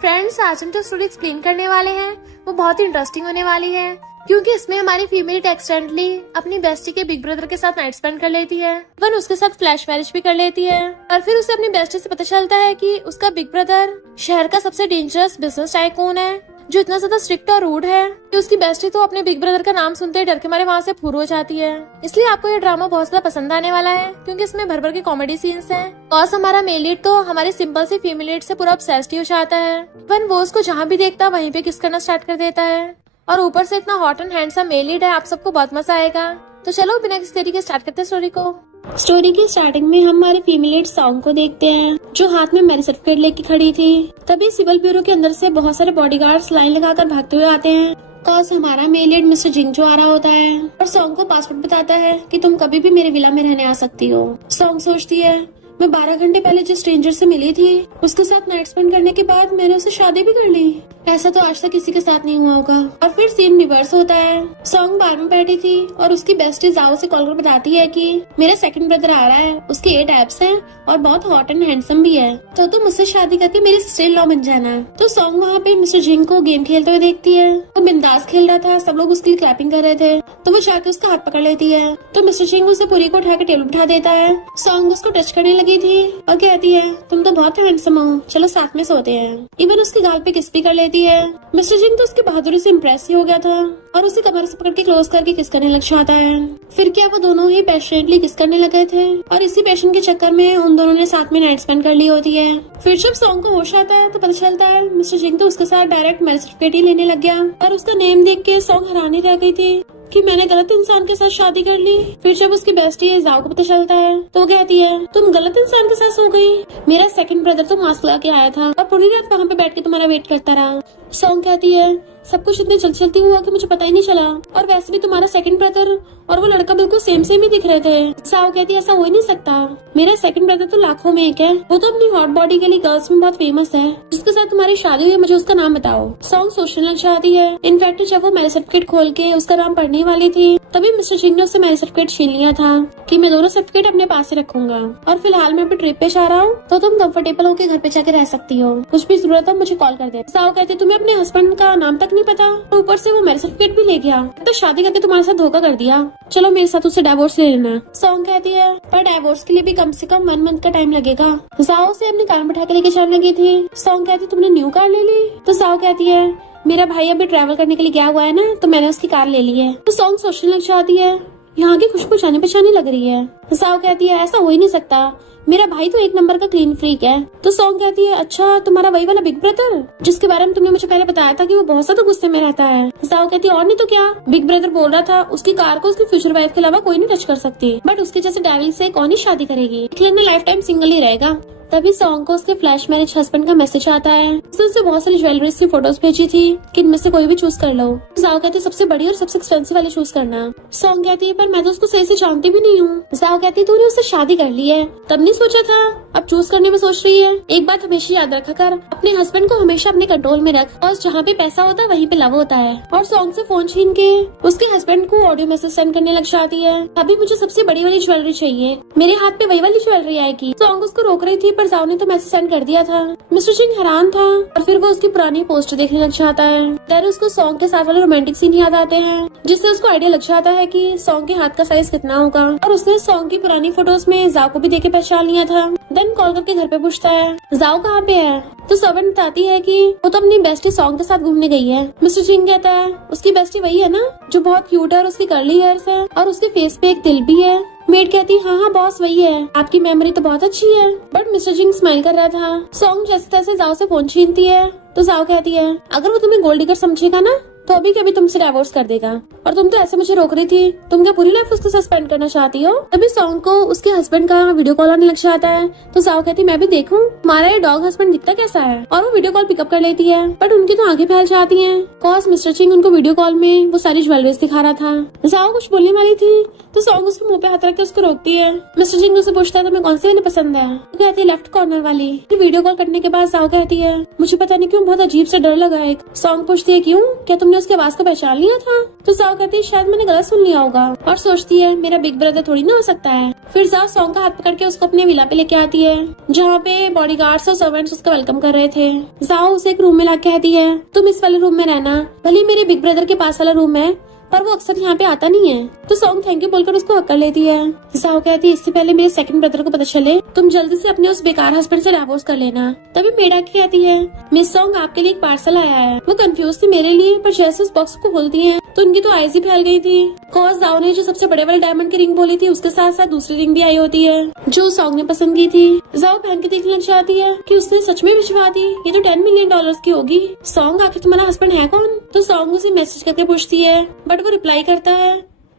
Friends, आज हम जो स्टोरी एक्सप्लेन करने वाले हैं वो बहुत ही इंटरेस्टिंग होने वाली है, क्योंकि इसमें हमारी फीमेल एक्सीडेंटली अपनी बेस्टी के बिग ब्रदर के साथ नाइट स्पेंड कर लेती है। वन उसके साथ फ्लैश मैरिज भी कर लेती है और फिर उसे अपनी बेस्टी से पता चलता है कि उसका बिग ब्रदर शहर का सबसे डेंजरस बिजनेस टाइकून है, जो इतना ज्यादा स्ट्रिक्ट और रूड है कि उसकी बेस्टी तो अपने बिग ब्रदर का नाम सुनते ही डर के मारे वहाँ से फुर हो जाती है। इसलिए आपको ये ड्रामा बहुत ज्यादा पसंद आने वाला है, क्योंकि इसमें भर भर के कॉमेडी सीन्स हैं। और हमारा मेल लीड तो हमारी सिंपल सी फीमेल लीड से पूरा ऑब्सेस्ड हो जाता है। वन वो उसको जहाँ भी देखता है वहीं पे किस करना स्टार्ट कर देता है, और ऊपर से इतना hot and handsome male lead है, आप सबको बहुत मजा आएगा। तो चलो बिना किसी तरीके स्टार्ट करते हैं स्टोरी को। स्टोरी की स्टार्टिंग में हम हमारे फीमेल लीड सॉन्ग को देखते हैं, जो हाथ में मैरिज सर्टिफिकेट लेके खड़ी थी। तभी सिविल ब्यूरो के अंदर से बहुत सारे बॉडीगार्ड्स लाइन लगाकर भागते हुए आते हैं। कॉज हमारा मेल लीड मिस्टर जिंगजो आ रहा होता है और सॉन्ग को पासपोर्ट बताता है कि तुम कभी भी मेरे विला में रहने आ सकती हो। सॉन्ग सोचती है, मैं 12 घंटे पहले जिस स्ट्रेंजर से मिली थी उसके साथ नाइट स्पेंड करने के बाद मैंने उसे शादी भी कर ली। ऐसा तो आज तक किसी के साथ नहीं हुआ होगा। और फिर सीन रिवर्स होता है। सॉन्ग बार में बैठी थी और उसकी बेस्टी जाओ से कॉल कर बताती है कि मेरा सेकंड ब्रदर आ रहा है, उसके 8 एब्स हैं और बहुत हॉट एंड हैंडसम भी है, तो तुम मुझसे शादी करके मेरी सिस्टर इन लॉ बन जाना। तो सॉन्ग वहाँ पे मिस्टर जिंग को गेम खेलते हुए देखती है। वो बिंदास खेल रहा था, सब लोग उसके लिए क्लैपिंग कर रहे थे, तो वो जाके उसका हाथ पकड़ लेती है। तो मिस्टर जिंग उसे पूरी को उठा के टेबल उठा देता है। सॉन्ग उसको टच करने लगी थी और कहती है, तुम तो बहुत हैंडसम हो, चलो साथ में सोते हैं। इवन उसकी गाल पे किस भी कर लेती है। मिस्टर जिंग तो उसकी बहादुरी से इम्प्रेस ही हो गया था और उसे कमर से पकड़ के क्लोज करके किस करने लग जाता है। फिर क्या वो दोनों ही पैशनेटली किस करने लगे थे और इसी पैशन के चक्कर में उन दोनों ने साथ में नाइट स्पेंड कर ली होती है। फिर जब सॉन्ग को होश आता है तो पता चलता है मिस्टर जिंग तो उसके साथ डायरेक्ट मैरिज सर्टिफिकेट ही लेने लग गया। और उसका नेम देख के सॉन्ग हैरानी रह गई थी कि मैंने गलत इंसान के साथ शादी कर ली। फिर जब उसकी बेस्टी है जाओ को पता चलता है तो वो कहती है, तुम गलत इंसान के साथ सो गई। मेरा सेकंड ब्रदर तो मास्क लगा के आया था और पूरी रात वहाँ पे बैठ के तुम्हारा वेट करता रहा। सॉन्ग कहती है, सब कुछ इतनी जल्दी जल्दी हुआ कि मुझे पता ही नहीं चला, और वैसे भी तुम्हारा सेकंड ब्रदर और वो लड़का बिल्कुल सेम सेम ही दिख रहे थे। साओ कहती है, ऐसा हो ही नहीं सकता, मेरा सेकंड ब्रदर तो लाखों में एक है, वो तो अपनी हॉट बॉडी के लिए गर्ल्स में बहुत फेमस है, जिसके साथ तुम्हारी शादी हुई है, मुझे उसका नाम बताओ। सॉन्ग सोचने लग जाती है। इनफैक्ट जब वो मैरिज सर्टिफिकेट खोल के उसका नाम पढ़ने वाली थी तभी मिस्टर जिंग ने उससे मैरिज सर्टिफिकेट छीन लिया था कि मैं दोनों सर्टिफिकेट अपने पास ही रखूंगा, और फिलहाल मैं अपनी ट्रिप पे जा रहा हूँ, तो तुम कंफर्टेबल होकर घर पे जाके रह सकती हो, कुछ भी जरूरत हो मुझे कॉल कर दे। साओ कहती है, तुम्हें अपने हस्बैंड का नाम तक नहीं पता, ऊपर से वो मैरिज सर्टिफिकेट भी ले गया, तो शादी करके तुम्हारे साथ धोखा कर दिया, चलो मेरे साथ उससे डिवोर्स ले लेना। सॉन्ग कहती है, पर डिवोर्स के लिए भी कम से कम 1 मंथ का टाइम लगेगा। जाओ से अपनी कार बैठा के लेके जाने लगी थी। सॉन्ग कहती, तुमने न्यू कार ले ली? तो साओ कहती है, मेरा भाई अभी ट्रैवल करने के लिए गया हुआ है ना, तो मैंने उसकी कार ले ली है। तो सॉन्ग सोचने लग जाती है, यहाँ की खुशबू जाने पहचानी लग रही है। तो साओ कहती है, ऐसा हो ही नहीं सकता, मेरा भाई तो 1 नंबर का क्लीन फ्रीक है। तो सॉन्ग कहती है, अच्छा तुम्हारा वही वाला बिग ब्रदर जिसके बारे में तुमने मुझे पहले बताया था कि वो बहुत ज्यादा गुस्से में रहता है। साओ कहती है, और नहीं तो क्या, बिग ब्रदर बोल रहा था उसकी कार को उसकी फ्यूचर वाइफ के अलावा कोई नहीं टच कर सकती, बट उसके जैसे डेविल से कौन ही शादी करेगी, इसलिए लाइफ टाइम सिंगल ही रहेगा। तभी सॉन्ग को उसके फ्लैश मैरिज हस्बैंड का मैसेज आता है। उसने उसे बहुत सारी ज्वेलरीज की फोटोज भेजी थी कि इनमें से कोई भी चूज कर लो। जाओ कहती है, सबसे बड़ी और सबसे एक्सपेंसिव वाली चूज करना। सॉन्ग कहती है, पर मैं तो उसको सही से जानती भी नहीं हूँ। जाओ कहती है, तूने उससे शादी कर ली है, तब नहीं सोचा था, अब चूज करने में सोच रही है। एक बात हमेशा याद रखा कर, अपने हस्बैंड को हमेशा अपने कंट्रोल में रख, और जहाँ पे पैसा होता है वहीं पे लव होता है। और सॉन्ग से फोन छीन के उसके हस्बैंड को ऑडियो मैसेज सेंड करने लग जाती है, अभी मुझे सबसे बड़ी वाली ज्वेलरी चाहिए, मेरे हाथ पे वही वाली ज्वेलरी आएगी। सॉन्ग उसको रोक रही थी पर जाओ ने तो मैसेज कर दिया था। मिस्टर जिंग हैरान था और फिर वो उसकी पुरानी पोस्ट देखने लग जाता है। देन उसको सॉन्ग के साथ वाले रोमांटिक सीन याद आते हैं, जिससे उसको आइडिया लग जाता है कि सॉन्ग के हाथ का साइज कितना होगा, और उसने सॉन्ग की पुरानी फोटोज में जाओ को भी देख के पहचान लिया था। देन कॉल करके घर पे पूछता है, जाओ कहाँ पे है? तो सर्वेंट बताती है कि वो तो अपनी बेस्टी सॉन्ग के साथ घूमने गई है। मिस्टर जिंग कहता है, उसकी बेस्टी वही है ना जो बहुत क्यूट है और उसकी कर्ली हेयर्स है और उसके फेस पे एक दिल भी है। मेड कहती है, हाँ हाँ बॉस वही है, आपकी मेमोरी तो बहुत अच्छी है। बट मिस्टर जिंग स्माइल कर रहा था। सॉन्ग जैसे तैसे जाओ से फोन छीनती है। तो जाओ कहती है, अगर वो तुम्हें गोल्ड डिगर समझेगा ना तो अभी कभी तुमसे डिवोर्स कर देगा, और तुम तो ऐसे मुझे रोक रही थी, तुम क्या पूरी लाइफ उसके साथ स्पेंड करना चाहती हो? तभी सॉन्ग को उसके हस्बैंड का वीडियो कॉल आने लग जाता है। तो जाओ कहती, मैं भी देखूं हमारा ये डॉग हस्बैंड दिखता कैसा है, और वो वीडियो कॉल पिकअप कर लेती है। बट उनकी तो आगे फैल जाती है, कॉज मिस्टर जिंग उनको वीडियो कॉल में वो सारी ज्वेलरीज दिखा रहा था। जाओ कुछ बोलने वाली थी तो सॉन्ग उसके मुंह पे हाथ रख के उसको रोकती है। मिस्टर जिंग उससे पूछता है, तुम्हें कौन सी वाली पसंद है? तो कहती है, लेफ्ट कॉर्नर वाली। वीडियो कॉल करने के बाद जाओ कहती है, मुझे पता नहीं क्यों बहुत अजीब से डर लगा एक। सॉन्ग पूछती है, क्यों, क्या तुमने उसकी आवाज को पहचान लिया था? तो जाओ कहती है शायद मैंने गलत सुन लिया होगा और सोचती है मेरा बिग ब्रदर थोड़ी ना हो सकता है। फिर जाओ सॉन्ग का हाथ पकड़ के उसको अपने विला पे लेके आती है जहाँ पे बॉडीगार्ड्स और सर्वेंट्स उसका वेलकम कर रहे थे। जाओ उसे एक रूम में ला कहती है तुम इस वाले रूम में रहना, भले मेरे बिग ब्रदर के पास वाला रूम है पर वो अक्सर यहाँ पे आता नहीं है। तो सॉन्ग थैंक यू बोलकर उसको हक कर लेती है। जाओ कहती है इससे पहले मेरे सेकंड ब्रदर को पता चले तुम जल्दी से अपने उस बेकार हस्बैंड से डिवोर्स कर लेना। तभी मेड आके कहती है मिस सॉन्ग आपके लिए एक पार्सल आया है। वो कंफ्यूज थी मेरे लिए पर जैसे उस बॉक्स को खोलती है तो उनकी तो आईज ही फैल गई थी। कॉज जाओ ने जो सबसे बड़े वाले डायमंड की रिंग बोली थी उसके साथ साथ दूसरी रिंग भी आई होती है जो सॉन्ग ने पसंद की थी। जाओ पहन के देखने लग जाती है कि उसने सच में भिजवा दी, ये तो $10 मिलियन की होगी। सॉन्ग आखिर तुम्हारा हस्बैंड है कौन? तो सॉन्ग उसे मैसेज करके पूछती है बट वो रिप्लाई करता है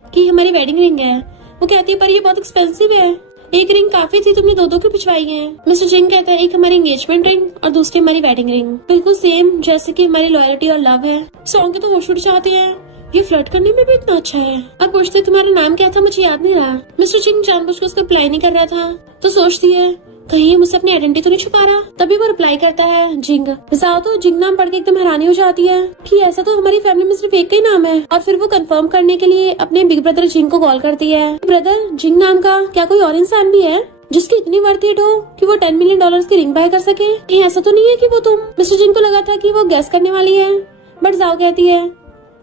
कि हमारी वेडिंग रिंग है। वो कहती है पर ये बहुत एक्सपेंसिव है, एक रिंग काफी थी, तुमने दो की भिजवाई है। मिस्टर जिंग कहता है एक हमारी एंगेजमेंट रिंग और दूसरी हमारी वेडिंग रिंग, बिल्कुल सेम जैसे कि हमारी लॉयल्टी और लव है। सॉन्ग के तो होश उड़ जाते हैं, ये फ्लर्ट करने में भी इतना अच्छा है। अब पूछते तुम्हारा नाम क्या था? मुझे याद नहीं रहा। मिस्टर जिंग जानबूझकर उसको रिप्लाई नहीं कर रहा था तो सोचती है कहीं मुझसे अपनी आइडेंटिटी तो नहीं छुपा रहा। तभी वो रिप्लाई करता है जिंग। जाओ तो जिंग नाम पढ़ के एकदम हैरानी हो जाती है कि ऐसा तो हमारी फैमिली में सिर्फ एक का ही नाम है। और फिर वो कंफर्म करने के लिए अपने बिग ब्रदर जिंग को कॉल करती है। ब्रदर जिंग नाम का क्या कोई और इंसान भी है जिसकी इतनी वर्थ इट हो कि वो $10 मिलियन की रिंग बाय कर सके? कहीं ऐसा तो नहीं है कि वो तुम? मिस्टर जिंग को लगा था कि वो गैस करने वाली है बट जाओ कहती है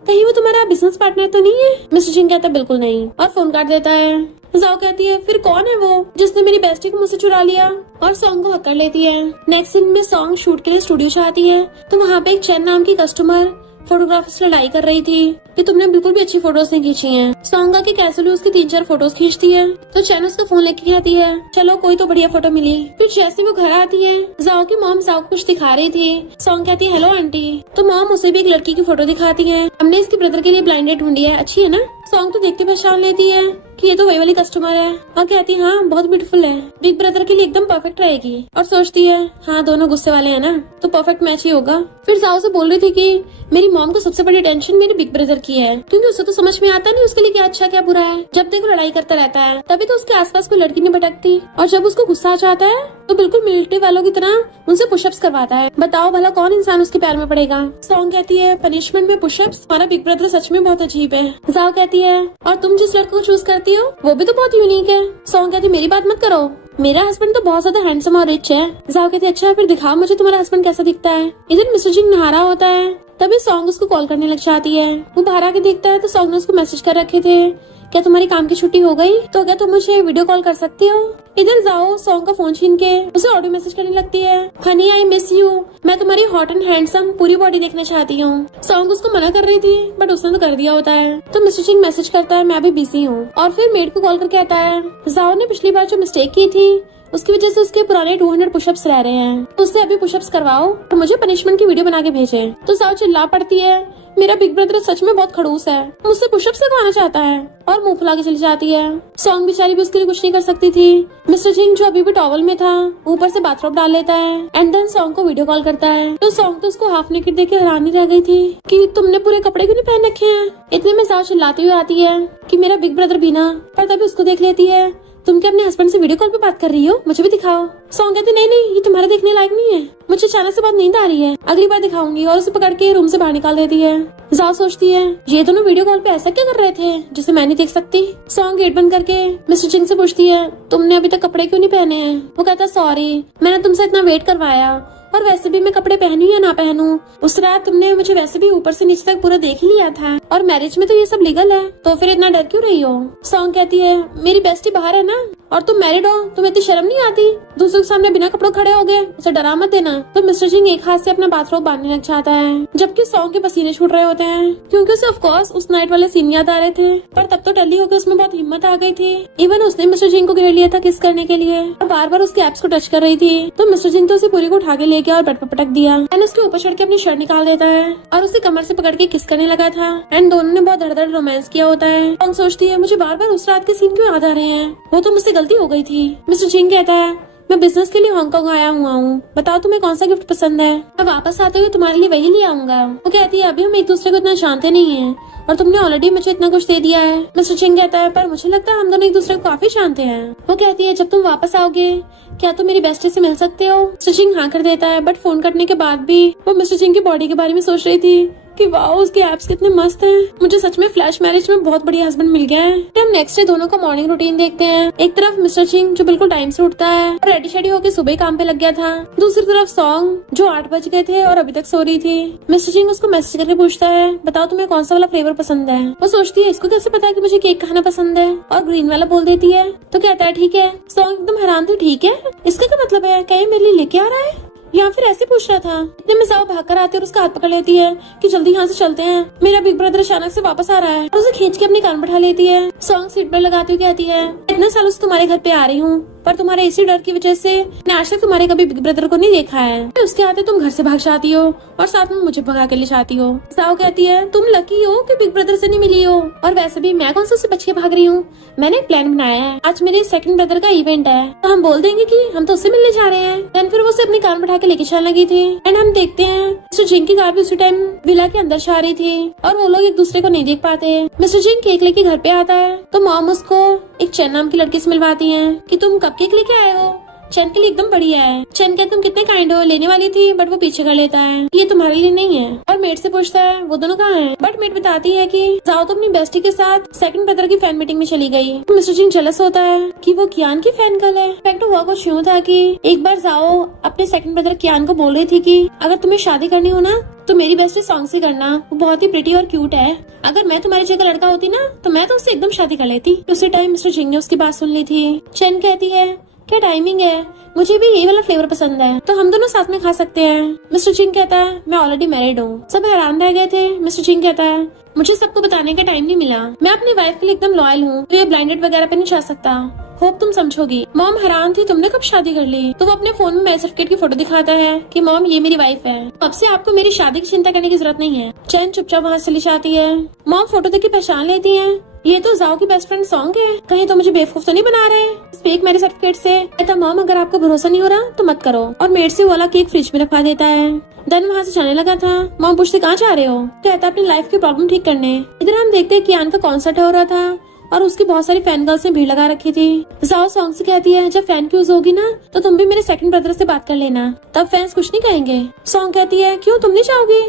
कहीं वो तुम्हारा बिजनेस पार्टनर तो नहीं है? मिस्टर जिंग कहता बिल्कुल नहीं और फोन काट देता है। जाओ कहती है फिर कौन है वो जिसने मेरी बेस्टी को मुझसे चुरा लिया और सॉन्ग को हक कर लेती है। नेक्स्ट सीन में सॉन्ग शूट के लिए स्टूडियो से आती है तो वहाँ पे एक चैन नाम की कस्टमर फोटोग्राफर से लड़ाई कर रही थी कि तुमने बिल्कुल भी अच्छी फोटोज नहीं खींची हैं। सॉन्ग की कैजुअली उसकी 3-4 फोटोज खींचती है तो चैन उसका फोन लेके कहती है चलो कोई तो बढ़िया फोटो मिली। फिर जैसे वो घर आती है जाओ की मॉम जाओ को कुछ दिखा रही थी। सॉन्ग कहती है हेलो आंटी। तो मॉम उसे भी एक लड़की की फोटो दिखाती है, हमने इसके ब्रदर के लिए ब्लाइंड डेट ढूंढी है, अच्छी है ना? सॉन्ग तो देखते पहचान लेती है कि ये तो वही वाली कस्टमर है और कहती है हाँ बहुत ब्यूटीफुल है, बिग ब्रदर के लिए एकदम परफेक्ट रहेगी। और सोचती है हाँ दोनों गुस्से वाले हैं ना तो परफेक्ट मैच ही होगा। फिर जाओ से बोल रही थी कि मेरी मॉम को सबसे बड़ी टेंशन मेरे बिग ब्रदर की है क्योंकि उसे तो समझ में आता नहीं उसके लिए क्या अच्छा क्या बुरा है, जब देखो लड़ाई करता रहता है। तभी तो उसके आसपास कोई लड़की नहीं भटकती और जब उसको गुस्सा आ जाता है तो बिल्कुल मिलिट्री वालों की तरह उनसे पुशअप्स करवाता है। बताओ भला कौन इंसान उसके प्यार में पड़ेगा? सॉन्ग कहती है पनिशमेंट में पुशअप्स, हमारा बिग ब्रदर सच में बहुत अजीब है। जाओ कहती है और तुम जिस लड़के को चूज करती हो वो भी तो बहुत यूनिक है। सॉन्ग कहती है मेरी बात मत करो, मेरा हस्बैंड तो बहुत ज्यादा हैंडसम और रिच है। जाओ कहती है अच्छा फिर दिखाओ मुझे तुम्हारा हस्बैंड कैसा दिखता है। इधर मिस्टर जिंग नहा रहा होता है तभी सॉन्ग उसको कॉल करने लग जाती है। वो बाहर आके देखता है तो सॉन्ग ने उसको मैसेज कर रखे थे क्या तुम्हारी काम की छुट्टी हो गई तो क्या तुम मुझे वीडियो कॉल कर सकती हो? इधर जाओ सॉन्ग का फोन छीन के उसे ऑडियो मैसेज करने लगती है हनी आई मिस यू, मैं तुम्हारी हॉट एंड हैंडसम पूरी बॉडी देखना चाहती हूँ। सॉन्ग उसको मना कर रही थी बट उसने तो कर दिया होता है। तो मिस्टर सिंह मैसेज करता है मैं अभी बिजी हूँ और फिर मेड को कॉल करके कहता है जाओ ने पिछली बार जो मिस्टेक की थी उसकी वजह से उसके पुराने 200 पुशअप्स रह रहे हैं, उससे अभी पुशअप्स करवाओ तो मुझे पनिशमेंट की वीडियो बना के भेजे। तो जाओ चिल्ला पड़ती है मेरा बिग ब्रदर सच में बहुत खड़ूस है, मुझसे पुशअप्स करवाना चाहता है और मुंह फुला के चली जाती है। सॉन्ग बेचारी भी उसके लिए कुछ नहीं कर सकती थी। मिस्टर जिंग जो अभी भी टॉवल में था ऊपर से बाथरोब डाल लेता है एंड देन सॉन्ग को वीडियो कॉल करता है। तो सॉन्ग तो उसको हाफ नेकेड देख के हैरानी रह गई थी कि तुमने पूरे कपड़े क्यों नहीं पहन रखे हैं। इतने में जाओ चिल्लाती हुई आती है कि मेरा बिग ब्रदर बीना, पर तभी उसको देख लेती है तुम क्या अपने हस्बैंड से वीडियो कॉल पे बात कर रही हो, मुझे भी दिखाओ। सॉन्ग कहती नहीं ये तुम्हारा देखने लायक नहीं है, मुझे अचानक से बहुत नींद आ रही है, अगली बार दिखाऊंगी और उसे पकड़ के रूम से बाहर निकाल देती है। जाओ सोचती है ये दोनों वीडियो कॉल पे ऐसा क्या कर रहे थे जिसे मैं नहीं देख सकती। सॉन्ग गेट बंद करके मिस्टर जिंग से पूछती है तुमने अभी तक कपड़े क्यों नहीं पहने हैं? वो कहता है सॉरी मैंने तुमसे इतना वेट करवाया और वैसे भी मैं कपड़े पहनूं या ना पहनूं, उस रात तुमने मुझे वैसे भी ऊपर से नीचे तक पूरा देख ही लिया था और मैरिज में तो ये सब लीगल है, तो फिर इतना डर क्यों रही हो? सॉन्ग कहती है मेरी बेस्टी बाहर है ना और तुम मैरिड हो, तुम्हें इतनी शर्म नहीं आती, दूसरों के सामने बिना कपड़ों खड़े हो गए, उसे डरा मत देना। तो मिस्टर जिंग एक हाथ से अपना बाथरोब बांधने लग जाता है जबकि सॉन्ग के पसीने छूट रहे होते हैं क्योंकि उसे ऑफ कोर्स उस नाइट वाले सीन याद आ रहे थे। पर तब तो टल्ली होकर उसमें बहुत हिम्मत आ गई थी, इवन उसने मिस्टर जिंग को घेर लिया था किस करने के लिए और बार बार उसके एब्स को टच कर रही थी। तो मिस्टर जिंग तो उसे पूरी को उठा के ले गया और बेड पर पटक दिया एंड उसके ऊपर चढ़ के अपनी शर्ट निकाल देता है और उसे कमर से पकड़ के किस करने लगा था एंड दोनों ने बहुत धड़ रोमांस किया होता है। सॉन्ग सोचती है मुझे बार बार उस रात के सीन क्यों याद आ रहे हैं, वो तो मुझसे गलती हो गई थी। मिस्टर जिंग कहता है मैं बिजनेस के लिए हांगकांग आया हुआ हूँ, बताओ तुम्हें कौन सा गिफ्ट पसंद है, मैं वापस आते हुए तुम्हारे लिए वही ले आऊंगा। वो कहती है अभी हम एक दूसरे को इतना जानते नहीं है और तुमने ऑलरेडी मुझे इतना कुछ दे दिया है। मिस्टर जिंग कहता है पर मुझे लगता है हम दोनों एक दूसरे को काफी जानते हैं। वो कहती है जब तुम वापस आओगे क्या तुम मेरी बेस्टी से मिल सकते हो? मिस्टर जिंग हाँ कर देता है बट फोन कटने के बाद भी वो मिस्टर जिंग की बॉडी के बारे में सोच रही थी कि वाह उसके एब्स कितने मस्त हैं। मुझे सच में फ्लैश मैरिज में बहुत बढ़िया हस्बैंड मिल गया है। हम नेक्स्ट डे दोनों का मॉर्निंग रूटीन देखते हैं। एक तरफ मिस्टर सिंह जो बिल्कुल टाइम से उठता है और रेडी शेडी होकर सुबह काम पे लग गया था। दूसरी तरफ सॉन्ग जो 8 बज गए थे और अभी तक सो रही थी। मिस्टर सिंह उसको मैसेज करके पूछता है, बताओ तुम्हें कौन सा वाला फ्लेवर पसंद है। वो सोचती है इसको कैसे पता है कि मुझे केक खाना पसंद है, और ग्रीन वाला बोल देती है। तो कहता है ठीक है। सॉन्ग एकदम हैरान थी, ठीक है इसका क्या मतलब है, कहीं मेरे लिए लेके आ रहा है या फिर ऐसे पूछ रहा था। इतने में जाओ भाग कर आती है और उसका हाथ पकड़ लेती है कि जल्दी यहाँ से चलते हैं, मेरा बिग ब्रदर अचानक से वापस आ रहा है। और उसे खींच के अपनी कान बैठा लेती है। सॉन्ग सीट बेल्ट लगाती हुई कहती है, इतने सालों से तुम्हारे घर पे आ रही हूँ, पर तुम्हारे इसी डर की वजह से मैंने आज तक तुम्हारे कभी बिग ब्रदर को नहीं देखा है। उसके आते तुम घर से भाग जाती हो और साथ में मुझे भगा के ले जाती हो। साओ कहती है, तुम लकी हो कि बिग ब्रदर से नहीं मिली हो, और वैसे भी मैं कौन सा उससे बच के भाग रही हूँ। मैंने एक प्लान बनाया है, आज मेरे सेकंड ब्रदर का इवेंट है, तो हम बोल देंगे कि हम तो उससे मिलने जा रहे हैं। देन फिर वो उसे अपनी कार बैठा के लेके चलने लगी थी। एंड हम देखते हैं मिस्टर जिंग की कार भी उसी टाइम विला के अंदर जा रही थी और वो लोग एक दूसरे को नहीं देख पाते। मिस्टर जिंग केक लेके घर पे आता है तो मॉम उसको एक चैन नाम की लड़की से मिलवाती है कि तुम कब केक लेके आए हो, चैन के लिए एकदम बढ़िया है। चैन कहते तुम कितने काइंड हो, लेने वाली थी बट वो पीछे कर लेता है, ये तुम्हारे लिए नहीं है। और मेट से पूछता है वो दोनों कहाँ हैं, बट मेट बताती है कि जाओ तो अपनी बेस्टी के साथ सेकंड ब्रदर की फैन मीटिंग में चली गई। तो मिस्टर जिंग जेलस होता है कि वो कियान की फैन गर्ल है। इनफैक्ट हुआ कुछ यूं था कि एक बार जाओ अपने सेकंड ब्रदर कियान को बोल रही थी कि अगर तुम्हें शादी करनी हो ना तो मेरी बेस्टी सॉन्ग से करना, वो बहुत ही प्रिटी और क्यूट है। अगर मैं तुम्हारी जगह लड़का होती ना तो मैं तो उससे एकदम शादी कर लेती। उसी टाइम मिस्टर जिंग ने उसकी बात सुन ली थी। चैन कहती है क्या टाइमिंग है, मुझे भी यही वाला फ्लेवर पसंद है, तो हम दोनों साथ में खा सकते हैं। मिस्टर जिंग कहता है मैं ऑलरेडी मैरिड हूँ। सब हैरान रह गए थे। मिस्टर जिंग कहता है मुझे सबको बताने का टाइम नहीं मिला, मैं अपनी वाइफ के लिए एकदम लॉयल हूँ, तो ये ब्लाइंडेड वगैरह पे नहीं जा सकता। होप तुम समझोगी। मॉम हैरान थी, तुमने कब शादी कर ली। तो वो अपने फोन में मैरिज सर्टिफिकेट की फोटो दिखाता है कि मॉम ये मेरी वाइफ है, अब से आपको मेरी शादी की चिंता करने की जरूरत नहीं है। चैन चुपचाप वहाँ चली जाती है। मॉम फोटो देख के पहचान लेती है, ये तो जाओ की बेस्ट फ्रेंड सॉन्ग है, कहीं तो मुझे बेवकूफ तो नहीं बना रहे फेक मैरिज सर्टिफिकेट से। कहता मॉम अगर आपको भरोसा नहीं हो रहा तो मत करो, और मेड से वाला केक फ्रिज में रखवा देता है। देन वहाँ से जाने लगा था। मॉम पूछते कहाँ जा रहे हो, कहता अपनी लाइफ की प्रॉब्लम ठीक करने। इधर हम देखते हैं कियान का कॉन्सर्ट हो रहा था और उसकी बहुत सारी फैन गर्ल्स ने भीड़ लगा रखी थी। जाओ सॉन्ग से कहती है जब फैन क्यूज होगी ना तो तुम भी मेरे सेकंड ब्रदर से बात कर लेना, तब फैंस कुछ नहीं कहेंगे। सॉन्ग कहती है क्यों तुम नहीं जाओगी।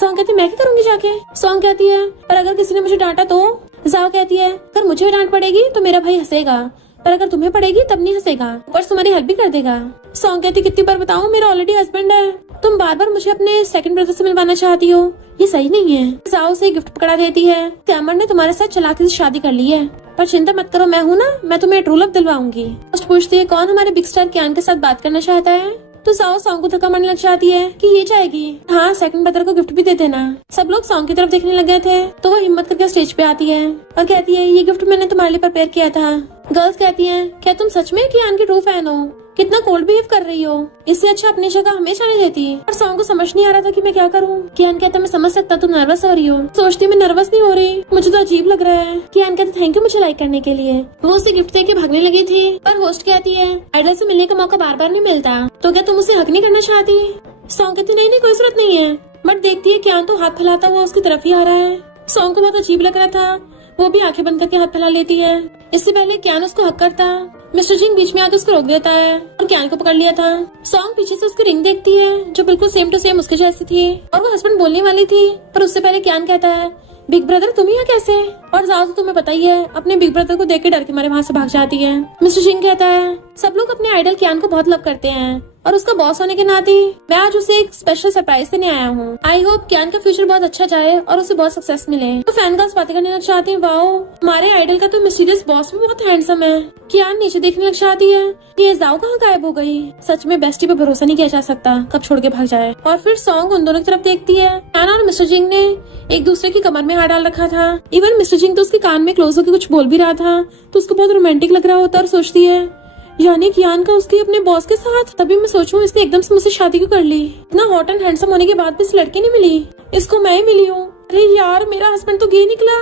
सॉन्ग कहती है मैं क्या करूंगी जाके। सॉन्ग कहती है पर अगर किसी ने मुझे डांटा तो। जाओ कहती है अगर मुझे डांट पड़ेगी तो मेरा भाई हंसेगा, पर अगर तुम्हें पड़ेगी तब नहीं हंसेगा, पर तुम्हारी हेल्प भी कर देगा। सॉन्ग कहती कितनी बार बताऊं मेरा ऑलरेडी हस्बैंड है, तुम बार बार मुझे अपने सेकंड ब्रदर से मिलवाना चाहती हो, ये सही नहीं है। जाओ से गिफ्ट पकड़ा देती है, कैमर ने तुम्हारे साथ चालाकी से शादी कर ली है, पर चिंता मत करो मैं हूँ ना, मैं तुम्हें ट्रू लव दिलवाऊंगी। फर्स्ट पूछती है कौन हमारे बिग स्टार कियान के साथ बात करना चाहता है। तो जाओ सॉन्ग को धक्का मारने लग जाती है कि ये जाएगी, हाँ सेकंड ब्रदर को गिफ्ट भी दे देना। सब लोग सॉन्ग की तरफ देखने लग गए थे तो वो हिम्मत करके स्टेज पे आती है और कहती है ये गिफ्ट मैंने तुम्हारे लिए प्रिपेयर किया था। गर्ल्स कहती हैं क्या तुम सच में कियान की ट्रू फैन हो, कितना कोल्ड बिहेव कर रही हो, इससे अच्छा अपनी जगह हमें जाने देती। पर सॉन्ग को समझ नहीं आ रहा था कि मैं क्या करूं। कियान कहता मैं समझ सकता तुम नर्वस हो रही हो। सोचती मैं नर्वस नहीं हो रही, मुझे तो अजीब लग रहा है। कियान कहते थैंक यू मुझे लाइक करने के लिए। वो उसे गिफ्ट देके भागने लगी थी, पर होस्ट कहती है आइडल से मिलने का मौका बार बार नहीं मिलता, तो क्या तुम उसे हक नहीं करना चाहती। सॉन्ग कहती नहीं कोई जरूरत नहीं है, बट देखती है कियान तो हाथ फैलाता हुआ उसकी तरफ ही आ रहा है। सॉन्ग को बहुत अजीब लग रहा था, वो भी आंखें बंद करके हाथ फैला लेती है। इससे पहले कियान उसको हक करता, मिस्टर जिंग बीच में आके उसको रोक देता है और कियान को पकड़ लिया था। सॉन्ग पीछे से उसकी रिंग देखती है जो बिल्कुल सेम टू सेम उसके जैसी थी, और वो हस्बैंड बोलने वाली थी, पर उससे पहले कियान कहता है बिग ब्रदर तुम यहाँ कैसे। और ज्यादा तो तुम्हें पता ही है, अपने बिग ब्रदर को देख के डर के मारे वहाँ से भाग जाती है। मिस्टर जिंग कहता है सब लोग अपने आइडल कियान को बहुत लव करते हैं, और उसका बॉस होने के नाते मैं आज उसे एक स्पेशल सरप्राइज देने आया हूँ। आई होप कियान का फ्यूचर बहुत अच्छा जाए और उसे बहुत सक्सेस मिले। तो फैन गर्ल्स बातें करने लग जाती हैं, वाओ हमारे आइडल का तो मिस्टीरियस बॉस भी बहुत हैंडसम है। कियान नीचे देखने लग जाती है कि ये जाओ कहाँ गायब हो गई। सच में बेस्टी पे भरोसा नहीं किया जा सकता, कब छोड़ के भाग जाए। और फिर सॉन्ग उन दोनों की तरफ देखती है। कियान और मिस्टर जिंग ने एक दूसरे की कमर में हाथ डाल रखा था। इवन मिस्टर जिंग तो उसके कान में क्लोज होकर कुछ बोल भी रहा था, तो उसको बहुत रोमांटिक लग रहा होता और सोचती है यानी कियान का उसकी अपने बॉस के साथ। तभी मैं सोचूं इसने एकदम से मुझसे शादी क्यों कर ली, इतना हॉट एंड हैंडसम होने के बाद भी इस लड़की नहीं मिली, इसको मैं ही मिली हूँ। अरे यार मेरा हस्बैंड तो गे निकला।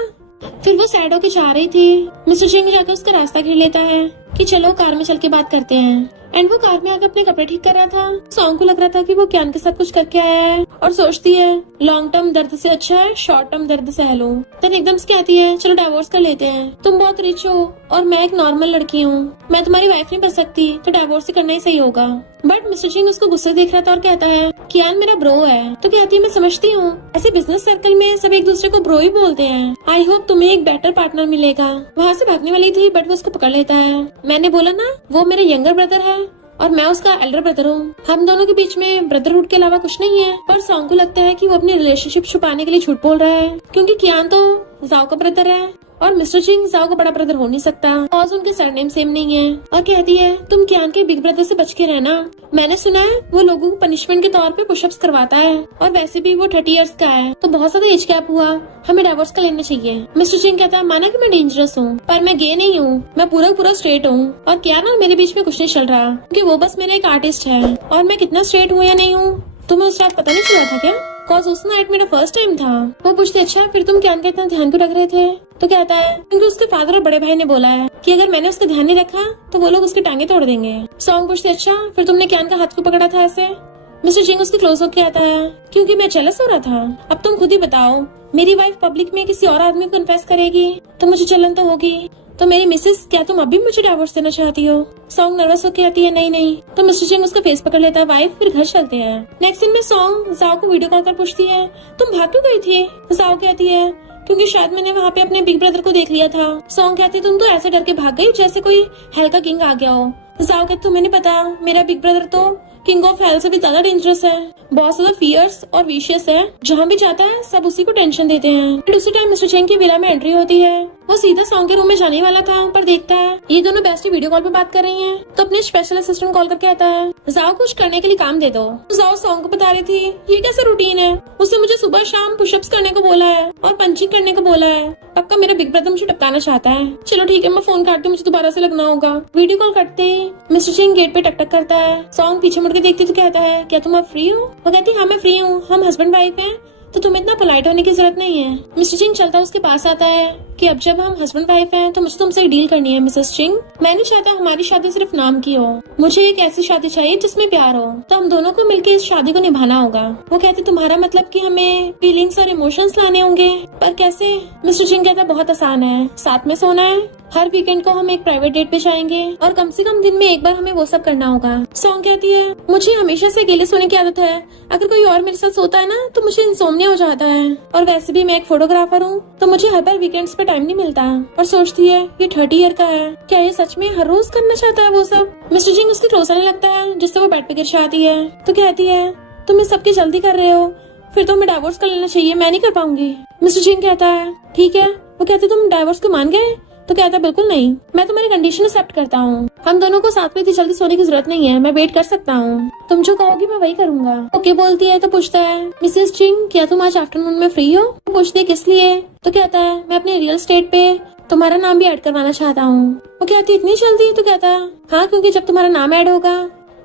फिर वो सैड होके जा रही थी। मिस्टर जिंग जाकर उसका रास्ता घेर लेता है कि चलो कार में चल के बात करते हैं। एंड वो कार में आके अपने कपड़े ठीक कर रहा था। सॉन्ग को लग रहा था कि वो कियान के साथ कुछ करके आया है और सोचती है लॉन्ग टर्म दर्द से अच्छा है शॉर्ट टर्म दर्द सह लो। देन एकदम से कहती है चलो डिवोर्स कर लेते हैं, तुम बहुत रिच हो और मैं एक नॉर्मल लड़की हूँ, मैं तुम्हारी वाइफ नहीं बन सकती, तो डिवोर्स ही करना ही सही होगा। बट मिस्टर सिंह उसको गुस्से देख रहा था और कहता है कियान मेरा ब्रो है। तो कहती है मैं समझती हूँ, ऐसे बिजनेस सर्कल में सब एक दूसरे को ब्रो ही बोलते हैं, आई होप तुम्हें एक बेटर पार्टनर मिलेगा। वहाँ से भागने वाली थी बट वो उसको पकड़ लेता है। मैंने बोला ना वो मेरा यंगर ब्रदर है और मैं उसका एल्डर ब्रदर हूँ, हम दोनों के बीच में ब्रदरहुड के अलावा कुछ नहीं है। पर सॉन्ग को लगता है कि वो अपनी रिलेशनशिप छुपाने के लिए झूठ बोल रहा है, क्योंकि कियान तो जाओ का ब्रदर है और मिस्टर सिंह जाओ का बड़ा ब्रदर हो नहीं सकता और उनके सरनेम सेम नहीं है। और कहती है तुम कियान के बिग ब्रदर से बच के रहना, मैंने सुना है वो लोगों को पनिशमेंट के तौर पे पुशअप्स करवाता है और वैसे भी वो 30 इयर्स का है, तो बहुत ज्यादा एज गैप हुआ, हमें डिवोर्स कर लेना चाहिए। मिस्टर सिंह कहता है माना कि मैं डेंजरस हूँ पर मैं गे नहीं हूँ, मैं पूरा स्ट्रेट हूँ और कियान और मेरे बीच में कुछ नहीं चल रहा, क्योंकि वो बस मेरा एक आर्टिस्ट है और मैं कितना स्ट्रेट हूँ या नहीं हूँ तुम्हें उस रात पता नहीं चला था क्या? कॉज उस नाइट मेरा फर्स्ट टाइम था। वो पूछते अच्छा फिर तुम कियान का इतना ध्यान क्यों रख रहे थे? तो कहता है क्योंकि उसके फादर और बड़े भाई ने बोला है कि अगर मैंने उसका ध्यान नहीं रखा तो वो लोग उसकी टांगे तोड़ देंगे। सॉन्ग पूछते अच्छा फिर तुमने कियान का हाथ को पकड़ा था ऐसे? मिस्टर सिंह उसके क्लोज होकर आता है क्योंकि मैं जेलस हो रहा था। अब तुम खुद ही बताओ, मेरी वाइफ पब्लिक में किसी और आदमी को कन्फेस करेगी तो मुझे जलन तो होगी। तो मेरी मिसेस क्या तुम अभी मुझे डिवोर्स देना चाहती हो? सॉन्ग नर्वस होकर आती है नहीं। तो मिस्टर सिंह उसका फेस पकड़ लेता है वाइफ फिर घर चलते हैं। नेक्स्ट सीन में सॉन्ग जाओ को वीडियो कॉल कर पूछती है तुम भाग क्यों गई थी? जाओ कहती है क्योंकि शायद मैंने वहाँ पे अपने बिग ब्रदर को देख लिया था। सॉन्ग कहती है तुम तो ऐसे डर के भाग गई जैसे कोई हेल का किंग आ गया हो। जाओ कहती तुम्हें नहीं पता मेरा बिग ब्रदर तो किंग ऑफ हेल से भी ज्यादा डेंजरस है, बहुत ज्यादा फियर्स और विशियस है, जहाँ भी जाता है सब उसी को टेंशन देते हैं। फिर उसी टाइम मिस्टर सिंह की विला में एंट्री होती है। वो सीधा सॉन्ग के रूम में जाने वाला था पर देखता है ये दोनों बेस्टी वीडियो कॉल पे बात कर रही हैं, तो अपने स्पेशल असिस्टेंट कॉल करके कहता है जाओ कुछ करने के लिए काम दे दो। जाओ सॉन्ग को बता रही थी ये कैसा रूटीन है, उसने मुझे सुबह शाम पुशअप्स करने को बोला है और पंचिंग करने को बोला है, पक्का मेरा बिग ब्रदर मुझे टपकाना चाहता है। चलो ठीक है मैं फोन काटती हूँ, मुझे दोबारा से लगना होगा। वीडियो कॉल करते ही मिस्टर सिंह गेट पे टक करता है। सॉन्ग पीछे मुड़ के देखती तो कहता है क्या तुम अब फ्री हो? वो कहती हाँ मैं फ्री हूँ, हम हस्बैंड वाइफ हैं तो तुम्हें इतना पोलाइट होने की जरूरत नहीं है। मिस्टर सिंह चलता उसके पास आता है कि अब जब हम हस्बैंड वाइफ हैं तो मुझे तुमसे डील करनी है मिसेस सिंह। मैं नहीं चाहता हमारी शादी सिर्फ नाम की हो, मुझे एक ऐसी शादी चाहिए जिसमें प्यार हो, तो हम दोनों को मिलकर इस शादी को निभाना होगा। वो कहते तुम्हारा मतलब कि हमें फीलिंग्स और इमोशंस लाने होंगे, पर कैसे? मिस्टर सिंह कहता बहुत आसान है, साथ में सोना है, हर वीकेंड को हम एक प्राइवेट डेट पे जाएंगे और कम से कम दिन में एक बार हमें वो सब करना होगा। सॉन्ग कहती है मुझे हमेशा से अकेले सोने की आदत है, अगर कोई और मेरे साथ सोता है ना तो मुझे इंसोम्निया हो जाता है, और वैसे भी मैं एक फोटोग्राफर हूँ तो मुझे हर बार वीकेंड्स पे टाइम नहीं मिलता। और सोचती है ये 30 ईयर का है, क्या ये सच में हर रोज करना चाहता है वो सब? मिस्टर सिंह उसके क्लोज आने लगता है जिससे वो बेड पे गिर जाती है। तो कहती है तुम ये सबकी जल्दी कर रहे हो, फिर तो हमें डाइवोर्स कर लेना चाहिए, मैं नहीं कर पाऊंगी। मिस्टर सिंह कहता है ठीक है। वो कहते तुम डाइवोर्स को मान गए? तो कहता बिल्कुल नहीं, मैं तुम्हारी कंडीशन एक्सेप्ट करता हूँ, हम दोनों को साथ में इतनी जल्दी सोने की जरूरत नहीं है, मैं वेट कर सकता हूँ, तुम जो कहोगी मैं वही करूंगा। ओके बोलती है। तो पूछता है मिसेस सिंह क्या तुम आज आफ्टरनून में फ्री हो? तो पूछती है किस लिए? तो कहता है मैं अपने रियल एस्टेट पे तुम्हारा नाम भी ऐड करवाना चाहता हूँ। वो कहती इतनी जल्दी? तो कहता है हाँ क्योंकि जब तुम्हारा नाम ऐड होगा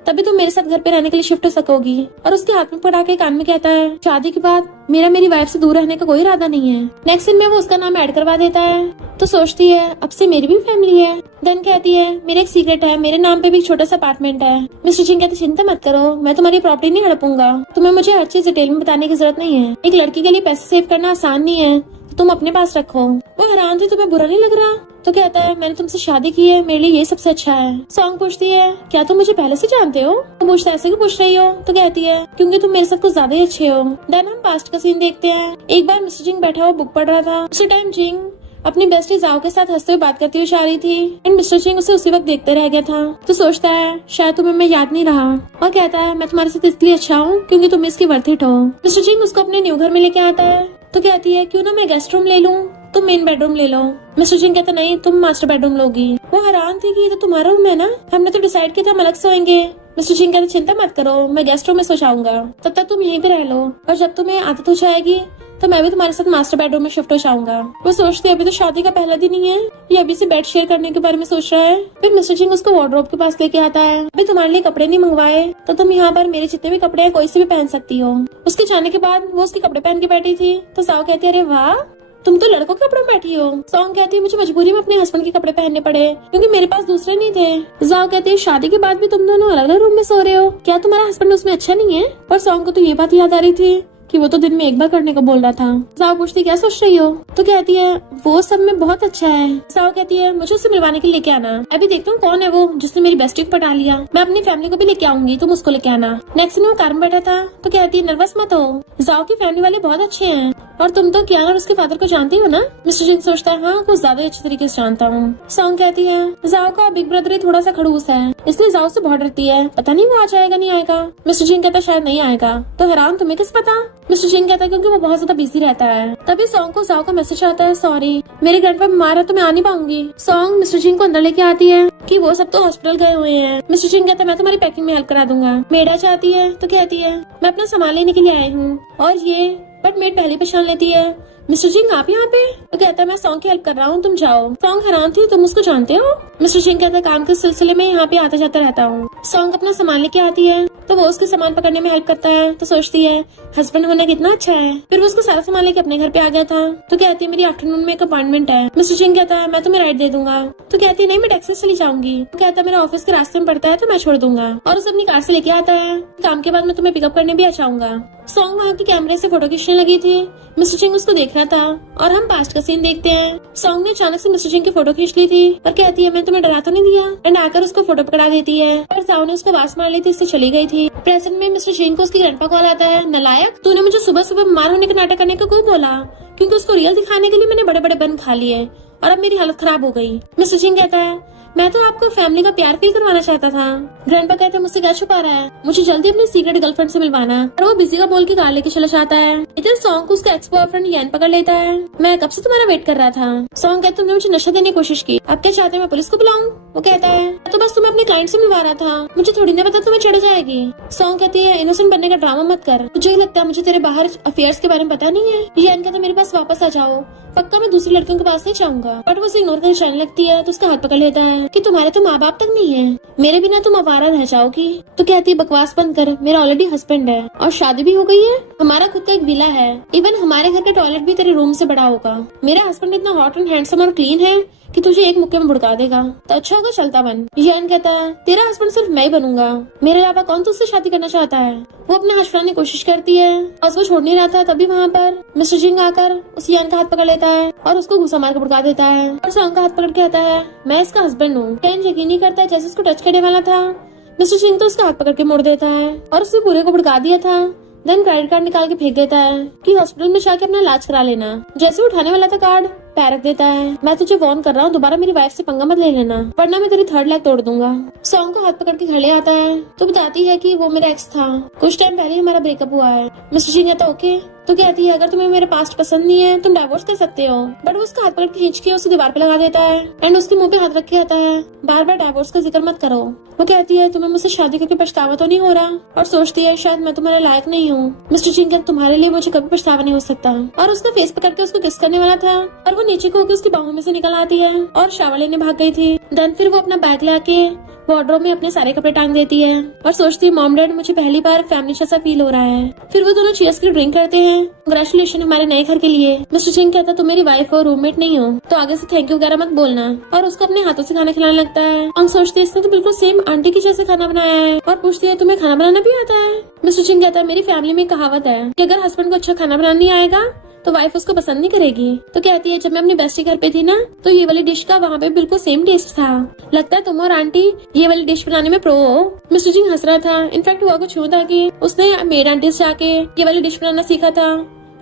तभी तुम मेरे साथ घर पे रहने के लिए शिफ्ट हो सकोगी। और उसके हाथ में पड़ा के कान में कहता है शादी के बाद मेरी वाइफ से दूर रहने का कोई इरादा नहीं है। नेक्स्ट दिन में वो उसका नाम ऐड करवा देता है। तो सोचती है अब से मेरी भी फैमिली है। देन कहती है मेरा एक सीक्रेट है, मेरे नाम पे भी एक छोटा सा अपार्टमेंट है। मिस्टर सिंह कहते चिंता मत करो, मैं तुम्हारी प्रॉपर्टी नहीं हड़पूंगा, तुम्हें मुझे हर चीज डिटेल में बताने की जरूरत नहीं है, एक लड़की के लिए पैसे सेव करना आसान नहीं है, तुम अपने पास रखो। वो हैरान थी तुम्हें बुरा नहीं लग रहा? तो कहता है मैंने तुमसे शादी की है, मेरे लिए ये सबसे अच्छा है। सॉन्ग पूछती है क्या तुम मुझे पहले से जानते हो? तो पूछता ऐसे क्यों पूछ रही हो? तो कहती है क्योंकि तुम मेरे साथ कुछ ज्यादा ही अच्छे हो। देन हम पास्ट का सीन देखते हैं। एक बार मिस्टर जिंग बैठा हुआ बुक पढ़ रहा था। उसी टाइम जिंग अपनी बेस्टी जाओ के साथ हंसते हुए बात करती हुई जा रही थी एंड मिस्टर सिंह उसे उसी वक्त देखते रह गया था। तो सोचता है शायद तुम्हें मैं याद नहीं रहा, और कहता है मैं तुम्हारे साथ इसलिए अच्छा हूँ क्योंकि तुम इसकी वर्थ इट हो। मिस्टर सिंह उसको अपने न्यू घर में लेके आता है। तो कहती है क्यों ना मैं गेस्ट रूम ले लूँ, तुम मेन बेडरूम ले लो। मिस्टर सिंह कहता नहीं तुम मास्टर बेडरूम लोगी। वो हैरान थी कि ये तो तुम्हारा रूम है ना, हमने तो डिसाइड किया था हम अलग सोएंगे। मिस्टर सिंह कहते चिंता मत करो, मैं गेस्ट रूम में सो जाऊंगा, तब तक तुम यहीं पे रह लो, और जब तुम्हें आदत हो जाएगी तो मैं भी तुम्हारे साथ मास्टर बेडरूम में शिफ्ट हो जाऊंगा। वो सोचती है अभी तो शादी का पहला दिन ही है, ये अभी से बेड शेयर करने के बारे में सोच रहा है। फिर मिस्टर सिंह उसको वार्डरोब के पास लेके आता है। अभी तुम्हारे लिए कपड़े नहीं मंगवाए तो तुम यहाँ पर मेरे जितने भी कपड़े हैं कोई से भी पहन सकती हो। उसके जाने के बाद वो उसके कपड़े पहन के बैठी थी। तो साव कहती है अरे वाह तुम तो लड़कों के कपड़ों में बैठी हो। सॉन्ग कहती है मुझे मजबूरी में अपने हस्बैंड के कपड़े पहनने पड़े क्योंकि मेरे पास दूसरे नहीं थे। जाओ कहती है शादी के बाद भी तुम दोनों अलग अलग रूम में सो रहे हो, क्या तुम्हारा हस्बैंड उसमें अच्छा नहीं है? पर सॉन्ग को तो ये बात याद आ रही थी कि वो तो दिन में एक बार करने को बोल रहा था। जाओ पूछती क्या सोच रही हो? तो कहती है वो सब में बहुत अच्छा है। जाओ कहती है मुझे उससे मिलवाने के लिए लेके आना। अभी देखता हूँ कौन है वो जिसने मेरी बेस्टी को पटा लिया। मैं अपनी फैमिली को भी लेके आऊंगी, तुम उसको लेके आना। नेक्स्ट दिन वो कार में बैठा था तो कहती है नर्वस मत हो, जाओ की फैमिली वाले बहुत अच्छे हैं और तुम तो कियान और उसके फादर को जानती हो ना? मिस्टर जिंग सोचता है हाँ कुछ ज्यादा अच्छे तरीके से जानता हूँ। सॉन्ग कहती है जाओ का बिग ब्रदर ही थोड़ा सा खड़ूस है, इसलिए जाओ से बहुत डरती है, पता नहीं वो आ जाएगा नहीं आएगा। मिस्टर जिंग कहता शायद नहीं आएगा। तो हैरान तुम्हें किस पता? मिस्टर जिंग कहता है क्योंकि वो बहुत ज्यादा बिजी रहता है। तभी सॉन्ग को जाओ का मैसेज आता है सॉरी मेरे ग्रैंडपा बीमार है तो मैं आ नहीं पाऊंगी। सॉन्ग मिस्टर जिंग को अंदर लेके आती है कि वो सब तो हॉस्पिटल गए हुए हैं। मिस्टर जिंग कहता है मैं तुम्हारी पैकिंग में हेल्प करा दूंगा। मेड आ जाती है तो कहती है मैं अपना सामान लेने के लिए आई हूँ और ये बट मेड पहले पहचान लेती है। मिस्टर जिंग आप यहाँ पे? तो कहता है मैं सॉन्ग की हेल्प कर रहा हूँ, तुम जाओ। सॉन्ग हैरान थी तुम उसको जानते हो? मिस्टर जिंग कहता है काम के सिलसिले में यहाँ पे आता जाता रहता हूँ। सॉन्ग अपना सामान लेके आती है तो वो उसके सामान पकड़ने में हेल्प करता है तो सोचती है हस्बैंड होना कितना अच्छा है। फिर वो उसको सारा सामान लेके अपने घर पे आ गया था तो कहती है मेरी आफ्टरनून में एक अपॉइंटमेंट है। मिस्टर जिंग कहता है मैं तुम्हें राइड दे दूंगा। तो कहती है नहीं मैं टैक्सी से चली जाऊंगी। तो कहता है मेरे ऑफिस के रास्ते में पड़ता है तो मैं छोड़ दूंगा और उसे अपनी कार से लेके आता है। काम के बाद मैं तुम्हें पिकअप करने भी आ जाऊंगा। सॉन्ग वहाँ के कैमरे से फोटो खींचने लगी थी। मिस्टर जिंग उसको देख रहा था और हम पास्ट का सीन देखते हैं। सॉन्ग ने अचानक से मिस्टर जिंग की फोटो खींच ली थी और कहती है मैं तुम्हें डरा तो नहीं दिया एंड आकर उसको फोटो पकड़ा देती है। पर जाओ ने उसको वास मार ली थी इससे चली गई थी। प्रेजेंट में मिस्टर जिंग को उसकी ग्रैंडपा कॉल आता है नलायक तूने मुझे सुबह सुबह बीमार होने का नाटक करने को क्यों बोला? क्योंकि उसको रियल दिखाने के लिए मैंने बड़े बड़े बन खा लिए और अब मेरी हालत खराब हो गई। मिस्टर जिंग कहता है मैं तो आपको फैमिली का प्यार फील करवाना चाहता था। ग्रैंडपा कहते हैं मुझसे क्या छुपा रहा है, मुझे जल्दी अपनी सीक्रेट गर्लफ्रेंड से मिलवाना। और वो बिजी का बोल के कार लेके चला जाता है। इधर सॉन्ग को उसका एक्स बॉयफ्रेंड यैन पकड़ लेता है। मैं कब से तुम्हारा वेट कर रहा था। सॉन्ग कहते तुमने मुझे नशा देने की कोशिश की, अब क्या चाहते हैं मैं पुलिस को बुलाऊं? वो कहता है तो बस तुम्हें अपने क्लाइंट से मिलवा रहा था, मुझे थोड़ी ना पता तुम्हें चढ़ जाएगी। सॉन्ग कहती है इनोसेंट बनने का ड्रामा मत कर, मुझे लगता है मुझे तेरे बाहर अफेयर्स के बारे में पता नहीं है। यैन कहता मेरे पास वापस आ जाओ, पक्का मैं दूसरी लड़कियों के पास नहीं जाऊंगा। बट वो उसे इग्नोर करने जाने लगती है तो उसका हाथ पकड़ लेता है कि तुम्हारे तो माँ बाप तक नहीं है, मेरे बिना तुम आवारा रह जाओगी। तो कहती है बकवास बंद कर, मेरा ऑलरेडी हस्बैंड है और शादी भी हो गई है, हमारा खुद का एक विला है, इवन हमारे घर का टॉयलेट भी तेरे रूम से बड़ा होगा। मेरा हस्बैंड इतना हॉट एंड हैंडसम और क्लीन है कि तुझे एक मुक्के में भुड़का देगा, तो अच्छा होगा चलता बन। यैन कहता है तेरा हस्बैंड सिर्फ मैं ही बनूंगा, मेरे अलावा कौन तुझसे शादी करना चाहता है। वो अपना हाथ छुड़ाने की कोशिश करती है और उसको छोड़ नहीं रहा था। तभी वहाँ पर मिस्टर जिंग आकर उस यैन का हाथ पकड़ लेता है और उसको घुसा मार के भुड़का देता है और सॉन्ग का हाथ पकड़ के कहता है मैं इसका हस्बैंड हूँ। यैन यकीन नहीं करता है, जैसे उसको टच करने वाला था मिस्टर जिंग तो उसका हाथ पकड़ के मोड़ देता है और उसने पूरे को भुड़का दिया था। देन क्रेडिट कार्ड निकाल के फेंक देता है कि हॉस्पिटल में जाके अपना इलाज करा लेना। जैसे उठाने वाला था कार्ड पैर रख देता है, मैं तुझे वार्न कर रहा हूँ दोबारा मेरी वाइफ से पंगा मत ले लेना वरना मैं तेरी थर्ड लेग तोड़ दूंगा। सॉन्ग को हाथ पकड़ के घर ले आता है तो बताती है कि वो मेरा एक्स था, कुछ टाइम पहले हमारा ब्रेकअप हुआ है। मिस्टर जिंग कहता ओके। तो कहती है अगर तुम्हें मेरे पास्ट पसंद नहीं है तुम डाइवोर्स कर सकते हो। बट वो उसका हाथ पकड़ के खींच के उसे दीवार पे लगा देता है एंड उसके मुंह पे हाथ रख के आता है बार बार डाइवोर्स का जिक्र मत करो। वो कहती है तुम्हें मुझसे शादी करके पछतावा तो नहीं हो रहा और सोचती है शायद मैं तुम्हारे लायक नहीं हूँ। मिस्टर जिंग कहता तुम्हारे लिए मुझे कभी पछतावा नहीं हो सकता और उसका फेस पकड़ के उसको किस करने वाला था और वो नीचे को होकर उसकी बाहों में से निकल आती है और शावर लेने भाग गई थी। देन फिर वो अपना बैग लाके वार्डरोब में अपने सारे कपड़े टांग देती है और सोचती है मॉम डैड मुझे पहली बार फैमिली जैसा फील हो रहा है। फिर वो दोनों चीयर्स की ड्रिंक करते हैं, कांग्रेचुलेशन हमारे नए घर के लिए। मिस्टर जिंग कहता तुम मेरी वाइफ और रूममेट नहीं हो तो आगे से थैंक यू वगैरह मत बोलना और उसको अपने हाथों से खाना खिलाने लगता है। और सोचती है इसने तो बिल्कुल सेम आंटी की जैसे खाना बनाया है और पूछती है तुम्हें खाना बनाना भी आता है। मिस्टर जिंग कहता है मेरी फैमिली में कहावत है कि अगर हस्बैंड को अच्छा खाना बनाना नहीं आएगा तो वाइफ उसको पसंद नहीं करेगी। तो कहती है जब मैं अपनी बेस्टी घर पे थी ना तो ये वाली डिश का वहाँ पे बिल्कुल सेम टेस्ट था, लगता है तुम और आंटी ये वाली डिश बनाने में प्रो हो। मिस्टर जिंग हंस रहा था, इनफैक्ट हुआ कुछ यूं था कि उसने मेड आंटी से जाके ये वाली डिश बनाना सीखा था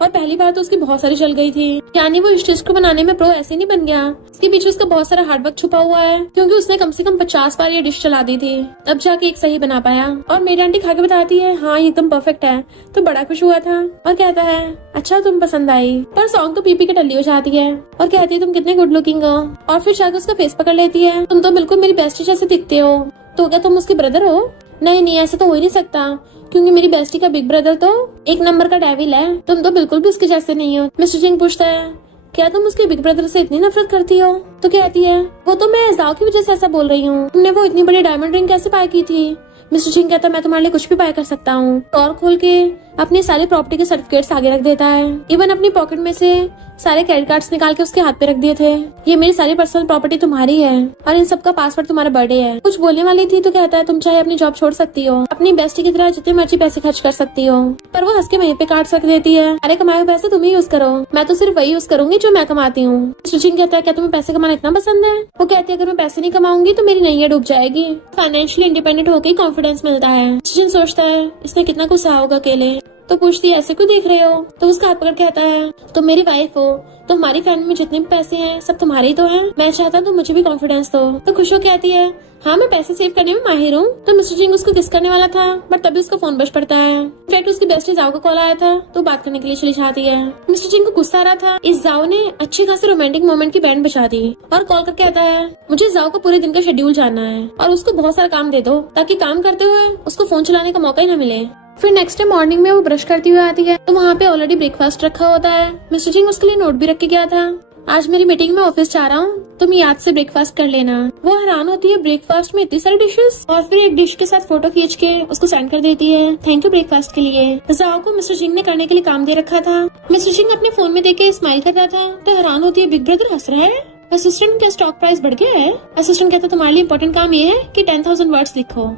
और पहली बार तो उसकी बहुत सारी चल गई थी। यानी वो इस डिश को बनाने में प्रो ऐसे नहीं बन गया, इसके पीछे उसका बहुत सारा हार्डवर्क छुपा हुआ है क्योंकि उसने कम से कम 50 बार ये डिश चला दी थी तब जाके एक सही बना पाया। और मेरी आंटी खा के बताती है हाँ ये एकदम परफेक्ट है, तो बड़ा खुश हुआ था और कहता है अच्छा तुम पसंद आई। पर सॉन्ग तो पी के टल्ली हो जाती है और कहती है तुम कितने गुड लुकिंग हो और फिर जाकर उसका फेस पकड़ लेती है तुम तो बिल्कुल मेरी बेस्टी जैसे दिखते हो। तो क्या तुम उसके ब्रदर हो? नहीं ऐसा तो हो ही नहीं सकता क्योंकि मेरी बेस्टी का बिग ब्रदर तो एक नंबर का डेविल है, तुम तो बिल्कुल भी उसके जैसे नहीं हो। मिस्टर जिंग पूछता है क्या तुम उसके बिग ब्रदर से इतनी नफरत करती हो? तो कहती है वो तो मैं जाओ की वजह से ऐसा बोल रही हूँ, तुमने वो इतनी बड़ी डायमंड रिंग कैसे बाय की थी? मिस्टर जिंग कहता मैं तुम्हारे लिए कुछ भी बाय कर सकता हूँ। और खोल के अपनी सारी प्रॉपर्टी के सर्टिफिकेट्स आगे रख देता है। इवन अपनी पॉकेट में से सारे क्रेडिट कार्ड्स निकाल के उसके हाथ पे रख दिए थे। ये मेरी सारी पर्सनल प्रॉपर्टी तुम्हारी है और इन सब का पासवर्ड तुम्हारा बर्थडे है। कुछ बोलने वाली थी तो कहता है तुम चाहे अपनी जॉब छोड़ सकती हो, अपनी बेस्टी की तरह जितने मर्जी पैसे खर्च कर सकती हो। पर वो हंस के वहीं पे काट सक देती है, अरे कमाए हुए पैसे तुम ही यूज करो, मैं तो सिर्फ वही यूज करूंगी जो मैं कमाती हूँ। मिस्टर जिंग कहता है क्या तुम्हें पैसे कमाना इतना पसंद है? वो कहती है अगर मैं पैसे नहीं कमाऊंगी तो मेरी नैया डूब जाएगी। फाइनेंशियली इंडिपेंडेंट होकर कॉन्फिडेंस मिलता है। मिस्टर जिंग सोचता है इसने कितना कुछ सहा होगा अकेले। तो पूछती है ऐसे क्यों देख रहे हो? तो उसका हाथ पकड़ कहता है तुम मेरी वाइफ हो तो हमारी फैमिली में जितने भी पैसे हैं सब तुम्हारे ही तो हैं। मैं चाहता हूँ तुम मुझे भी कॉन्फिडेंस दो। तो खुशो कहती है हाँ मैं पैसे सेव करने में माहिर हूँ। तो मिस्टर जिंग उसको किस करने वाला था बट तभी उसका फोन बज पड़ता है। इनफैक्ट उसकी बेस्टी जाओ का कॉल आया था तो बात करने के लिए चली जाती है। मिस्टर जिंग को गुस्सा आ रहा था, इस जाओ ने अच्छी खासी रोमांटिक मोमेंट की बैंड बजा दी और कॉल करके कहता है मुझे जाओ को पूरे दिन का शेड्यूल जानना है और उसको बहुत सारा काम दे दो ताकि काम करते हुए उसको फोन चलाने का मौका ही न मिले। फिर नेक्स्ट डे मॉर्निंग में वो ब्रश करती हुई आती है तो वहाँ पे ऑलरेडी ब्रेकफास्ट रखा होता है। मिस्टर जिंग उसके लिए नोट भी रख के गया था, आज मेरी मीटिंग में ऑफिस जा रहा हूँ तुम याद से ब्रेकफास्ट कर लेना। वो हैरान होती है ब्रेकफास्ट में इतनी सारी डिशेस और फिर एक डिश के साथ फोटो खींच के उसको सेंड कर देती है थैंक यू ब्रेकफास्ट के लिए। जाओ को मिस्टर जिंग ने करने के लिए काम दे रखा था। मिस्टर जिंग अपने फोन में देख के स्माइल कर रहा था तो हैरान होती है बिग ब्रदर हंस रहा है, असिस्टेंट का स्टॉक प्राइस बढ़ गया है। असिस्टेंट कहता तुम्हारे लिए इम्पोर्टेंट काम ये है कि 10,000 वर्ड्स लिखो।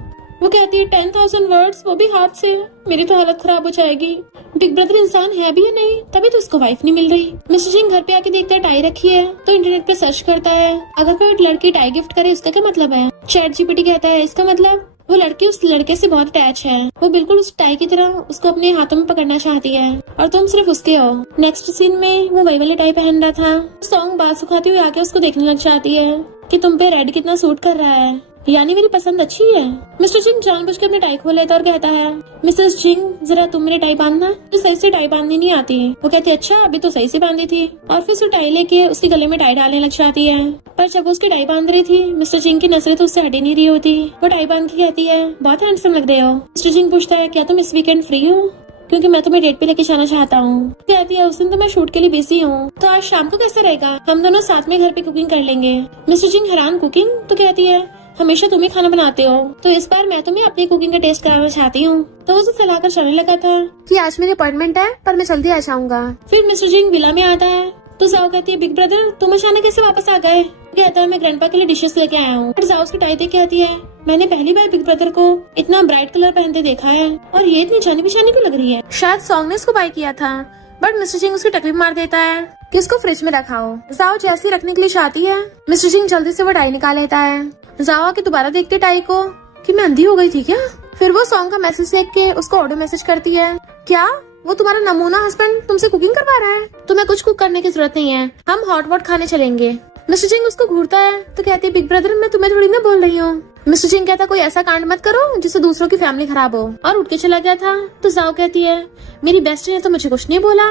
वो कहती है 10,000 वर्ड्स वो भी हाथ से, मेरी तो हालत खराब हो जाएगी। बिग ब्रदर इंसान है भी या नहीं, तभी तो उसको वाइफ नहीं मिल रही। मिस्टर जिंग घर पे आके देखता है टाई रखी है तो इंटरनेट पे सर्च करता है अगर कोई लड़की टाई गिफ्ट करे उसका क्या मतलब है। चैट जीपीटी कहता है इसका मतलब वो लड़की उस लड़के से बहुत अटैच है, वो बिल्कुल उस टाई की तरह उसको अपने हाथों में पकड़ना चाहती है और तुम सिर्फ उसके हो। नेक्स्ट सीन में वो वही वाली टाई पहन रहा था। सॉन्ग बाल सुखाती हुई आके उसको देखने लग जाती है कि तुम पे रेड कितना सूट कर रहा है, यानी मेरी पसंद अच्छी है। मिस्टर जिंग जानबूझ के अपने टाई खोल लेता और कहता है मिसेस जिंग जरा तुम मेरी टाई बांधना, तो सही से टाई बांधनी नहीं आती। वो कहती है अच्छा अभी तो सही से बांधी थी और फिर उसे टाई लेके उसके गले में टाई डालने लग जाती है। पर जब वो उसकी टाई बांध रही थी मिस्टर जिंग की नजरें तो उससे हटी नहीं रही होती। वो टाई बांध के कहती है बहुत हैंडसम लग रहे हो। मिस्टर जिंग पूछता है क्या तुम इस वीकेंड फ्री हो, क्योंकि मैं तुम्हें डेट पे लेके जाना चाहता हूँ। कहती है उस दिन तो मैं शूट के लिए बिजी हूँ, तो आज शाम को कैसे रहेगा, हम दोनों साथ में घर पे कुकिंग कर लेंगे। मिस्टर जिंग हैरान कुकिंग? तो कहती है हमेशा तुम ही खाना बनाते हो तो इस बार मैं तुम्हें अपनी कुकिंग का टेस्ट कराना चाहती हूँ। तो वो सलाह कर चलने लगा था कि आज मेरी अपॉइंटमेंट है पर मैं जल्दी आ जाऊंगा। फिर मिस्टर जिंग विला में आता है तो जाओ कहती है बिग ब्रदर तुम अचानक कैसे वापस आ गए। कहता है मैं ग्रैंडपा के लिए डिशेस लेके आया हूँ। जाओ उसकी टाई देख कहती है मैंने पहली बार बिग ब्रदर को इतना ब्राइट कलर पहनते देखा है और ये इतनी जानी पहचानी क्यों लग रही है। शायद सॉन्ग ने इसको बाय किया था बट मिस्टर जिंग उसकी टकली मार देता है कि इसको फ्रिज में रखाओ। जाओ जैसे रखने के लिए चाहती है मिस्टर जिंग जल्दी से वो टाई निकाल लेता है। जाओ आके दोबारा देखते टाई को कि मैं अंधी हो गई थी क्या। फिर वो सॉन्ग का मैसेज देख के उसको ऑडियो मैसेज करती है क्या वो तुम्हारा नमूना हस्बैंड तुमसे कुकिंग करवा रहा है, तुम्हें कुछ कुक करने की जरूरत नहीं है, हम हॉट वॉट खाने चलेंगे। मिस्टर जिंग उसको घूरता है तो कहती है बिग ब्रदर मैं तुम्हें थोड़ी ना बोल रही हूँ। मिस्टर जिंग कहता कोई ऐसा कांड मत करो जिससे दूसरों की फैमिली खराब हो और उठ के चला गया था। तो जाओ कहती है मेरी बेस्ट ने तो मुझे कुछ नहीं बोला,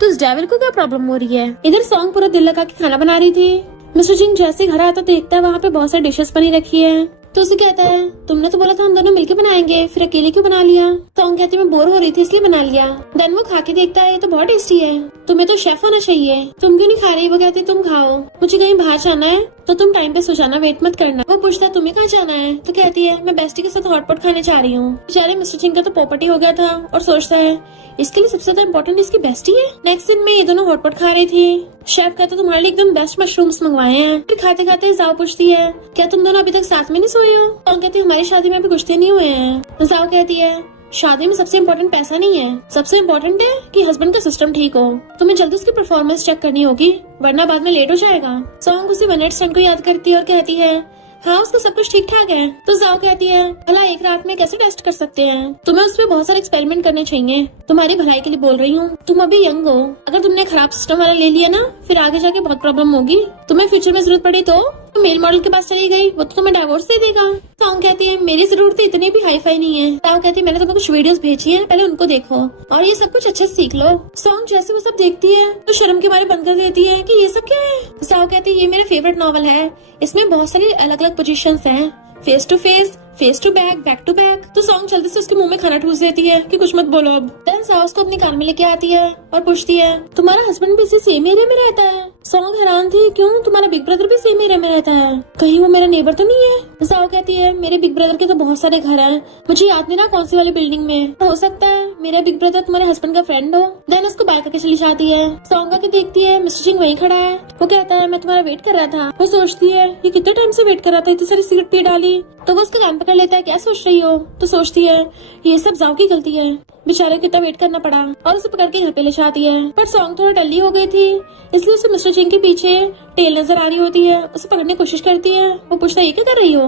तो इस डेविल को क्या प्रॉब्लम हो रही है। इधर सॉन्ग पूरा दिल लगा के खाना बना रही थी। मिस्टर जिंग जैसे घर आता तो देखता है वहाँ पे बहुत सारी डिशेस बनी रखी है तो उसे कहता है तुमने तो बोला था हम दोनों मिलकर बनाएंगे, फिर अकेले क्यों बना लिया। सॉन्ग कहती है मैं बोर हो रही थी इसलिए बना लिया। देन वो खा के देखता है ये तो बहुत टेस्टी है, तुम्हें तो शेफ होना चाहिए, तुम क्यों नहीं खा रही। वो कहती तुम खाओ, मुझे कहीं बाहर जाना है तो तुम टाइम पे सो जाना, वेट मत करना। वो पूछता है तुम्हें कहाँ जाना है तो कहती है मैं बेस्टी के साथ हॉटपॉट खाने जा रही हूँ। बेचारे मिस्टर जिंग का तो पोपटी हो गया था और सोचता है इसके लिए सबसे ज्यादा इम्पोर्टेंट इसकी बेस्टी है। नेक्स्ट दिन में ये दोनों हॉटपॉट खा रही थी। शेफ कहता तुम्हारे लिए एकदम बेस्ट मशरूम्स मंगवाए हैं। फिर खाते खाते जाओ पूछती है क्या तुम दोनों अभी तक साथ में नहीं सोए हो। तो कहती हमारी शादी में अभी कुछ दिन नहीं हुए हैं। जाओ कहती है शादी में सबसे इम्पोर्टेंट पैसा नहीं है, सबसे इम्पोर्टेंट है कि हस्बैंड का सिस्टम ठीक हो। तुम्हें जल्दी उसकी परफॉर्मेंस चेक करनी होगी वरना बाद में लेट हो जाएगा। सॉन्ग उसी वन नाइट स्टैंड को याद करती है और कहती है हाँ उसका सब कुछ ठीक ठाक है। तो जाओ कहती है भला एक रात में कैसे टेस्ट कर सकते हैं, तुम्हें उस पर बहुत सारे एक्सपेरिमेंट करने चाहिए, तुम्हारी भलाई के लिए बोल रही हूँ, तुम अभी यंग हो, अगर तुमने खराब सिस्टम वाला ले लिया ना फिर आगे जाके बहुत प्रॉब्लम होगी, तुम्हें फ्यूचर में जरूरत पड़ी तो मेल मॉडल के पास चली गई वो तो तुम्हें डाइवोर्स दे देगा। सॉन्ग कहती है मेरी जरूरत इतनी भी हाई फाई नहीं है। ताओ कहती है मैंने तुम्हें कुछ वीडियोस भेजी है पहले उनको देखो और ये सब कुछ अच्छे से सीख लो। सॉन्ग जैसे वो सब देखती है तो शर्म के मारे बंद कर देती है कि ये सब क्या है। साओ कहती है ये मेरा फेवरेट नॉवल है, इसमें बहुत सारी अलग अलग पोजीशंस हैं, face to back, back to back. तो सॉन्ग जल्दी से उसके मुंह में खाना ठूस देती है कि कुछ मत बोलो अब। देन साओ उसको अपनी कार में लेके आती है और पूछती है तुम्हारा हस्बैंड भी इसी सेम एरिया में रहता है। सॉन्ग हैरान थी, क्यों तुम्हारा बिग ब्रदर भी सेम एरिया में रहता है, कहीं वो मेरा नेबर तो नहीं है। जाओ कहती है मेरे बिग ब्रदर के तो बहुत सारे घर हैं, मुझे याद नहीं ना कौन सी वाली बिल्डिंग में, हो सकता है मेरा बिग ब्रदर तुम्हारे हस्बैंड का फ्रेंड हो। देन उसको बाय करके चली जाती है। सॉन्ग आके देखती है मिस्टर सिंह वहीं खड़ा है। वो कहता है मैं तुम्हारा वेट कर रहा था। वो सोचती है ये कितने टाइम से वेट कर रहा था, इतनी सारी सिगरेट पी डाली। तो वो उसका कान पकड़ लेता है, क्या सोच रही हो। तो सोचती है ये सब जाओ की गलती है, बेचारे को कितना वेट करना पड़ा, और उसे पकड़ के घर पे ले जाती है। पर सॉन्ग थोड़ा डल्ली हो गई थी, इसलिए उसे मिस्टर सिंह के पीछे टेल नजर आ रही होती है। उसे पकड़ने की कोशिश करती है। वो पूछता है ये क्या कर रही हो।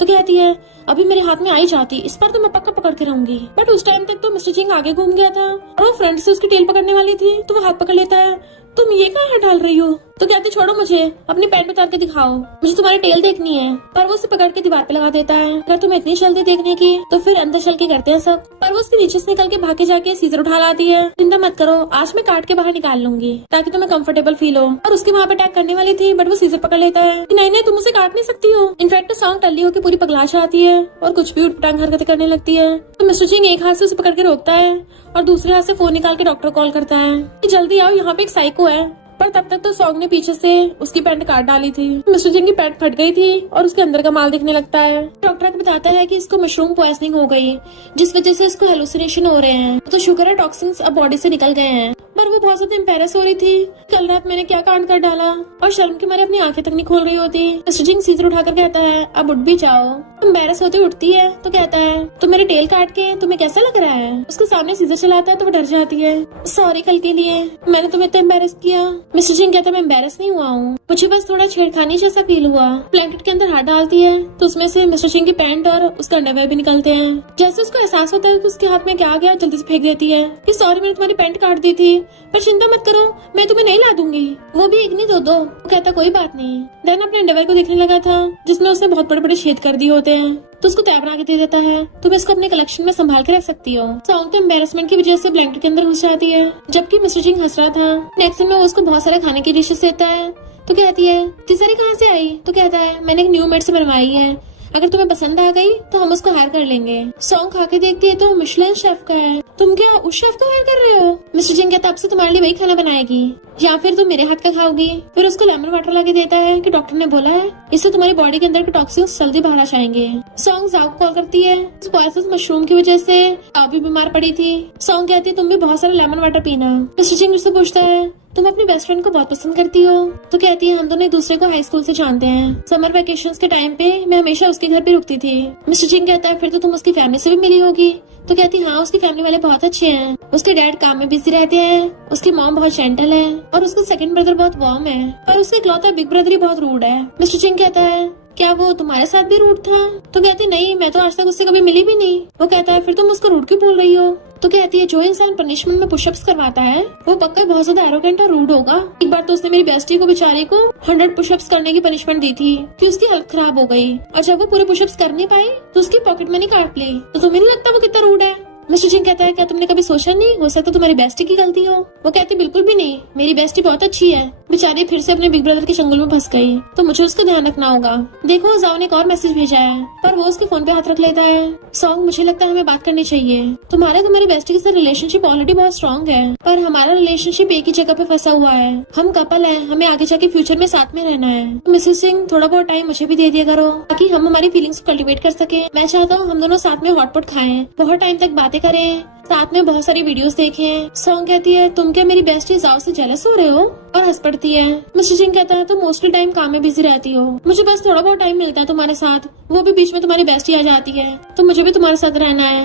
तो कहती है अभी मेरे हाथ में आई जाती, इस बार तो मैं पक्का पकड़ के रहूंगी। बट उस टाइम तक तो मिस्टर सिंह आगे घूम गया था और वो फ्रंट से उसकी टेल पकड़ने वाली थी। तो वो हाथ पकड़ लेता है, तुम ये कहाँ हाथ डाल रही हो। तो कहते छोड़ो मुझे, अपनी पैंट उतार के दिखाओ, मुझे तुम्हारी टेल देखनी है। पर वो उसे पकड़ के दीवार पे लगा देता है। अगर तुम्हें इतनी जल्दी देखने की तो फिर अंदर चल के करते हैं सब। पर वो उसके नीचे से निकल के भागे जाके सीजर उठा लाती है। चिंता मत करो, आज मैं काट के बाहर निकाल लूंगी ताकि तुम्हें कंफर्टेबल फील हो। और उसके वहाँ पे अटैक करने वाली थी, बट वो सीजर पकड़ लेता है कि नहीं नहीं तुम उसे काट नहीं सकती हो। इनफैक्ट सॉन्ग टल्ली होकर पूरी पगला जाती है और कुछ भी उठपटांग हरकतें करने लगती है। तो मिस्टर सिंह एक हाथ से उसे पकड़ के रोकता है और दूसरे हाथ से फोन निकाल के डॉक्टर कॉल करता है कि जल्दी आओ, यहाँ पे एक साइको है। पर तब तक तो सॉन्ग ने पीछे से उसकी पैंट काट डाली थी। मिस्टर सिंह की पैंट फट गई थी और उसके अंदर का माल दिखने लगता है। डॉक्टर को बताता है कि इसको मशरूम पॉइजनिंग हो गई, जिस वजह से इसको हेलुसिनेशन हो रहे हैं। तो शुक्र है टॉक्सिन्स अब बॉडी से निकल गए हैं। पर वो बहुत ज्यादा एम्बैरस हो रही थी, कल रात मैंने क्या कांड कर डाला, और शर्म के मारे अपनी आंखें तक नहीं खोल रही होती। मिस्टर सिंह सीजर उठाकर कहता है अब उठ भी जाओ। एम्बैरस होते उठती है तो कहता है तो मेरे टेल काट के तुम्हें कैसा लग रहा है। उसके सामने सीजर चलाता है तो वो डर जाती है। सॉरी कल के लिए, मैंने तुम्हें तो एम्बैरस किया। मिस्टर सिंह कहता है मैं एम्बैरस नहीं हुआ हूँ, मुझे बस थोड़ा छेड़खानी जैसा फील हुआ। ब्लैंकेट के अंदर हाथ डालती है तो उसमें से मिस्टर सिंह की पैंट और उसका अंडरवेयर भी निकलते हैं। जैसे उसको एहसास होता है कि उसके हाथ में क्या आ गया, जल्दी से फेंक देती है कि सॉरी मैंने तुम्हारी पैंट काट दी थी, पर चिंता मत करो मैं तुम्हें नहीं ला दूंगी, वो भी एक नहीं दो। वो कहता कोई बात नहीं। देन अपने अंडरवेयर को देखने लगा था जिसमें उसने बहुत बड़े बड़े छेद कर दिए होते हैं। तो उसको तय बना के दे देता है, तुम इसको अपने कलेक्शन में संभाल के रख सकती हो। सॉन्ग तो एम्बैरसमेंट की वजह से ब्लैंकेट के अंदर घुस जाती है, जबकि मिस्टर सिंह हंस रहा था। नेक्स्ट में वो उसको बहुत सारे खाने की डिशेस देता है। तो कहती है इतनी सारी कहाँ से आई। तो कहता है मैंने एक न्यू मेड से बनवाई है, अगर तुम्हें पसंद आ गई तो हम उसको हायर कर लेंगे। सॉन्ग खा के देखती है तो मिशेलिन शेफ का है। तुम क्या उस शेफ को हायर कर रहे हो। मिस्टर सिंह कहता अब से तुम्हारे लिए वही खाना बनाएगी या फिर तुम मेरे हाथ का खाओगी। फिर उसको लेमन वाटर ला के देता है कि डॉक्टर ने बोला है इससे तुम्हारी बॉडी के अंदर के टॉक्सिन्स जल्दी बाहर आ जाएंगे। सॉन्ग जाओ को कॉल करती है, पॉइजनस मशरूम की वजह से जाओ भी बीमार पड़ी थी। सॉन्ग कहती है तुम भी बहुत सारा लेमन वाटर पीना। मिस्टर सिंह मुझसे पूछता है तुम अपनी बेस्ट फ्रेंड को बहुत पसंद करती हो। तो कहती है हम दोनों एक दूसरे को हाई स्कूल से जानते हैं, समर वेकेशंस के टाइम पे मैं हमेशा उसके घर पे रुकती थी। मिस्टर सिंह कहता है फिर तो तुम उसकी फैमिली से भी मिली होगी। तो कहती हाँ उसकी फैमिली वाले बहुत अच्छे हैं, उसके डैड काम में बिजी रहते हैं, उसकी मॉम बहुत जेंटल है और उसका सेकंड ब्रदर बहुत वार्म है, पर उसका इकलौता बिग ब्रदर ही बहुत रूड है। मिस्टर सिंह कहता है क्या वो तुम्हारे साथ भी रूड था। तो कहती नहीं मैं तो आज तक उससे कभी मिली भी नहीं। वो कहता है फिर तुम उसको रूड क्यों बोल रही हो। तो कहती है जो इंसान पनिशमेंट में पुशअप्स करवाता है वो पक्का बहुत ज्यादा एरोगेंट और रूड होगा। एक बार तो उसने मेरी बेस्टी को बेचारी को 100 पुशअप्स करने की पनिशमेंट दी थी कि उसकी हेल्थ खराब हो गई, और जब वो पूरे पुशअप्स कर नहीं पाई तो उसकी पॉकेट मनी काट ली। तो तुम्हें नहीं लगता वो कितना रूड है। मिस्टर सिंह कहता है क्या तुमने कभी सोचा नहीं हो सकता तुम्हारी बेस्टी की गलती हो। वो कहती बिल्कुल भी नहीं, मेरी बेस्टी बहुत अच्छी है, बेचारी फिर से अपने बिग ब्रदर के चंगुल में फंस गई, तो मुझे उसका ध्यान रखना होगा। देखो जाओ ने एक और मैसेज भेजा है, पर वो उसके फोन पे हाथ रख लेता है। सॉन्ग मुझे लगता है हमें बात करनी चाहिए, तुम्हारी बेस्टी के साथ रिलेशनशिप ऑलरेडी बहुत स्ट्रॉन्ग है, पर हमारा रिलेशनशिप एक ही जगह पे फंसा हुआ है। हम कपल है, हमें आगे जाके फ्यूचर में साथ में रहना है। तो मिसेस सिंह थोड़ा बहुत टाइम मुझे भी दे दिया करो ताकि हम हमारी फीलिंग्स को कल्टिवेट कर सके। मैं चाहता हूँ हम दोनों साथ में हॉटपॉट खाएं, बहुत टाइम तक बातें करें, साथ में बहुत सारी वीडियोस देखें। सॉन्ग कहती है तुम क्या मेरी बेस्टी जाओ से जेलस हो रहे हो, और हंस पड़ती है। मिस्टर सिंह कहता है तुम मोस्टली टाइम काम में बिजी रहती हो, मुझे बस थोड़ा बहुत टाइम मिलता है तुम्हारे साथ, वो भी बीच में तुम्हारी बेस्टी आ जाती है, तो मुझे भी तुम्हारे साथ रहना है।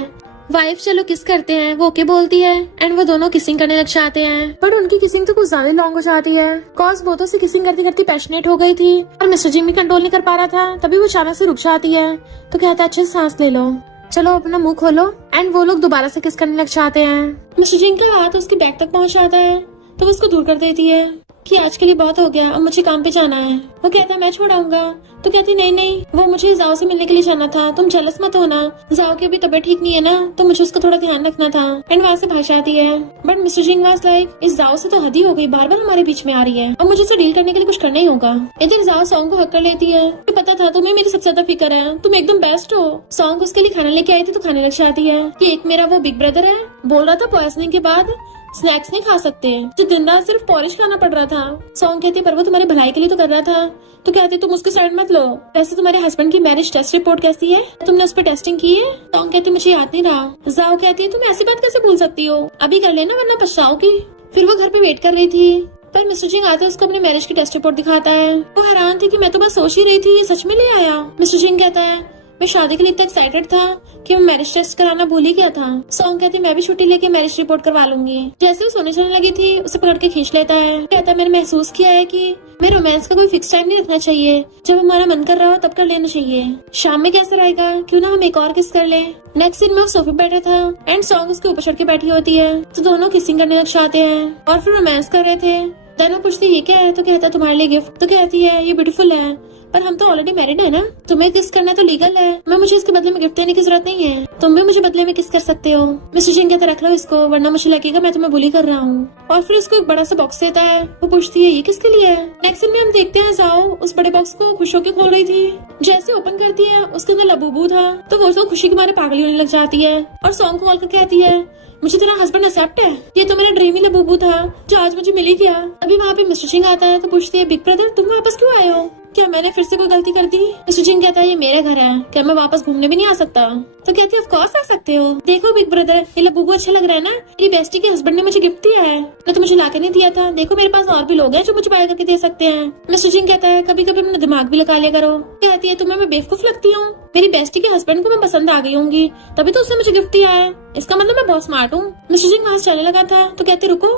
वाइफ चलो किस करते हैं, वो ओके बोलती है एंड वो दोनों किसिंग करने लग जाते हैं। बट उनकी किसिंग तो कुछ ज्यादा लॉन्ग हो जाती है, कॉज वो तो से किसिंग करते करते पैशनेट हो गई थी और मिस्टर सिंह भी कंट्रोल नहीं कर पा रहा था। तभी वो अचानक से रुक जाती है, तो कहता है अच्छे से सांस ले लो, चलो अपना मुंह खोलो, एंड वो लोग दोबारा से किस करने लग जाते हैं। मिस्टर सिंह का हाथ उसके बैग तक पहुंच जाता है तो वो उसको दूर कर देती है कि आज के लिए बहुत हो गया, अब मुझे काम पे जाना है। वो कहता है मैं छोड़ाऊंगा। तो कहती नहीं नहीं, वो मुझे जाओ से मिलने के लिए जाना था, तुम जेलस मत होना, जाओ की अभी तबीयत ठीक नहीं है ना, तो मुझे उसका थोड़ा ध्यान रखना था। एंड वहाँ से भाग जाती है। But mister Singh was like इस जाओ से तो हद ही हो गई, बार बार हमारे बीच में आ रही है, अब मुझे इसे डील करने के लिए कुछ करना ही होगा। इधर जाओ सॉन्ग को हक कर लेती है, तो पता था तुम्हें मेरी सबसे ज्यादा फिक्र है, तुम एकदम बेस्ट हो। सॉन्ग उसके लिए खाना लेके आई थी तो खाने लग जाती है कि एक मेरा वो बिग ब्रदर है, बोल रहा था पॉइजनिंग के बाद स्नैक्स नहीं खा सकते, जो दिन रात सिर्फ पॉलिश खाना पड़ रहा था। सॉन्ग कहती पर वो तुम्हारी भलाई के लिए तो कर रहा था। तो कहती तुम उसके साइड मत लो। वैसे तुम्हारे हस्बैंड की मैरिज टेस्ट रिपोर्ट कैसी है, तुमने उस पर टेस्टिंग की है? सॉन्ग कहती मुझे याद नहीं रहा। जाओ कहती है तुम ऐसी बात कैसे भूल सकती हो, अभी कर लेना वरना पछताओगी। फिर वो घर पे वेट कर रही थी, पर मिस्टर जिंग आता है, उसको अपनी मैरिज की टेस्ट रिपोर्ट दिखाता है। वो हैरान थी कि मैं तो बस सोच ही रही थी, ये सच में ले आया। मिस्टर जिंग कहता है मैं शादी के लिए इतना एक्साइटेड था कि मैं मैरिज टेस्ट कराना भूल ही गया था। सॉन्ग कहती मैं भी छुट्टी लेके मैरिज रिपोर्ट करवा लूंगी। जैसे वो सोने चलने लगी थी, उसे पकड़ के खींच लेता है। कहता है मैंने महसूस किया है कि मैं रोमांस का कोई फिक्स टाइम नहीं रखना चाहिए, जब हमारा मन कर रहा हो तब कर लेना चाहिए। शाम में कैसा रहेगा, क्यों ना हम एक और किस कर ले। नेक्स्ट सीन में वो सोफे पे बैठा था एंड सॉन्ग उसके ऊपर चढ़ के बैठी होती है, तो दोनों किसिंग करने लग जाते हैं और फिर रोमांस कर रहे थे। देन वो पूछती ये क्या है, तो कहता तुम्हारे लिए गिफ्ट। तो कहती है ये ब्यूटीफुल है, पर हम तो ऑलरेडी मैरिड है ना, तुम्हें किस करना तो लीगल है, मैं मुझे इसके बदले में गिफ्ट देने की जरूरत नहीं है, तुम भी मुझे बदले में किस कर सकते हो। मिस्टर जिंग कहता रख लो इसको, वरना मुझे लगेगा मैं तुम्हें बुली कर रहा हूँ। और फिर उसको एक बड़ा सा बॉक्स देता है। वो पूछती है ये किसके लिए है। नेक्स्ट सीन में हम देखते हैं जाओ उस बड़े बॉक्स को खुश होकर खोल रही थी। जैसे ओपन करती है उसके अंदर लबूबू था, तो वो तो खुशी के मारे पागल होने लग जाती है और सॉन्ग को कॉल करके कहती है मुझे तेरा हस्बैंड एक्सेप्ट है, ये तो मेरा ड्रीम ही लबूबू था जो आज मुझे मिल ही गया। अभी वहाँ पे मिस्टर जिंग आता है, तो पूछती है बिग ब्रदर तुम वापस क्यों आए हो, क्या मैंने फिर से कोई गलती कर दी। मिस्टर जिंग कहता है ये मेरा घर है, क्या मैं वापस घूमने भी नहीं आ सकता। तो कहती है ऑफ कोर्स आ सकते हो, देखो बिग ब्रदर ये लबूबू अच्छा लग रहा है ना, ये बेस्टी के हस्बैंड ने मुझे गिफ्ट दिया है, मैं तो मुझे लाके नहीं दिया था, देखो मेरे पास और भी लोग हैं जो मुझे बाय करके दे सकते हैं। मिस्टर जिंग कहता है कभी कभी अपना दिमाग भी लगा लिया करो। कहती है तुम्हें मैं बेवकूफ लगती हूँ, मेरी बेस्टी के हस्बैंड को मैं पसंद आ गई होंगी, तभी तो उसने मुझे गिफ्ट दिया है, इसका मतलब मैं बहुत स्मार्ट हूँ। मिस्टर जिंग वहां से चलने लगा था, तो कहती रुको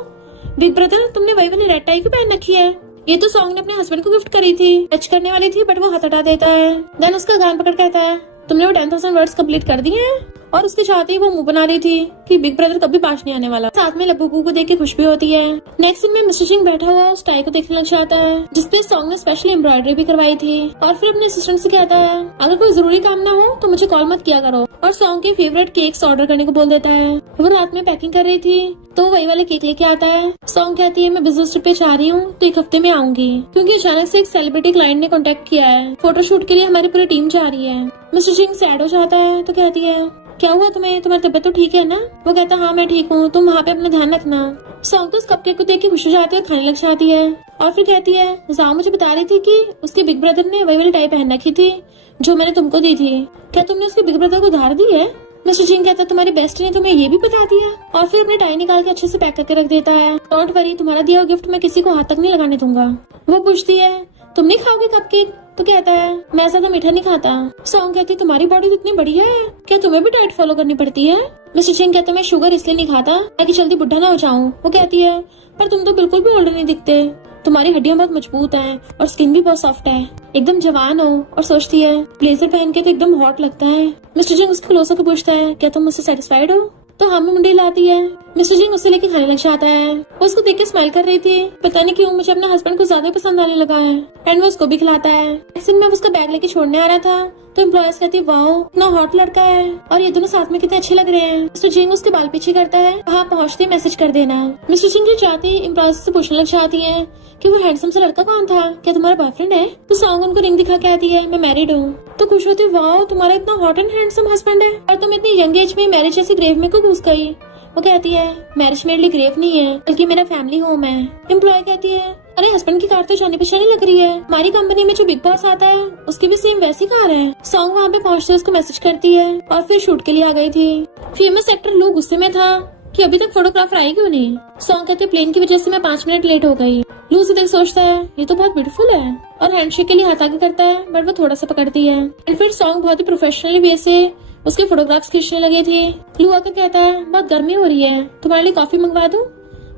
बिग ब्रदर तुमने वही वाली रेड टाई क्यों पहन रखी है, ये तो सॉन्ग ने अपने हस्बैंड को गिफ्ट करी थी, टच करने वाली थी बट वो हाथ हटा देता है। देन उसका कान पकड़ कहता है तुमने वो 10,000 वर्ड्स कंप्लीट कर दिए हैं, और उसके साथ ही वो मुंह बना रही थी कि बिग ब्रदर कभी पास नहीं आने वाला। साथ में लबूबू को देख के खुश भी होती है। नेक्स्ट सीन में मिस्टर सिंह बैठा हुआ उस टाई को देखने लग जाता है जिसपे सॉन्ग ने स्पेशली एम्ब्रॉयडरी भी करवाई थी, और फिर अपने असिस्टेंट से कहता है अगर कोई जरूरी काम ना हो तो मुझे कॉल मत किया करो, और सॉन्ग के फेवरेट केक्स ऑर्डर करने को बोल देता है। वो रात में पैकिंग कर रही थी तो वही वाले केक लेके आता है। सॉन्ग कहती है मैं बिजनेस ट्रिप पे जा रही हूँ तो 1 हफ्ते में आऊंगी, क्योंकि अचानक से एक सेलिब्रिटी क्लाइंट ने कांटेक्ट किया है, फोटोशूट के लिए हमारी पूरी टीम जा रही है। मिस्टर सिंह सैड हो जाता है, तो कहती है क्या हुआ तुम्हें, तुम्हारी तबीयत तो ठीक है ना। वो कहता हाँ मैं ठीक हूँ, तुम वहाँ पे अपना ध्यान रखना। सॉन्ग तो उस कपकेक को देख के खुश हो जाती है, खाने लग जाती है, और फिर कहती है जाओ मुझे बता रही थी कि उसके बिग ब्रदर ने वही वाली टाई पहन रखी थी जो मैंने तुमको दी थी, क्या तुमने उसके बिग ब्रदर को उधार दी है। मिस्टर सिंह कहता है तुम्हारी बेस्ट ने तुम्हें ये भी बता दिया, और फिर अपनी टाई निकाल के अच्छे से पैक करके रख देता है। डोंट वरी तुम्हारा दिया हुआ गिफ्ट मैं किसी को हाथ तक नहीं लगाने दूंगा। वो पूछती है तुम नहीं खाओगे कपकेक, तो कहता है मैं ज्यादा मीठा नहीं खाता। सॉन्ग कहती है तुम्हारी बॉडी तो इतनी बढ़िया है, क्या तुम्हें भी डाइट फॉलो करनी पड़ती है। मिस्टर सिंह कहता है मैं शुगर इसलिए नहीं खाता ताकि जल्दी बुढ़ा ना हो जाऊं। वो कहती है पर तुम तो बिल्कुल भी ओल्ड नहीं दिखते, तुम्हारी हड्डियां बहुत मजबूत हैं और स्किन भी बहुत सॉफ्ट है, एकदम जवान हो। और सोचती है ब्लेजर पहन के तो एकदम हॉट लगता है। मिस्टर सिंह उसको क्लोज होकर पूछता है क्या तुम मुझसे सेटिस्फाइड हो, तो हाँ में मुंडी लाती है। मिस्टर सिंह उससे लेके खाने लग जाता है। वो उसको देख के स्माइल कर रही थी, पता नहीं क्यों मुझे अपना हस्बैंड को ज्यादा पसंद आने लगा है, एंड वो उसको भी खिलाता है। ऐसे में उसका बैग लेके छोड़ने आ रहा था तो एम्प्लॉयज कहती है वाओ इतना हॉट लड़का है, और ये दोनों साथ में कितने अच्छे लग रहे हैं। मिस्टर सिंह उसके बाल पीछे करता है, वहाँ पहुँचते मैसेज कर देना। मिस्टर सिंह जाते ही एम्प्लॉयज से पूछने लग जाती है कि वो हैंडसम सा लड़का कौन था, क्या तुम्हारा बॉयफ्रेंड है। तो सॉन्ग उनको रिंग दिखा के आती है मैं मैरिड हूँ। तो खुश होती है वाओ तुम्हारा इतना हॉट एंड हैंडसम हस्बैंड है, और तुम इतनी यंग एज में मैरिज जैसी ग्रेव में क्यों घुस गई। वो कहती है मैरिज मेरे लिए ग्रेव नहीं है बल्कि मेरा फैमिली होम है। एम्प्लॉय कहती है अरे हस्बैंड की कार तो जाने पहचाने लग रही है, हमारी कंपनी में जो बिग बॉस आता है उसकी भी सेम वैसी कार है। सॉन्ग वहाँ पे पहुँचते उसको मैसेज करती है और फिर शूट के लिए आ गई थी। फेमस एक्टर लू गुस्से में था कि अभी तक फोटोग्राफर आई क्यों नहीं। सॉन्ग कहते प्लेन की वजह से मैं 5 मिनट लेट हो गई। लू से देख सोचता है ये तो बहुत ब्यूटीफुल है, और हैंडशेक के लिए हाथ आगे करता है बट वो थोड़ा सा पकड़ती है। एंड फिर सॉन्ग बहुत ही प्रोफेशनली वे से उसके फोटोग्राफ्स खींचने लगे थे। लू आकर कहता है बहुत गर्मी हो रही है, तुम्हारे लिए कॉफी मंगवा दूं।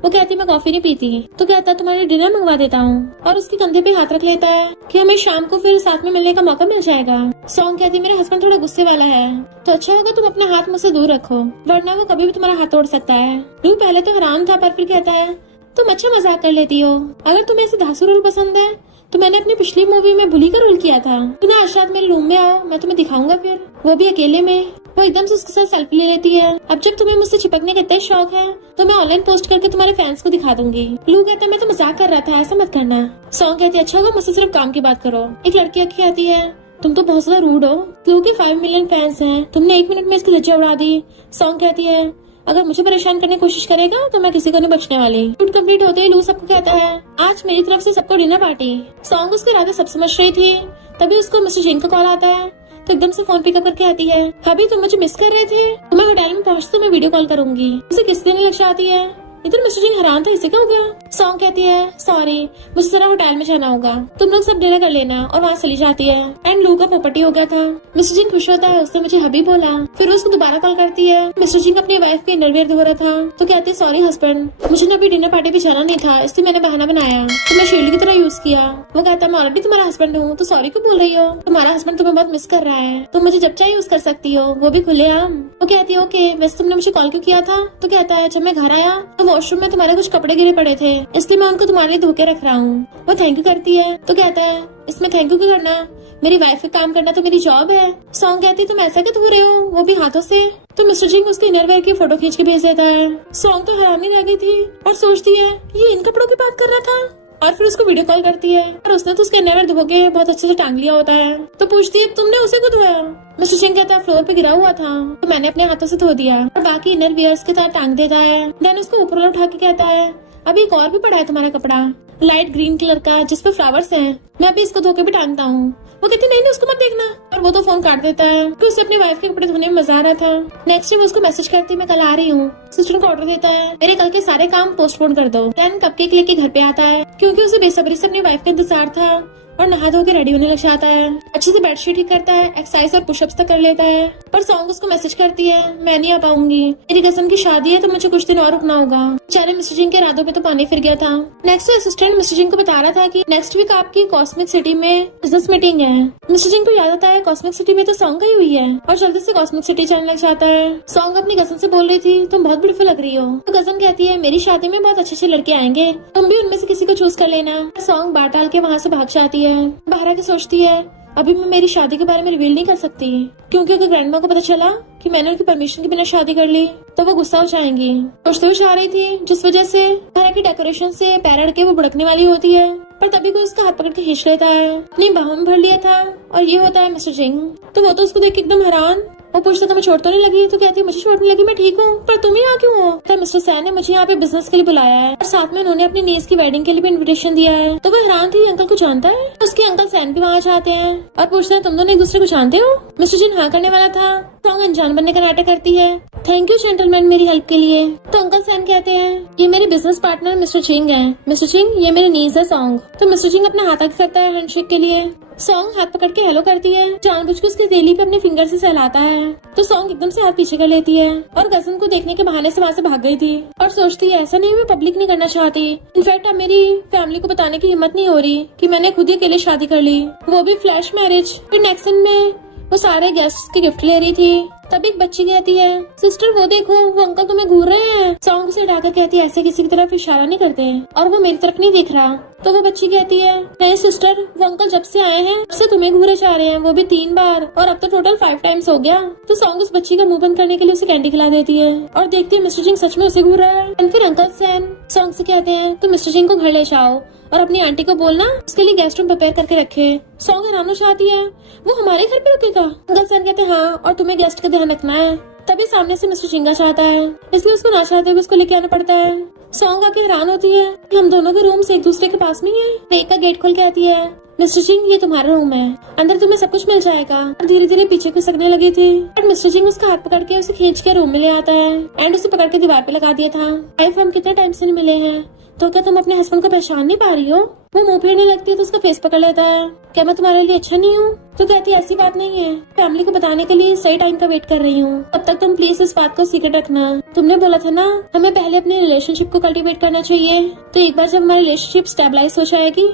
वो कहती मैं कॉफी नहीं पीती। तो कहता है तुम्हारे लिए डिनर मंगवा देता हूँ, और उसके कंधे पे हाथ रख लेता है कि हमें शाम को फिर साथ में मिलने का मौका मिल जाएगा। सॉन्ग कहती है मेरे हस्बैंड थोड़ा गुस्से वाला है, तो अच्छा होगा तुम अपना हाथ मुझसे दूर रखो, वरना वो कभी भी तुम्हारा हाथ तोड़ सकता है। लू पहले तो हैरान था पर फिर कहता है तुम अच्छा मजाक कर लेती हो, अगर तुम्हें ऐसे धांसू रोल पसंद है तो मैंने अपनी पिछली मूवी में बुली का रोल किया था। तुम आज रात मेरे रूम में आओ, मैं तुम्हें दिखाऊंगा, फिर वो भी अकेले में। वो एकदम से उसके साथ सेल्फी ले लेती है। अब जब तुम्हें मुझसे चिपकने का इतना शौक है तो मैं ऑनलाइन पोस्ट करके तुम्हारे फैंस को दिखा दूंगी। लू कहता है मैं तो मजाक कर रहा था, ऐसा मत करना। सॉन्ग कहती है अच्छा होगा मुझसे सिर्फ काम की बात करो। एक लड़की आके कहती है तुम तो बहुत ज्यादा रूड हो, लू के 5 मिलियन फैंस हैं, तुमने 1 मिनट में इसकी लज्जा उड़ा दी। सॉन्ग कहती है अगर मुझे परेशान करने की कोशिश करेगा तो मैं किसी को नहीं बचने वाली। शूट कंप्लीट होते ही लू सबको कहता है आज मेरी तरफ से सबको डिनर पार्टी। सॉन्ग उसके इरादे सब समझ रही थी, तभी उसको मिस्टर जिंग का कॉल आता है तो एकदम से फोन पिकअप करके आती है, अभी तुम मुझे मिस कर रहे थे? तो मैं होटल में पहुंचते मैं वीडियो कॉल करूंगी। उसे किस दिन लग जाती है। इधर मिस्टर जिंग हैरान था, इसे क्या हो गया। सॉन्ग कहती है सॉरी मुझे जरा होटल में जाना होगा, तुम लोग सब डिनर कर लेना, और वहाँ चली जाती है। एंड लू का पोपटी हो गया था। मिस्टर जिंग खुश होता है, उसने मुझे हबी बोला। फिर उसको दोबारा कॉल करती है। मिस्टर जिंग अपनी वाइफ के इनरवियर धो रहा था तो कहते सॉरी हस्बैंड, मुझे ना अभी डिनर पार्टी पे जाना नहीं था, इसलिए मैंने बहाना बनाया तो मैं शील्ड की तरह यूज किया। वो कहता मैं ऑलरेडी तुम्हारा हस्बैंड हूँ तो सॉरी क्यों बोल रही हो, तुम्हारा हस्बैंड तुम्हें बहुत मिस कर रहा है, तुम मुझे जब चाहे यूज कर सकती हो, वो भी खुलेआम। वो कहती है ओके वैसे तुमने मुझे कॉल क्यों किया था। तो कहता है जब मैं घर आया तो वॉशरूम में तुम्हारे कुछ कपड़े गिरे पड़े थे, इसलिए मैं उनको तुम्हारे लिए धो के रख रहा हूँ। वो थैंक यू करती है तो कहता है इसमें थैंक यू क्यों करना, मेरी वाइफ का काम करना तो मेरी जॉब है। सॉन्ग कहती तुम ऐसा क्यों धो रहे हो, वो भी हाथों से। तो मिस्टर जिंग उसके इनरवेयर की फोटो खींच के भेज देता है। सॉन्ग तो हैरानी रह गई थी और सोचती है ये इन कपड़ों की बात कर रहा था, और फिर उसको वीडियो कॉल करती है और उसने तो उसके इनरवेयर धो के बहुत अच्छे से टांग लिया होता है। तो पूछती है तुमने उसे क्यों धोया। मिस्टर जिंग कहता है फ्लोर पे गिरा हुआ था तो मैंने अपने हाथों से धो दिया, और बाकी इनरवियर्स के साथ टांग देता है। देन उसको ऊपर उठा के कहता है अभी एक और भी पड़ा है तुम्हारा कपड़ा, लाइट ग्रीन कलर का जिसपे फ्लावर्स हैं, मैं अभी इसको धो के भी टांगता हूँ। वो कहती नहीं उसको मत देखना, और वो तो फोन काट देता है क्योंकि उसे अपनी वाइफ के कपड़े धोने में मजा आ रहा था। नेक्स्ट वो उसको मैसेज करती मैं कल आ रही हूँ। सिस्टर को ऑर्डर देता है मेरे कल के सारे काम पोस्टपोन कर दो। देन कपकेक लेके घर पे आता है क्योंकि उसे बेसब्री से अपनी वाइफ का इंतजार था, और नहा धो के रेडी होने लग जाता है। अच्छे से बेडशीट ठीक करता है, एक्सरसाइज और पुशअप्स तक कर लेता है। पर सॉन्ग उसको मैसेज करती है मैं नहीं आ पाऊंगी, मेरी कजन की शादी है तो मुझे कुछ दिन और रुकना होगा। बेचारे मिस्टर जिंग के इरादों पे तो पानी फिर गया था। नेक्स्ट असिस्टेंट मिस्टर जिंग को बता रहा था कि नेक्स्ट वीक आपकी कॉस्मिक सिटी में बिजनेस मीटिंग है। मिस्टर जिंग को याद आता है कॉस्मिक सिटी में तो सॉन्ग गई हुई है, और जल्दी से कॉस्मिक सिटी जाने लग जाता है। सॉन्ग अपनी कजन से बोल रही थी तुम बहुत ब्यूटीफुल लग रही हो। तो कजन कहती है मेरी शादी में बहुत अच्छे लड़के आएंगे, तुम भी उनमें से किसी को चूज कर लेना। सॉन्ग बात डाल के वहाँ से भाग जाती है। बाहर आके सोचती है अभी मैं मेरी शादी के बारे में रिवील नहीं कर सकती क्योंकि अगर ग्रैंडमा को पता चला कि मैंने उनकी परमिशन के बिना शादी कर ली तो वो गुस्सा हो जाएंगी। सोचते हुए आ रही थी जिस वजह से घर की डेकोरेशन से पैर अड़ के वो भड़कने वाली होती है, पर तभी कोई उसका हाथ पकड़ के खींच लेता है। अपनी बाहों में भर लिया था और ये होता है मिस्टर जिंग। तो वो तो उसको देख के एकदम हैरान। वो पूछता तुम्हें चोट तो नहीं लगी। तो कहती है मुझे चोट नहीं लगी, मैं ठीक हूँ, पर तुम यहाँ क्यों हो। तो मिस्टर सैन ने मुझे यहाँ पे बिजनेस के लिए बुलाया है और साथ में उन्होंने अपनी नीस की वेडिंग के लिए भी इन्विटेशन दिया है। तो वो हैरान थी अंकल को जानता है। उसके अंकल सैन भी वहाँ जाते हैं और पूछते हैं तुम दोनों एक दूसरे को जानते हो। मिस्टर जिन हाँ करने वाला था। सॉन्ग अनजान बनने का नाटक करती है थैंक यू जेंटलमैन मेरी हेल्प के लिए। तो अंकल सैन कहते हैं ये मेरे बिजनेस पार्टनर मिस्टर जिंग है। मिस्टर जिंग ये मेरी नीस है सॉन्ग। तो मिस्टर जिंग अपना हाथ आगे करता है हैंडशेक के लिए। सॉन्ग हाथ पकड़ के हेलो करती है, जानबूझ के उसकी हथेली पे अपने फिंगर से सहलाता है। तो सॉन्ग एकदम से हाथ पीछे कर लेती है और कजन को देखने के बहाने से वहाँ से भाग गई थी और सोचती है ऐसा नहीं मैं पब्लिक नहीं करना चाहती। इनफैक्ट अब मेरी फैमिली को बताने की हिम्मत नहीं हो रही कि मैंने खुद ही अकेले शादी कर ली, वो भी फ्लैश मैरिज। फिर नेक्स्ट सीन में वो सारे गेस्ट की गिफ्ट ले रही थी। तभी एक बच्ची कहती है सिस्टर वो देखो वो अंकल तुम्हें घूर रहे हैं। सॉन्ग उसे डाकर कहती है ऐसे किसी की तरफ इशारा नहीं करते और वो मेरी तरफ नहीं देख रहा। तो वो बच्ची कहती है नहीं सिस्टर वो अंकल जब से आए हैं तब से तुम्हें घूरे जा रहे हैं, वो भी 3 बार, और अब तो टोटल 5 टाइम्स हो गया। तो सॉन्ग उस बच्ची का मुंह बंद करने के लिए उसे कैंडी खिला देती है और देखती है मिस्टर जिंग सच में उसे घूर रहा है। एंड फिर अंकल सैन सॉन्ग से कहते हैं तो मिस्टर जिंग को घर ले जाओ और अपनी आंटी को बोलना उसके लिए गेस्ट रूम प्रिपेयर करके रखे। सॉन्ग हैरान चाहती है वो हमारे घर पे रुकेगा। अंकल सैन कहते हैं हाँ और तुम्हें गेस्ट का ध्यान रखना है। तभी सामने से मिस्टर जिंगा चाहता है इसलिए उसको ना चाहते हुए उसको लेके आना पड़ता है। सॉन्ग आके हैरान होती है कि हम दोनों के रूम्स एक दूसरे के पास में ही है। एक का गेट खोल के आती है मिस्टर जिंग ये तुम्हारा रूम है, अंदर तुम्हें सब कुछ मिल जाएगा। धीरे धीरे पीछे खिसकने लगी थी बट मिस्टर जिंग उसका हाथ पकड़ के उसे खींच के रूम में ले आता है एंड उसे पकड़ के दीवार पे लगा दिया था। वाइफ हम कितने टाइम से नहीं मिले हैं तो क्या तुम अपने हस्बैंड को पहचान नहीं पा रही हो। वो मुंह फेरने लगती है तो उसका फेस पकड़ लेता है क्या मैं तुम्हारे लिए अच्छा नहीं हूँ। तो कहती है ऐसी बात नहीं है, फैमिली को बताने के लिए सही टाइम का वेट कर रही हूँ, अब तक तुम प्लीज इस बात को सीक्रेट रखना। तुमने बोला था ना हमें पहले अपने रिलेशनशिप को कल्टीवेट करना चाहिए, तो एक बार जब हमारी रिलेशनशिप स्टेबलाइज हो जाएगी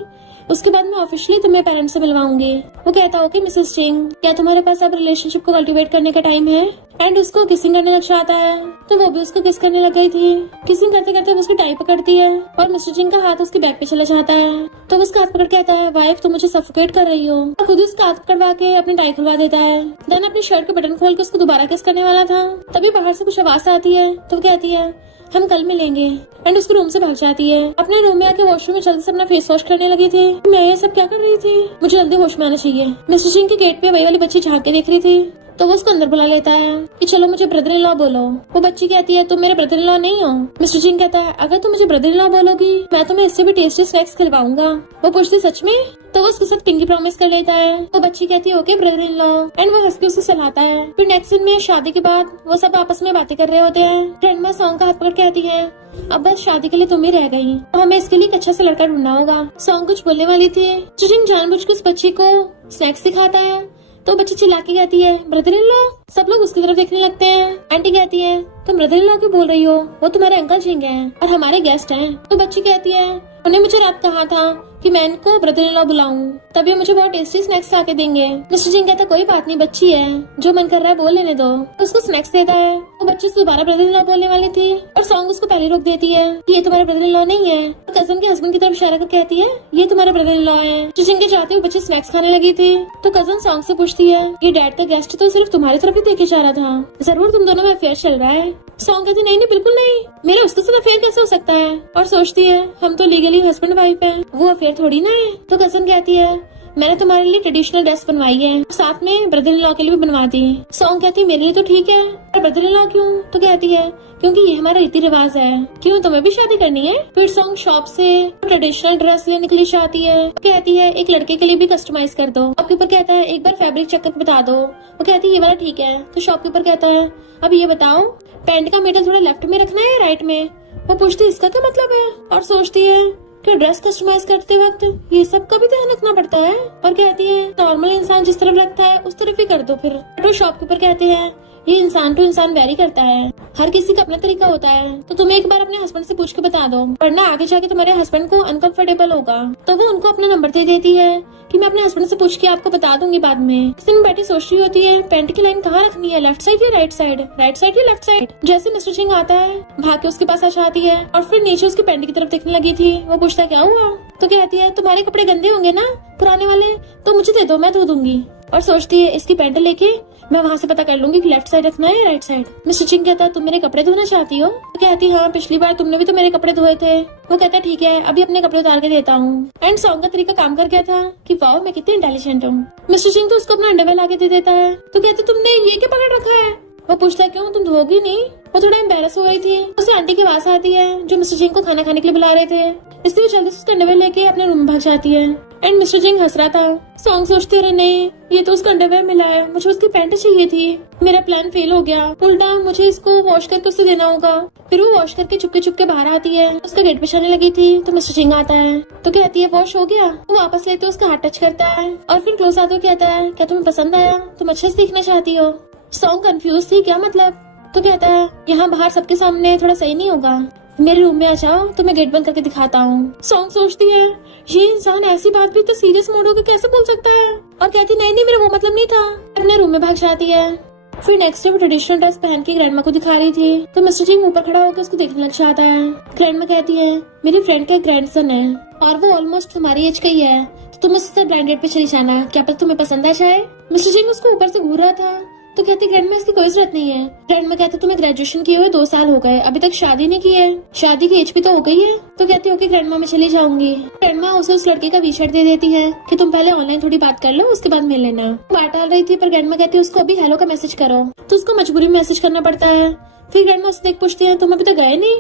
उसके बाद मैं ऑफिशियली तुम्हें पेरेंट्स से मिलवाऊंगी। वो कहता ओके मिसेस जिंग क्या तुम्हारे पास अब रिलेशनशिप को कल्टीवेट करने का टाइम है। एंड उसको किसिंग करने लग जाता है तो वो भी उसको किस करने लग गई थी। किसिंग करते करते वो उसकी टाई पकड़ती है और मिस्टर जिंग का हाथ उसके बैक पे चला जाता है। तो वो उसका हाथ पकड़ के आता है वाइफ तुम मुझे सफोकेट कर रही हो। तो खुद उसका हाथ पकड़वा के अपनी टाई खुलवा देता है। देन अपनी शर्ट के बटन खोल के उसको दोबारा किस करने वाला था तभी बाहर से कुछ आवाज आती है तो कहती है हम कल मिलेंगे एंड उसको रूम से भाग जाती है। अपने रूम में आके वॉशरूम में जल्दी से अपना फेस वॉश करने लगी थी। मैं ये सब क्या कर रही थी, मुझे जल्दी होश में आना चाहिए। मिस्टर जिंग के गेट पे वही वाली बच्ची झांक के देख रही थी। तो वो उसको अंदर बुला लेता है कि चलो मुझे ब्रदर इन लॉ बोलो। वो बच्ची कहती है तुम मेरे ब्रदर इन लॉ नहीं हो। मिस्टर जिंग कहता है अगर तुम मुझे ब्रदर इन लॉ बोलोगी मैं तुम्हें इससे भी टेस्टी स्नैक्स खिलवाऊंगा। वो पूछती सच में? तो वो उसके साथ पिंकी प्रॉमिस कर लेता है। वो बच्ची कहती है okay brother in law and वो हंस के उसे सहलाता है। फिर नेक्स्ट सीन में शादी के बाद वो सब आपस में बातें कर रहे होते हैं। ग्रैंडमा सॉन्ग का हाथ पकड़ कहती है अब बस शादी के लिए तुम ही रह गई, तो हमें इसके लिए एक अच्छा सा लड़का ढूंढना होगा। सॉन्ग कुछ बोलने वाली थी, जिंग जानबूझ के उस बच्ची को स्नैक्स दिखाता है तो बच्ची चिल्ला के कहती है ब्रदर इन लॉ। सब लोग उसकी तरफ देखने लगते हैं। आंटी कहती है तुम ब्रदर इन लॉ क्यों बोल रही हो, वो तुम्हारे अंकल जिंग हैं और हमारे गेस्ट हैं। तो बच्ची कहती है उन्हें मुझे रात कहा था कि मैं इनको ब्रदर इन लॉ बुलाऊं, तभी मुझे बहुत टेस्टी स्नैक्स आके देंगे। मिस्टर जिंग कहता कोई बात नहीं, बच्ची है, जो मन कर रहा है बोल लेने दो। तो उसको स्नैक्स देता है। वो बच्ची से दोबारा ब्रदर इन लॉ बोलने वाली थी और सॉन्ग उसको पहले रोक देती है कि ये तुम्हारा ब्रदर इन लॉ नहीं है। तो कजन के हस्बैंड की तरफ इशारा कर कहती है ये तुम्हारा ब्रदर इन लॉ है। जिंग के चाहते हुए बच्ची स्नैक्स खाने लगी थी तो कजन सॉन्ग से पूछती है ये डैड का गेस्ट तो सिर्फ तुम्हारी तरफ ही देखे जा रहा था, जरूर तुम दोनों में अफेयर चल रहा है। सॉन्ग कहती नहीं नहीं बिल्कुल नहीं, मेरा उसके साथ अफेयर कैसे हो सकता है। और सोचती है हम तो लीगली हस्बैंड वाइफ हैं, वो अफेयर थोड़ी ना है। तो कजन कहती है मैंने तुम्हारे लिए ट्रेडिशनल ड्रेस बनवाई है, साथ में ब्रदर इन लॉ के लिए भी बनवा दी। सॉन्ग कहती है मेरे लिए तो ठीक है, और ब्रदर इन लॉ क्यों? तो कहती है क्योंकि ये हमारा रीति रिवाज है। क्यों तुम्हें भी शादी करनी है? फिर सॉन्ग शॉप से ट्रेडिशनल ड्रेस लेने के लिए चाहती है। कहती है एक लड़के के लिए भी कस्टमाइज कर दो। शॉपकीपर कहता है एक बार फैब्रिक चेक करके बता दो। वो कहती है ये वाला ठीक है। तो शॉपकीपर कहता है अब ये बताओ पैंट का मिडल थोड़ा लेफ्ट में रखना है या राइट में? वो पूछती है इसका क्या मतलब है, और सोचती है कि ड्रेस कस्टमाइज करते वक्त ये सब का भी ध्यान रखना पड़ता है। और कहती है नॉर्मल इंसान जिस तरफ लगता है उस तरफ ही कर दो। फिर तो शॉपकीपर कहते हैं ये इंसान टू इंसान वेरी करता है, हर किसी का अपना तरीका होता है, तो तुम्हें एक बार अपने हस्बैंड से पूछ के बता दो, वरना आगे जाके तुम्हारे हस्बैंड को अनकंफर्टेबल होगा। तो वो उनको अपना नंबर दे देती है कि मैं अपने हस्बैंड से पूछ के आपको बता दूंगी बाद में। इस दिन बैठी सोच रही होती है पैंट की लाइन कहाँ रखनी है, लेफ्ट साइड या राइट साइड, राइट साइड या लेफ्ट साइड। जैसे मिस्टर सिंह आता है भाग के उसके पास आ जाती है और फिर नीचे उसकी पैंट की तरफ देखने लगी थी। वो पूछता क्या हुआ? तो कहती है तुम्हारे कपड़े गंदे होंगे ना पुराने वाले, तो मुझे दे दो मैं धो दूंगी। और सोचती है इसकी पैंट लेके मैं वहाँ से पता कर लूंगी कि लेफ्ट साइड रखना है या राइट साइड। मिस्टर सिंह कहता है तुम मेरे कपड़े धोना चाहती हो? तो कहती हाँ पिछली बार तुमने भी तो मेरे कपड़े धोए थे। वो कहता है ठीक है अभी अपने कपड़े उतार के देता हूँ। एंड सॉन्ग का तरीका काम कर गया था कि वाओ मैं कितनी इंटेलिजेंट हूँ। मिस्टर सिंह तो उसको अपना अंडरवेयर लाके दे देता है। तो कहती तुमने ये क्या पकड़ रखा है? वो पूछता है क्यों तुम धोगी नहीं? वो थोड़ा एम्बेरस हो गई थी। उसे आंटी की आवाज आती है जो मिस्टर सिंह को खाना खाने के लिए बुला रहे थे, इसलिए जल्दी से उसका अंडरवेयर लेके अपने रूम में भाग जाती है। एंड मिस्टर सिंह हंस रहा था। सॉन्ग सोचते रहे नहीं ये तो उसका अंडरवेयर मिला है, मुझे उसकी पैंट चाहिए थी, मेरा प्लान फेल हो गया, उल्टा मुझे इसको वॉश करके उसे देना होगा। फिर वो वॉश करके चुपके चुपके बाहर आती है। उसका गेट पे जाने लगी थी तो मिस्टर सिंह आता है तो कहती है वॉश हो गया। वो वापस लेते उसका हाथ टच करता है और फिर क्लोज आते हुए कहता है क्या तुम्हें पसंद आया, तुम अच्छे से दिखना चाहती हो? सॉन्ग कंफ्यूज थी क्या मतलब? तो कहता है यहाँ बाहर सबके सामने थोड़ा सही नहीं होगा, मेरे रूम में आ जाओ तो मैं गेट बंद करके दिखाता हूँ। सॉन्ग सोचती है ये इंसान ऐसी बात भी तो सीरियस मोड होकर कैसे बोल सकता है, और कहती नहीं नहीं मेरा वो मतलब नहीं था। अपने रूम में भाग जाती है। फिर नेक्स्ट डे वो ट्रेडिशनल ड्रेस पहन के ग्रैंडमा को दिखा रही थी तो मिस्टर सिंह ऊपर खड़ा होकर उसको देखने लग जाता है। ग्रैंडमा कहती है मेरी फ्रेंड का ग्रैंडसन है और वो ऑलमोस्ट तुम्हारी एज का ही है, तो तुम उसके साथ ब्लाइंड डेट पे चली जाना, क्या पता तुम्हें पसंद आ जाए। मिस्टर सिंह उसको ऊपर से घूर रहा था तो कहती ग्रैंडमा इसकी कोई जरूरत नहीं है। ग्रैंडमा कहते तुम्हें ग्रेजुएशन किए हुए 2 साल हो गए, अभी तक शादी नहीं की है, शादी की एज भी तो हो गई है। तो कहती ओके ग्रैंडमा मैं चली जाऊंगी। ग्रैंडमा उसे उस लड़के का वी-शर्ट दे देती है कि तुम पहले ऑनलाइन थोड़ी बात कर लो उसके बाद मिल लेना। बात डाल रही थी पर ग्रैंडमा कहती है उसको अभी हेलो का मैसेज करो, तो उसको मजबूरी में मैसेज करना पड़ता है। फिर ग्रैंडमा उससे देख पूछती है तुम अभी तक गए नहीं?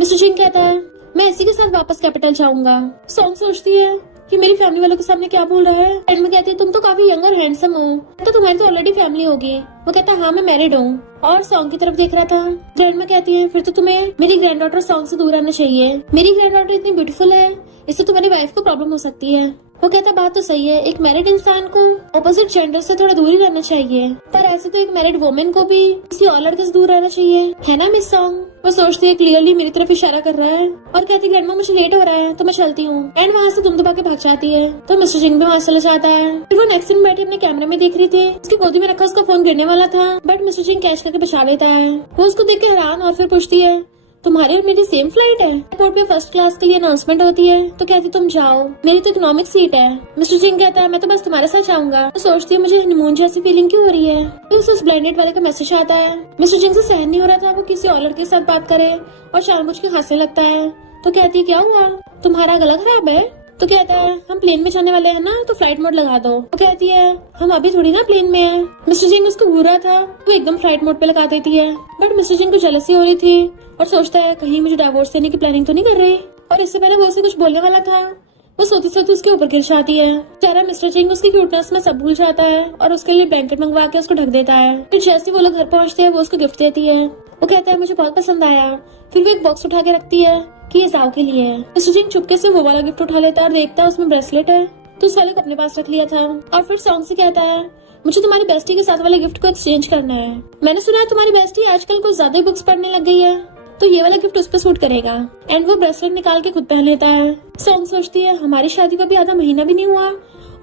मिस्टर सिंह कहता है मैं इसी के साथ वापस कैपिटल जाऊंगा। सॉन्ग सोचती है कि मेरी फैमिली वालों के सामने क्या बोल रहा है। एंड में कहती है तुम तो काफी यंग और हैंडसम हो, तो तुम्हारी तो ऑलरेडी फैमिली होगी। वो कहता है हाँ मैं मैरिड हूँ, और सॉन्ग की तरफ देख रहा था। ग्रैंड में कहती है फिर तो तुम्हें मेरी ग्रैंड डॉटर सॉन्ग से दूर रहना चाहिए, मेरी ग्रैंड डॉटर इतनी ब्यूटीफुल है, इससे तुम्हारी वाइफ को प्रॉब्लम हो सकती है। वो कहता बात तो सही है, एक मैरिड इंसान को ऑपोजिट जेंडर से थोड़ा दूर ही रहना चाहिए, पर ऐसे तो एक मैरिड वुमेन को भी किसी और लड़के से दूर रहना चाहिए, है ना मिस सॉन्ग? वो सोचती है क्लियरली मेरी तरफ इशारा कर रहा है और कहती ग्रैंडमा मुझे लेट हो रहा है तो मैं चलती हूँ। एंड वहाँ से दुम दबा के भाग जाती है तो मिस्टर सिंह भी वहाँ चला जाता है। फिर वो नेक्स्ट दिन बैठे अपने कैमरे में देख रही थी, उसकी गोदी में रखा उसका फोन गिरने वाला था बट मिस्टर सिंह कैच करके बचा लेता है। वो उसको देख के हैरान और फिर पूछती है तुम्हारी और मेरी सेम फ्लाइट है? एयरपोर्ट पे फर्स्ट क्लास के लिए अनाउंसमेंट होती है तो कहती तुम जाओ, मेरी तो इकोनॉमिक सीट है। मिस्टर सिंह कहता है मैं तो बस तुम्हारे साथ जाऊंगा। तो सोचती है मुझे हनीमून जैसी फीलिंग क्यों हो रही है। तो उस ब्लाइंडेड वाले का मैसेज आता है। मिस्टर सिंह से सहन नहीं हो रहा था वो किसी और लड़के के साथ बात करे और जानबूझ के हंसने लगता है। तो कहती क्या हुआ, तुम्हारा गला खराब है? तो कहता है हम प्लेन में जाने वाले हैं ना, तो फ्लाइट मोड लगा दो। वो कहती है हम अभी थोड़ी ना प्लेन में हैं। मिस्टर जिंग उसको घूर रहा था, वो एकदम फ्लाइट मोड पे लगा देती है। बट मिस्टर जिंग को जेलसी हो रही थी और सोचता है कहीं मुझे डिवोर्स देने की प्लानिंग तो नहीं कर रही। और इससे पहले वो उसे कुछ बोलने वाला था, वो सोती सोती उसके ऊपर गिर जाती है। बेचारा मिस्टर जिंग उसकी क्यूटनेस में सब भूल जाता है और उसके लिए ब्लैंकेट मंगवा के उसको ढक देता है। फिर जैसे वो लोग घर पहुंचते हैं वो उसको गिफ्ट देती है। वो कहता है मुझे बहुत पसंद आया। फिर वो एक बॉक्स उठा के रखती है कि ये साव के लिए है। मिस्टर जिंग चुपके से वो वाला गिफ्ट उठा लेता है और देखता है उसमें ब्रेसलेट है, तो उस वाले को अपने पास रख लिया था। और फिर सॉन्ग से कहता है मुझे तुम्हारी बेस्टी के साथ वाले गिफ्ट को एक्सचेंज करना है। मैंने सुना है तुम्हारी बेस्टी आजकल कुछ ज्यादा ही बुक्स पढ़ने लग गई है, तो ये वाला गिफ्ट उस पर सूट करेगा। एंड वो ब्रेसलेट निकाल के खुद पहन लेता है। सॉन्ग सोचती है हमारी शादी को भी आधा महीना भी नहीं हुआ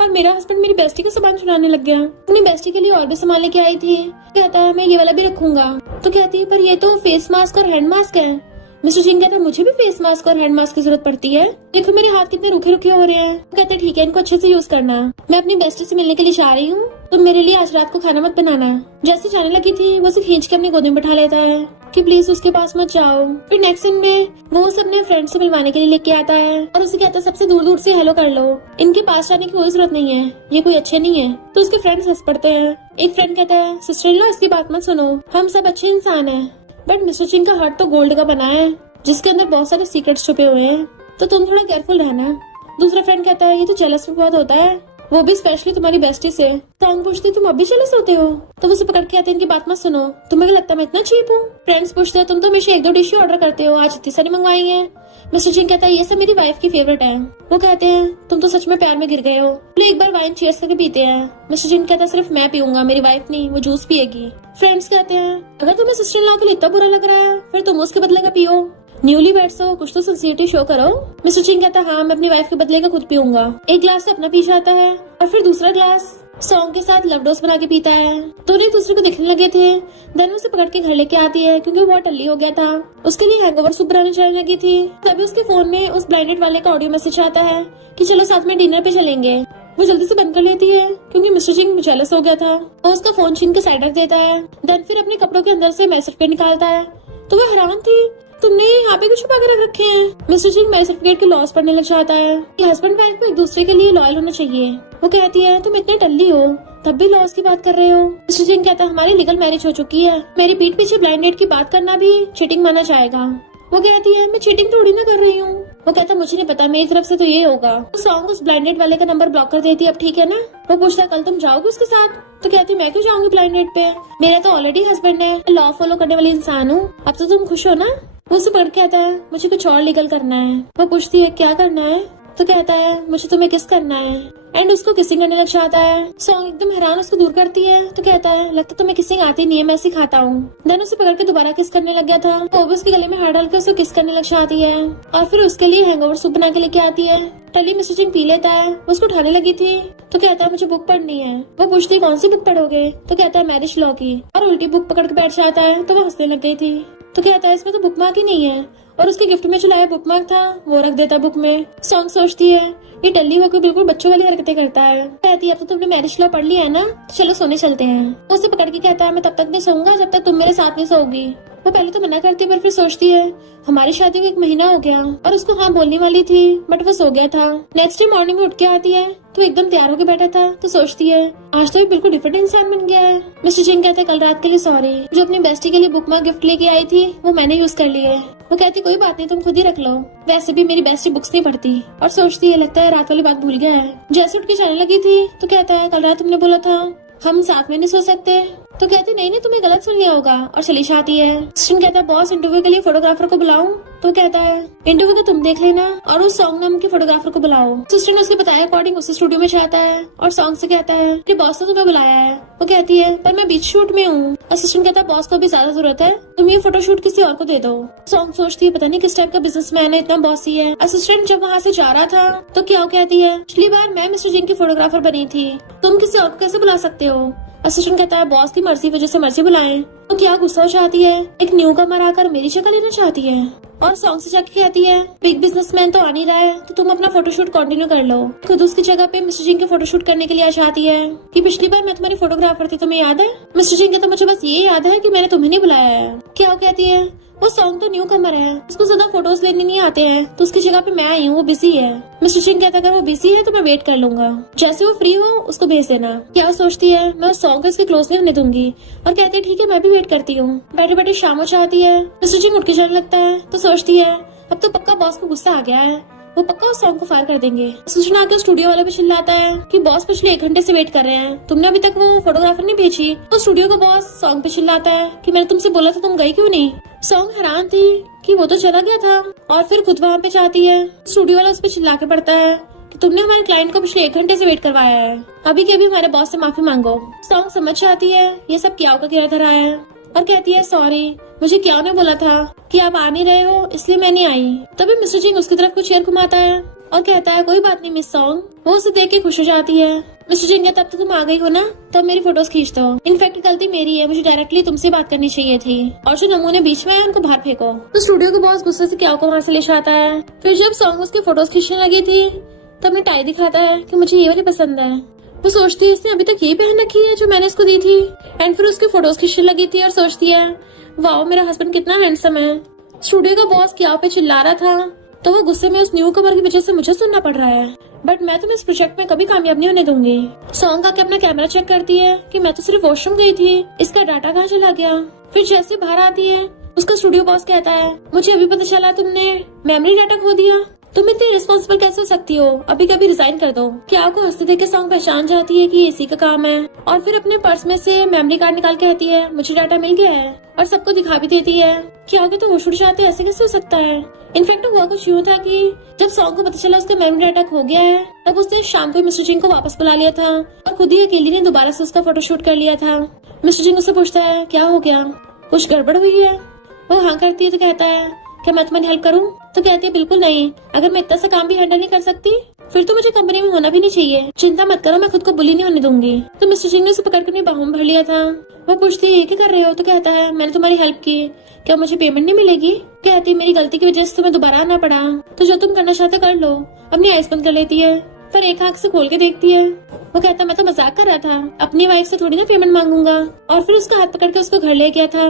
और मेरा हस्बैंड मेरी बेस्टी का सामान चुराने लग गया। अपनी बेस्टी के लिए और भी सामान लेके आई थी। कहता है मैं ये वाला भी रखूंगा। तो कहती है पर ये तो फेस मास्क और हैंड मास्क है। मिस्टर जिंग कहता है मुझे भी फेस मास्क और हैंड मास्क की जरूरत पड़ती है, देखो मेरे हाथ कितने रूखे रूखे हो रहे हैं। वो कहते हैं ठीक है इनको अच्छे से यूज करना। मैं अपनी बेस्टी से मिलने के लिए जा रही हूँ, तो मेरे लिए आज रात को खाना मत बनाना। जैसे जाने लगी थी वो उसे खींच के अपनी गोद में बैठा लेता है कि प्लीज उसके पास मत जाओ। फिर नेक्स्ट सीन में वो उसे अपने फ्रेंड से मिलवाने के लिए लेके आता है और उसे कहता है सबसे दूर दूर से हेलो कर लो, इनके पास जाने की कोई जरूरत नहीं है, ये कोई अच्छे नहीं है। तो उसके फ्रेंड्स हंस पड़ते हैं। एक फ्रेंड कहता है सिस्टर इन लॉ इसकी बात मत सुनो, हम सब अच्छे इंसान हैं, बट मिस्टर जिंग का हार्ट तो गोल्ड का बना है जिसके अंदर बहुत सारे सीक्रेट्स छुपे हुए हैं, तो तुम थोड़ा केयरफुल रहना। दूसरा फ्रेंड कहता है ये तो जेलस भी बहुत होता है, वो भी स्पेशली तुम्हारी बेस्टी से। सॉन्ग पूछती तुम अब भी जेलस होते हो? तो वो उसे पकड़ के आते हैं इनकी बात मत सुनो, तुम्हें क्या लगता है मैं इतना चीप हूँ? फ्रेंड्स पूछते हैं तुम तो हमेशा 1-2 डिश ऑर्डर करते हो, आज इतनी सारी मंगवाई है। मिस्टर जिंग कहता है ये सब मेरी वाइफ की फेवरेट है। वो कहते हैं तुम तो सच में प्यार में गिर गए हो, तो एक बार वाइन चीयर्स करके पीते हैं। मिस्टर जिंग कहता है सिर्फ मैं पीऊंगा, मेरी वाइफ नहीं, वो जूस पिएगी। फ्रेंड्स कहते हैं अगर तुम्हें सिस्टर इन लॉ के लिए इतना बुरा लग रहा है फिर तुम उसके बदले का पियो, न्यूली बैट्स हो, कुछ तो सिंसियरिटी शो करो। मिस्टर जिंग कहता है हाँ मैं अपनी वाइफ के बदले का खुद पीऊंगा। एक ग्लास से अपना पी जाता है और फिर दूसरा ग्लास सॉन्ग के साथ लव डोज बना के पीता है। दोनों एक दूसरे को दिखने लगे थे। देन उसे पकड़ के घर लेके आती है क्योंकि वो बहुत टल्ली हो गया था। उसके लिए हैंगओवर सूप बनाने चलने लगी थी। तभी उसके फोन में उस ब्लाइंडेड वाले का ऑडियो मैसेज आता है कि चलो साथ में डिनर पे चलेंगे। वो जल्दी से बंद कर लेती है क्योंकि मिस्टर जिंग जेलस हो गया था। वो उसका फोन छीन के साइड रख देता है। देन फिर अपने कपड़ों के अंदर से मैरिज सर्टिफिकेट निकालता है। तो वो हैरान थी तुमने यहाँ पे कुछ छुपा कर रख रखे हैं। मिस्टर जिंग मैरिज सर्टिफिकेट के लॉस पढ़ने लग जाता है कि हस्बैंड वाइफ को एक दूसरे के लिए लॉयल होना चाहिए। वो कहती है तुम इतने टल्ली हो तब भी लॉस की बात कर रहे हो। मिस्टर जिंग कहता है हमारी लीगल मैरिज हो चुकी है, मेरी पीठ पीछे ब्लाइंड डेट की बात करना भी चीटिंग माना जाएगा। वो कहती है मैं चीटिंग थोड़ी ना कर रही हूँ। वो कहता मुझे नहीं पता, मेरी तरफ से तो ये होगा। तो सॉन्ग उस ब्लाइंडेड वाले का नंबर ब्लॉक कर देती है अब ठीक है ना। वो पूछता है कल तुम जाओगे उसके साथ? तो कहती मैं क्यों जाऊंगी ब्लाइंडेड पे, मेरा तो ऑलरेडी हस्बैंड है, लॉ फॉलो करने वाली इंसान हूँ, अब तो तुम खुश हो ना। वो उसे पढ़ के आता है मुझे कुछ और लीगल करना है। वो पूछती है क्या करना है? तो कहता है मुझे तुम्हें किस करना है। एंड उसको किसिंग करने लग जाता है। सॉन्ग एकदम हैरान उसको दूर करती है। तो कहता है लगता तुम्हें किसिंग आती नहीं है, मैं सिखाता हूँ। देन उसे पकड़ के दोबारा किस करने लग गया था। वो भी उसके गले में हाथ डाल के उसे किस करने लग जाती है और फिर उसके लिए हैंगओवर सूप बना के लेके आती है। टली मिस्टर जिंग पी लेता है। वो उसको उठाने लगी थी तो कहता है मुझे बुक पढ़नी है। वो पूछती है कौन सी बुक पढ़ोगे? तो कहता है मैरिज लॉ की, और उल्टी बुक पकड़ के बैठ जाता है। तो वो हंसने लग गई थी। तो कहता है इसमें तो बुक मार्क ही नहीं है, और उसके गिफ्ट में जो लाया बुक मार्क था वो रख देता बुक में। सॉन्ग सोचती है ये टल्ली होकर बिल्कुल बच्चों वाली हरकतें करता है। कहती है अब तो तुमने मैरिज लॉ पढ़ लिया है ना, तो चलो सोने चलते हैं। वो उसे पकड़ के कहता है मैं तब तक नहीं सोऊंगा जब तक तुम मेरे साथ नहीं सोओगी। वो पहले तो मना करती है पर फिर सोचती है हमारी शादी को 1 महीना हो गया, और उसको हाँ बोलने वाली थी बट वो सो गया था। नेक्स्ट डे मॉर्निंग में उठ के आती है तो एकदम तैयार होकर बैठा था। तो सोचती है आज तो ये बिल्कुल डिफरेंट इंसान बन गया है। मिस्टर जिंग कहते हैं कल रात के लिए सॉरी, जो अपनी बेस्टी के लिए बुक मार्क गिफ्ट लेके आई थी वो मैंने यूज कर ली है। वो कहती कोई बात नहीं तुम खुद ही रख लो, वैसे भी मेरी बेस्टी बुक्स नहीं पढ़ती। और सोचती है लगता है रात वाली बात भूल गया है। जैसे उठ के जाने लगी थी तो कहता है कल रात तुमने बोला था हम साथ में नहीं सो सकते। तो कहती नहीं तुम्हें गलत सुन लिया होगा, और चली जाती है। सिस्टन कहता है बॉस इंटरव्यू के लिए फोटोग्राफर को बुलाऊं? तो कहता है इंटरव्यू को तुम देख लेना और उस सॉन्ग नाम के फोटोग्राफर को बुलाओ। सिस्टर ने उसके बताया अकॉर्डिंग उसी स्टूडियो में जाता है और सॉन्ग से कहता है कि बॉस ने तुम्हें बुलाया है। वो कहती है पर मैं बीच शूट में हूँ। असिस्टेंट कहता है बॉस को भी ज्यादा जरूरत है, तुम ये फोटोशूट किसी और को दे दो। सॉन्ग सोचती है पता नहीं किस टाइप का बिजनेसमैन है, इतना बॉसी है। असिस्टेंट जब वहाँ से जा रहा था तो क्या कहती है पिछली बार मैं मिस्टर जिंग की फोटोग्राफर बनी थी, तुम किसी और को कैसे बुला सकते हो? असिस्टेंट कहता है बॉस की मर्जी वजह से मर्जी बुलाएं। तो क्या गुस्सा हो जाती है, एक न्यू कमर आकर मेरी जगह लेना चाहती है। और सॉन्ग से जाके कहती है बिग बिजनेसमैन तो आ नहीं रहा है तो तुम अपना फोटोशूट कंटिन्यू कर लो। खुद उसकी जगह पे मिस्टर जिंग के फोटोशूट करने के लिए आ जाती है कि पिछली बार मैं तुम्हारी फोटोग्राफर थी, तुम्हें याद है? मिस्टर जिंग कहता मुझे बस ये याद है कि मैंने तुम्हें नहीं बुलाया है। क्या कहती है वो सॉन्ग तो न्यू कमर है, उसको ज्यादा फोटोज लेने नहीं आते हैं, तो उसकी जगह पे मैं आई हूँ, वो बिजी है। मिस्टर सिंह कहता है अगर वो बिजी है तो मैं वेट कर लूंगा, जैसे वो फ्री हो उसको भेज देना। क्या वो सोचती है मैं उस सॉन्ग को उसके क्लोज नहीं होने दूंगी और कहती है ठीक है मैं भी वेट करती हूँ। बैठे बैठे शाम हो जाती है, मिस्टर सिंह उठ के चलने लगता है तो सोचती है अब तो पक्का बॉस को गुस्सा आ गया है, वो पक्का उस सॉन्ग को फायर कर देंगे। सूचना आके स्टूडियो वाले पे चिल्लाता है कि बॉस पिछले 1 घंटे से वेट कर रहे हैं, तुमने अभी तक वो फोटोग्राफर नहीं भेजी। तो स्टूडियो का बॉस सॉन्ग पे चिल्लाता है कि मैंने तुमसे बोला था तुम गई क्यों नहीं। सॉन्ग हैरान थी कि वो तो चला गया था और फिर खुद वहाँ पे जाती है। स्टूडियो वाला उस पर चिल्ला के पड़ता है कि तुमने हमारे क्लाइंट को पिछले 1 घंटे से वेट करवाया है, अभी के अभी हमारे बॉस से माफी मांगो। सॉन्ग समझ जाती है ये सब क्या का किया धरा है और कहती है सॉरी, मुझे क्या ने बोला था कि आप आ नहीं रहे हो इसलिए मैं नहीं आई। तभी मिस्टर सिंह उसकी तरफ कुछ चेयर घुमाता है और कहता है कोई बात नहीं मिस सॉन्ग। वो उसे देख के खुश हो जाती है। मिस्टर सिंह कहता अब तो तुम आ गई हो ना, तब मेरी फोटोज खींच दो। इनफैक्ट गलती मेरी है, मुझे डायरेक्टली तुमसे बात करनी चाहिए थी और जो नमूने बीच में है उनको बाहर फेंको। तो स्टूडियो का बॉस गुस्से से क्या को वहाँ से ले जाता है। फिर जब सॉन्ग उसके फोटोज खींचने लगी थी तब अपनी टाई दिखाता है कि मुझे ये वाली पसंद है। वो सोचती है इसने अभी तक ये पहन रखी है जो मैंने इसको दी थी। एंड फिर उसके फोटोज खींचने लगी थी और सोचती है वाओ मेरा हस्बैंड कितना हैंडसम है। स्टूडियो का बॉस क्या पे चिल्ला रहा था तो वो गुस्से में उस न्यू कमर की वजह से मुझे सुनना पड़ रहा है, बट मैं तुम्हें इस प्रोजेक्ट में कभी कामयाब नहीं होने दूंगी। सॉन्ग आके अपना कैमरा चेक करती है कि मैं तो सिर्फ वॉशरूम गई थी, इसका डाटा कहाँ चला गया। फिर जैसे बाहर आती है उसका स्टूडियो बॉस कहता है मुझे अभी पता चला तुमने मेमोरी डाटा खो दिया, तुम इतनी रिस्पॉन्सिबल कैसे हो सकती हो, अभी कभी रिजाइन कर दो। क्या आपको हंसते देख के सॉन्ग पहचान जाती है कि ये इसी का काम है और फिर अपने पर्स में से मेमोरी कार्ड निकाल के कहती है मुझे डाटा मिल गया है और सबको दिखा भी देती है। क्या आगे तो होश उड़ जाते ऐसे कैसे हो सकता है। इनफैक्ट हुआ कुछ यूँ था कि जब सॉन्ग को पता चला उसका मेमोरी डाटा खो गया है तब उसने शाम को मिस्टर सिंह को वापस बुला लिया था और खुद ही अकेली ने दोबारा से उसका फोटोशूट कर लिया था। मिस्टर सिंह उससे पूछता है क्या हो गया, कुछ गड़बड़ हुई है। वो हाँ करती है तो कहता है क्या मैं तुम्हारी हेल्प करूं? तो कहती है बिल्कुल नहीं, अगर मैं इतना सा काम भी हैंडल नहीं कर सकती फिर तो मुझे कंपनी में होना भी नहीं चाहिए। चिंता मत करो मैं खुद को बुली नहीं होने दूंगी। तो मिस्टर सिंह ने उसे पकड़ कर अपनी बाहों में भर लिया था। वो पूछती है क्या कर रहे हो? तो कहता है मैंने तुम्हारी हेल्प की, क्या मुझे पेमेंट नहीं मिलेगी? कहती मेरी गलती की वजह से तुम्हें दोबारा आना पड़ा, तो जो तुम करना चाहते कर लो। अपनी आइस बंद कर लेती है पर एक आंख से खोल के देखती है। वो कहता मैं तो मजाक कर रहा था, अपनी वाइफ से थोड़ी ना पेमेंट मांगूंगा। और फिर उसका हाथ पकड़ के उसको घर ले गया था।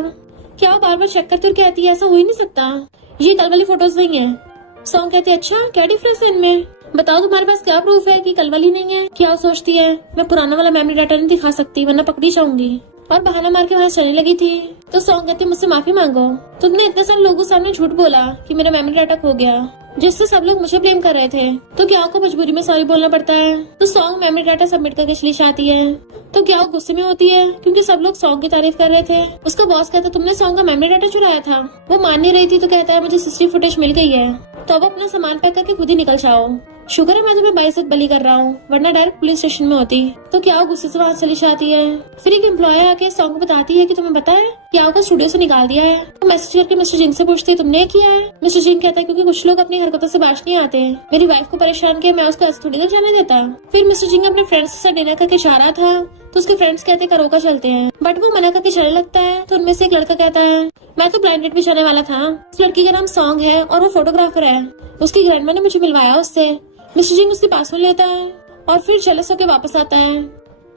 क्या वो बार बार चेक करती और कहती है ऐसा हो ही नहीं सकता, ये कल वाली फोटोज नहीं है। सॉन्ग कहते अच्छा क्या डिफरेंस है इनमें, बताओ तुम्हारे पास क्या प्रूफ है कि कल वाली नहीं है। क्या सोचती है मैं पुराना वाला मेमोरी डाटा नहीं दिखा सकती वरना पकड़ी जाऊंगी और बहाना मार के वहाँ चलने लगी थी। तो सॉन्ग कहती मुझसे माफी मांगो, तुमने इतने सारे लोगों सामने झूठ बोला कि मेरा मेमोरी डाटा खो गया जिससे सब लोग मुझे ब्लेम कर रहे थे, तो क्या को मजबूरी में सॉरी बोलना पड़ता है। तो सॉन्ग मेमोरी डाटा सबमिट करके चली जाती है। तो क्या गुस्से में होती है क्योंकि सब लोग सॉन्ग की तारीफ कर रहे थे। उसका बॉस कहता तुमने सॉन्ग का मेमोरी डाटा चुराया था। वो मान नहीं रही थी तो कहता है मुझे सीसीटीवी फुटेज मिल गई है, तो अब अपना सामान पैक करके खुद ही निकल जाओ। शुक्र है मैं तुम्हें बाइज्जत बली कर रहा हूँ वरना डायरेक्ट पुलिस स्टेशन में होती। तो क्या गुस्से से वहाँ चली जाती है। फिर एक एम्प्लॉय आके सॉन्ग को बताती है कि तुम्हें पता है क्या को स्टूडियो से निकाल दिया है। तो मैसेज करके मिस्टर जिन से पूछती है तुमने किया है। मिस्टर जिन कहता है क्योंकि कुछ लोग अपनी हरकतों से बाज नहीं आते, मेरी वाइफ को परेशान किया मैं उसको ऐसे थोड़ी ना जाने देता। फिर मिस्टर जिन अपने फ्रेंड्स के साथ डिनर करके जा रहा था तो उसके फ्रेंड्स कहते करोका चलते हैं, बट वो मना करके चलने लगता है। तो उनमें से एक लड़का कहता है मैं तो ब्लाइंड डेट भी जाने वाला था, इस लड़की का नाम सॉन्ग है और वो फोटोग्राफर है, उसकी ग्रैंडमा ने मुझे मिलवाया उससे। मिस्टर जिंग उसके पास में लेता है और फिर जेलस होकर वापस आता है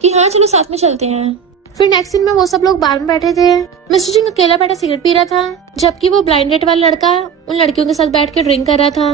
कि हाँ चलो साथ में चलते हैं। फिर नेक्स्ट सीन में वो सब लोग बार में बैठे थे। मिस्टर जिंग अकेला बैठा सिगरेट पी रहा था जबकि वो ब्लाइंड डेट वाला लड़का उन लड़कियों के साथ बैठ के ड्रिंक कर रहा था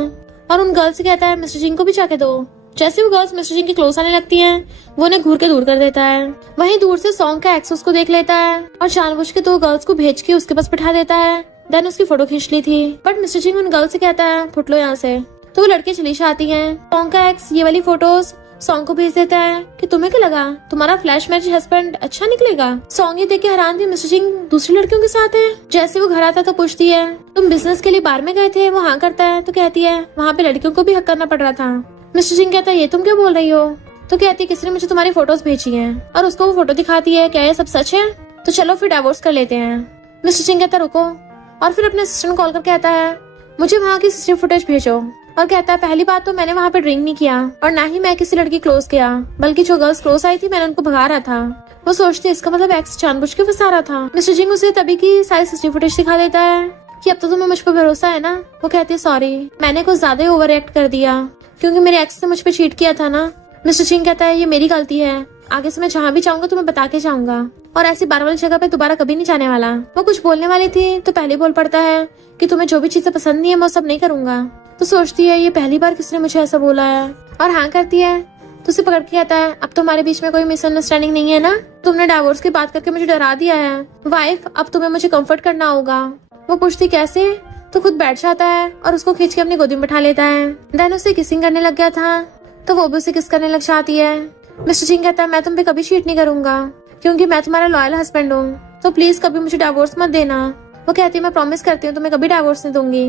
और उन गर्ल्स से कहता है मिस्टर जिंग को भी जाके दो। जैसे वो गर्ल्स मिस्टर जिंग के क्लोज आने लगती हैं, वो उन्हें घूर के दूर कर देता है। वहीं दूर से सॉन्ग का एक्स उसको देख लेता है और जानबूझ के 2 गर्ल्स को भेज के उसके पास बिठा देता है। देन उसकी फोटो खींच ली थी, बट मिस्टर जिंग उन गर्ल्स से कहता है फुट लो यहाँ से। तो वो लड़के चली जाती हैं। सॉन्ग का एक्स ये वाली फोटोज सॉन्ग को भेज देता है कि तुम्हें क्या लगा तुम्हारा फ्लैश मैरिज हस्बैंड अच्छा निकलेगा। सॉन्ग ये देख के हैरान थी मिस्टर जिंग दूसरी लड़कियों के साथ है। जैसे वो घर आता तो पूछती है तुम बिजनेस के लिए बाहर में गए थे। वो हाँ करता है तो कहती है वहाँ पे लड़कियों को भी हक करना पड़ रहा था। मिस्टर जिंग कहता है ये तुम क्या बोल रही हो। तो कहती है किसी ने मुझे तुम्हारी फोटोज भेजी है और उसको वो फोटो दिखाती है क्या ये सब सच है, तो चलो फिर डिवोर्स कर लेते हैं। मिस्टर जिंग कहता रुको और फिर अपने असिस्टेंट कॉल कर कहता है मुझे वहाँ की सीसीटीवी फुटेज भेजो और कहता है पहली बात तो मैंने वहाँ पे ड्रिंक नहीं किया और ना ही मैं किसी लड़की क्लोज किया, बल्कि जो गर्ल्स क्लोज आई थी मैंने उनको भगा रहा था। वो सोचती है इसका मतलब एक्स जानबूझ के फंसा रहा था। मिस्टर जिंग उसे तभी की सारी सीसीटीवी फुटेज दिखा देता है कि अब तो तुम्हें मुझ पर भरोसा है ना। वो कहती है सॉरी मैंने कुछ ज्यादा ही ओवर एक्ट कर दिया क्योंकि मेरे एक्स ने मुझ पर चीट किया था ना। मिस्टर जिंग कहता है ये मेरी गलती है, आगे से मैं जहाँ भी जाऊंगा तुम्हें बता के जाऊंगा। और ऐसी बार वाली जगह पे दोबारा कभी नहीं जाने वाला। वो कुछ बोलने वाली थी तो पहले बोल पड़ता है कि तुम्हें जो भी चीजें पसंद नहीं है मैं वो सब नहीं करूंगा। तो सोचती है ये पहली बार किसने मुझे ऐसा बोला है, और हाँ करती है। तो उसे पकड़ के कहता है अब तो हमारे बीच में कोई मिसअंडरस्टैंडिंग नहीं है ना, तुमने डाइवोर्स की बात करके मुझे डरा दिया है वाइफ, अब तुम्हें मुझे कंफर्ट करना होगा। वो पूछती कैसे, तो खुद बैठ जाता है और उसको खींच के अपनी गोदी में बैठा लेता है। देन उसे किसिंग करने लग गया था तो वो भी उसे किस करने लग जाती है। मिस्टर सिंह कहता है मैं तुम पे कभी चीट नहीं करूंगा क्योंकि मैं तुम्हारा लॉयल हस्बैंड हूँ, तो प्लीज कभी मुझे डाइवोर्स मत देना। वो कहती है मैं प्रॉमिस करती हूँ तुम्हें कभी डाइवोर्स नहीं दूंगी।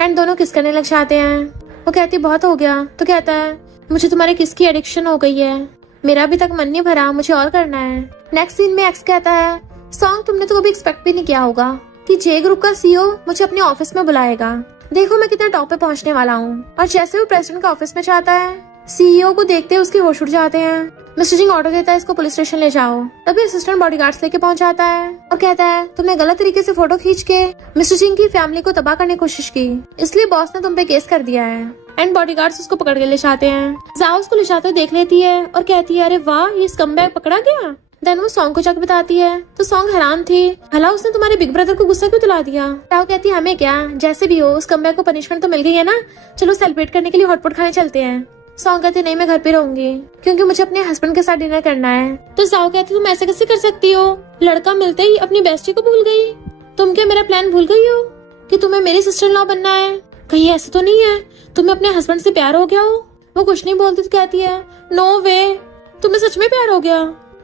एंड दोनों किस करने लग जाते हैं। वो कहती है बहुत हो गया। तो कहता है मुझे तुम्हारे किस की एडिक्शन हो गई है, मेरा अभी तक मन नहीं भरा, मुझे और करना है। नेक्स्ट सीन में एक्स कहता है सॉन्ग तुमने तो कभी एक्सपेक्ट भी नहीं किया होगा कि जे ग्रुप का सीईओ मुझे अपने ऑफिस में बुलाएगा, देखो मैं कितना टॉप पे पहुंचने वाला हूँ। और जैसे वो प्रेसिडेंट का ऑफिस में जाता है सीईओ को देखते उसके होश उड़ जाते हैं। मिस्टर सिंह ऑर्डर देता है इसको पुलिस स्टेशन ले जाओ। तभी असिस्टेंट बॉडीगार्ड्स लेके पहुंच जाता है और कहता है तुमने गलत तरीके से फोटो खींच के मिस्टर सिंह की फैमिली को तबाह करने की कोशिश की, इसलिए बॉस ने तुम पे केस कर दिया है। एंड बॉडीगार्ड्स उसको पकड़ के ले जाते हैं। जाओ उसको ले जाते देख लेती है और कहती है अरे वाह ये स्कमबैग पकड़ा गया। देन वो सॉन्ग को जाकर बताती है तो सॉन्ग हैरान थी, भला उसने तुम्हारे बिग ब्रदर को गुस्सा क्यों दिला दिया। ताओ कहती है हमें क्या, जैसे भी हो उस कमबैक को पनिशमेंट तो मिल गई है ना, चलो सेलिब्रेट करने के लिए हॉटपॉट खाने चलते हैं। सॉन्ग कहती नहीं मैं घर पे रहूंगी क्योंकि मुझे अपने हस्बैंड के साथ डिनर करना है। तो जाओ कहती तुम ऐसे कैसे कर सकती हो, लड़का मिलते ही अपनी बेस्टी को भूल गई, तुम क्या मेरा प्लान भूल गई हो कि तुम्हें मेरी सिस्टर इन लॉ बनना है, कहीं ऐसा तो नहीं है तुम्हें अपने हस्बैंड से प्यार हो गया हो। वो कुछ नहीं बोलती तो कहती है नो वे, तुम्हें सच में प्यार हो गया।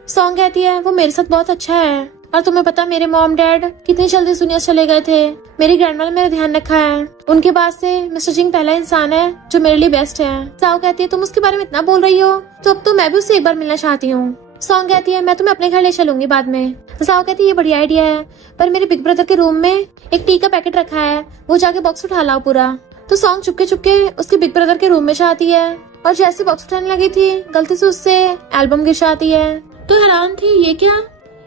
सॉन्ग कहती है वो मेरे साथ बहुत अच्छा है और तुम्हें पता मेरे मॉम डैड कितनी जल्दी इस दुनिया से चले गए थे, मेरी ग्रैंडमा ने मेरा ध्यान रखा है, उनके बाद से मिस्टर सिंह पहला इंसान है जो मेरे लिए बेस्ट है। जाओ कहती है तुम उसके बारे में इतना बोल रही हो तो अब तो मैं भी उससे एक बार मिलना चाहती हूँ। सॉन्ग कहती है मैं तुम्हें अपने घर ले चलूंगी बाद में। जाओ कहती है ये बढ़िया आइडिया है पर मेरे बिग ब्रदर के रूम में एक टी का पैकेट रखा है, वो जाके बॉक्स उठा लाओ पूरा। तो सॉन्ग चुपके चुपके उसके बिग ब्रदर के रूम में जाती है और जैसे बॉक्स उठाने लगी थी गलती से उससे एल्बम गिर जाती है। तो हैरान थी ये क्या,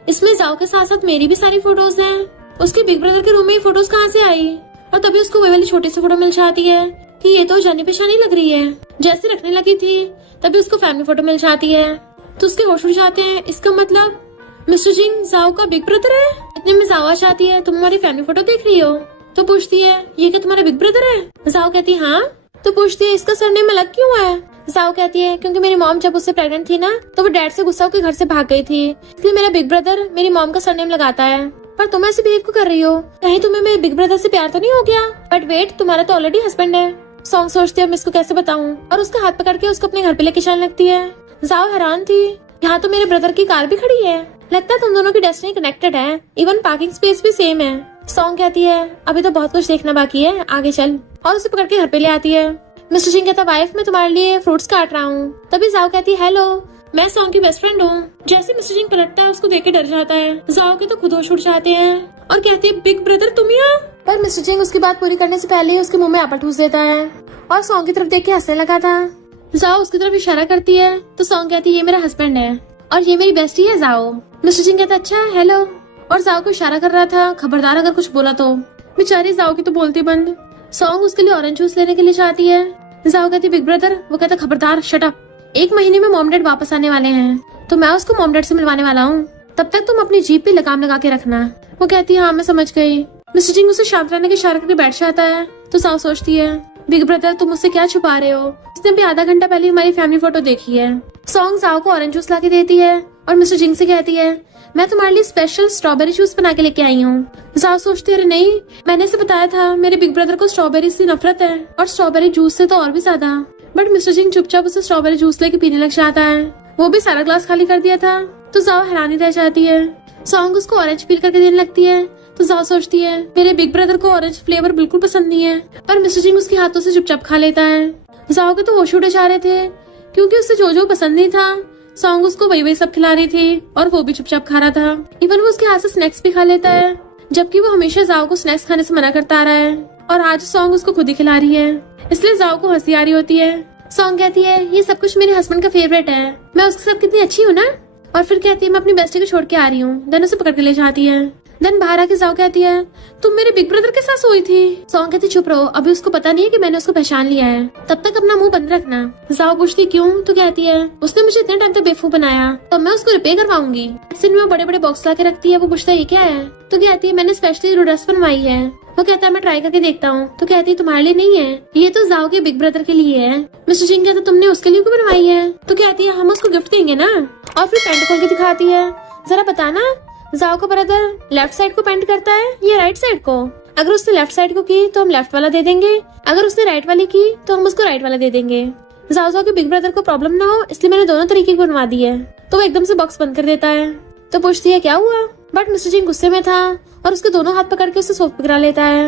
इसमें जाओ के साथ साथ मेरी भी सारी फोटोज हैं, उसके बिग ब्रदर के रूम में ये फोटोज कहाँ से आई। और तभी उसको वही वाली छोटी सी फोटो मिल जाती है कि ये तो जानी पहचानी लग रही है। जैसे रखने लगी थी तभी उसको फैमिली फोटो मिल जाती है तो उसके होश उड़ जाते हैं, इसका मतलब मिस्टर सिंह जाओ का बिग ब्रदर है। इतने में जाओ चाहती है तुम हमारी फैमिली फोटो देख रही हो, तो पूछती है ये क्या तुम्हारा बिग ब्रदर है। जाओ कहती है हाँ। तो पूछती है इसका सरनेम अलग क्यों है। जाओ कहती है क्योंकि मेरी मॉम जब उससे प्रेग्नेंट थी ना तो वो डैड से गुस्सा होकर घर से भाग गई थी, इसलिए मेरा बिग ब्रदर मेरी मॉम का सरनेम लगाता है। पर तुम ऐसे बिहेव क्यों कर रही हो, कहीं तुम्हें मेरे बिग ब्रदर से प्यार तो नहीं हो गया। बट वेट तुम्हारा तो ऑलरेडी हस्बैंड है। सॉन्ग सोचती है मैं इसको कैसे बताऊं और उसका हाथ पकड़ के उसको अपने घर पे लेके चलने लगती है। जाओ हैरान थी, यहाँ तो मेरे ब्रदर की कार भी खड़ी है, लगता है तुम दोनों की डेस्टिनी कनेक्टेड है, इवन पार्किंग स्पेस भी सेम है। सॉन्ग कहती है अभी तो बहुत कुछ देखना बाकी है, आगे चल, और उसे पकड़ के घर पे ले आती है। मिस्टर सिंह कहता वाइफ मैं तुम्हारे लिए फ्रूट्स काट रहा हूँ। तभी जाओ कहती है हेलो मैं सॉन्ग की बेस्ट फ्रेंड हूँ। जैसे मिस्टर सिंह पलटता है उसको देख के डर जाता है। जाओ के तो खुद होश उड़ जाते हैं और कहती है बिग ब्रदर तुम यहाँ। पर मिस्टर सिंह उसकी बात पूरी करने से पहले ही उसके मुंह में एप्पल ठूस देता है और सॉन्ग की तरफ देख के हंसने लगा था। जाओ उसकी तरफ इशारा करती है तो सॉन्ग कहती है ये मेरा हस्बैंड है और ये मेरी बेस्टी है जाओ। मिस्टर सिंह कहता अच्छा हेलो, और जाओ को इशारा कर रहा था खबरदार अगर कुछ बोला तो। बेचारी जाओ की तो बोलती बंद। सॉन्ग उसके लिए ऑरेंज जूस लेने के लिए चाहती है। जाओ कहती बिग ब्रदर, वो कहता खबरदार शट अप, 1 महीने में मॉम डैड वापस आने वाले हैं तो मैं उसको मॉम डैड से मिलवाने वाला हूँ, तब तक तुम अपनी जीप पे लगाम लगा के रखना। वो कहती है हाँ मैं समझ गई। मिस्टर सिंह उसे शांत रहने के इशारे करके बैठ जाता है तो जाओ सोचती है बिग ब्रदर तुम मुझसे क्या छुपा रहे हो, उसने भी आधा घंटा पहले हमारी फैमिली फोटो देखी है। सॉन्ग जाओ को ऑरेंज जूस ला के देती है और मिस्टर सिंह से कहती है मैं तुम्हारे लिए स्पेशल स्ट्रॉबेरी जूस बना के लेके आई हूँ। जाओ सोचती है अरे नहीं, मैंने इसे बताया था मेरे बिग ब्रदर को स्ट्रॉबेरी से नफरत है और स्ट्रॉबेरी जूस से तो और भी ज्यादा। बट मिस्टर सिंह चुपचाप उसे स्ट्रॉबेरी जूस लेके पीने लग जाता है। वो भी सारा ग्लास खाली कर दिया था तो जाओ हैरानी रह जाती है। सॉन्ग उसको ऑरेंज पील करके देने लगती है तो जाओ सोचती है मेरे बिग ब्रदर को ऑरेंज फ्लेवर बिल्कुल पसंद नहीं है, पर मिस्टर सिंह उसके हाथों से चुपचाप खा लेता है। जाओ के तो होश उड़े जा रहे थे क्योंकि उसे जो पसंद नहीं था सॉन्ग उसको वही सब खिला रही थी और वो भी चुपचाप खा रहा था। इवन वो उसके हाथ से स्नैक्स भी खा लेता है जबकि वो हमेशा जाओ को स्नैक्स खाने से मना करता आ रहा है और आज सॉन्ग उसको खुद ही खिला रही है, इसलिए जाओ को हंसी आ रही होती है। सॉन्ग कहती है ये सब कुछ मेरे हस्बैंड का फेवरेट है, मैं उसके साथ कितनी अच्छी हूँ ना, और फिर कहती है मैं अपनी बेस्टी को छोड़ के आ रही हूँ। देन उसे पकड़ के ले जाती है। देन बाहर आके जाओ कहती है तुम मेरे बिग ब्रदर के साथ सोई थी। सॉन्ग कहती चुप रहो, अभी उसको पता नहीं है कि मैंने उसको पहचान लिया है, तब तक अपना मुंह बंद रखना। जाओ पूछती क्यों, तो कहती है उसने मुझे इतने टाइम तक बेवकूफ बनाया तो मैं उसको रिपेयर करवाऊंगी। एक्सीडेंट में बड़े बड़े बॉक्स ला के रखती है। वो पूछता है ये क्या है, तो कहती है मैंने स्पेशली ड्रेस बनवाई है। वो कहता है मैं ट्राई करके देखता हूँ। तो कहती है तुम्हारे लिए नहीं है, ये तो जाओ के बिग ब्रदर के लिए है। मिस्टर जिंग कहता तुमने उसके लिए क्यों बनवाई है, तो कहती है हम उसको गिफ्ट देंगे ना। और फिर पैंट खोल के दिखाती है, जरा बताना जाओ का ब्रदर लेफ्ट साइड को पेंट करता है या राइट साइड को। अगर उसने लेफ्ट साइड को की तो हम लेफ्ट वाला दे देंगे, अगर उसने राइट वाली की तो हम उसको राइट वाला दे देंगे। जाओ के बिग ब्रदर को प्रॉब्लम ना हो इसलिए मैंने दोनों तरीके की बनवा दी है। तो वो एकदम से बॉक्स बंद कर देता है। तो पूछती है क्या हुआ, बट मिस्टर जिंग गुस्से में था और उसके दोनों हाथ पकड़ के उसे सोफ पे गिरा लेता है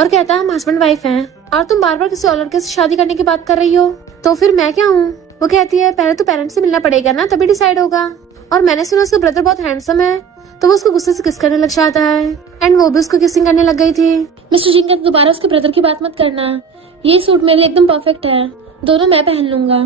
और कहता है हम हस्बैंड वाइफ हैं और तुम बार बार किसी और लड़के से शादी करने की बात कर रही हो, तो फिर मैं क्या हूँ। वो कहती है पहले तो पेरेंट्स से मिलना पड़ेगा ना, तभी डिसाइड होगा। और मैंने सुना उसका ब्रदर बहुत हैंडसम है, तो वो उसको गुस्से से किस करने लग जाता है एंड वो भी उसको किसिंग करने लग गई थी। मिस्टर जिंग कहते दोबारा उसके ब्रदर की बात मत करना, ये सूट मेरे लिए एकदम परफेक्ट है, दोनों मैं पहन लूंगा,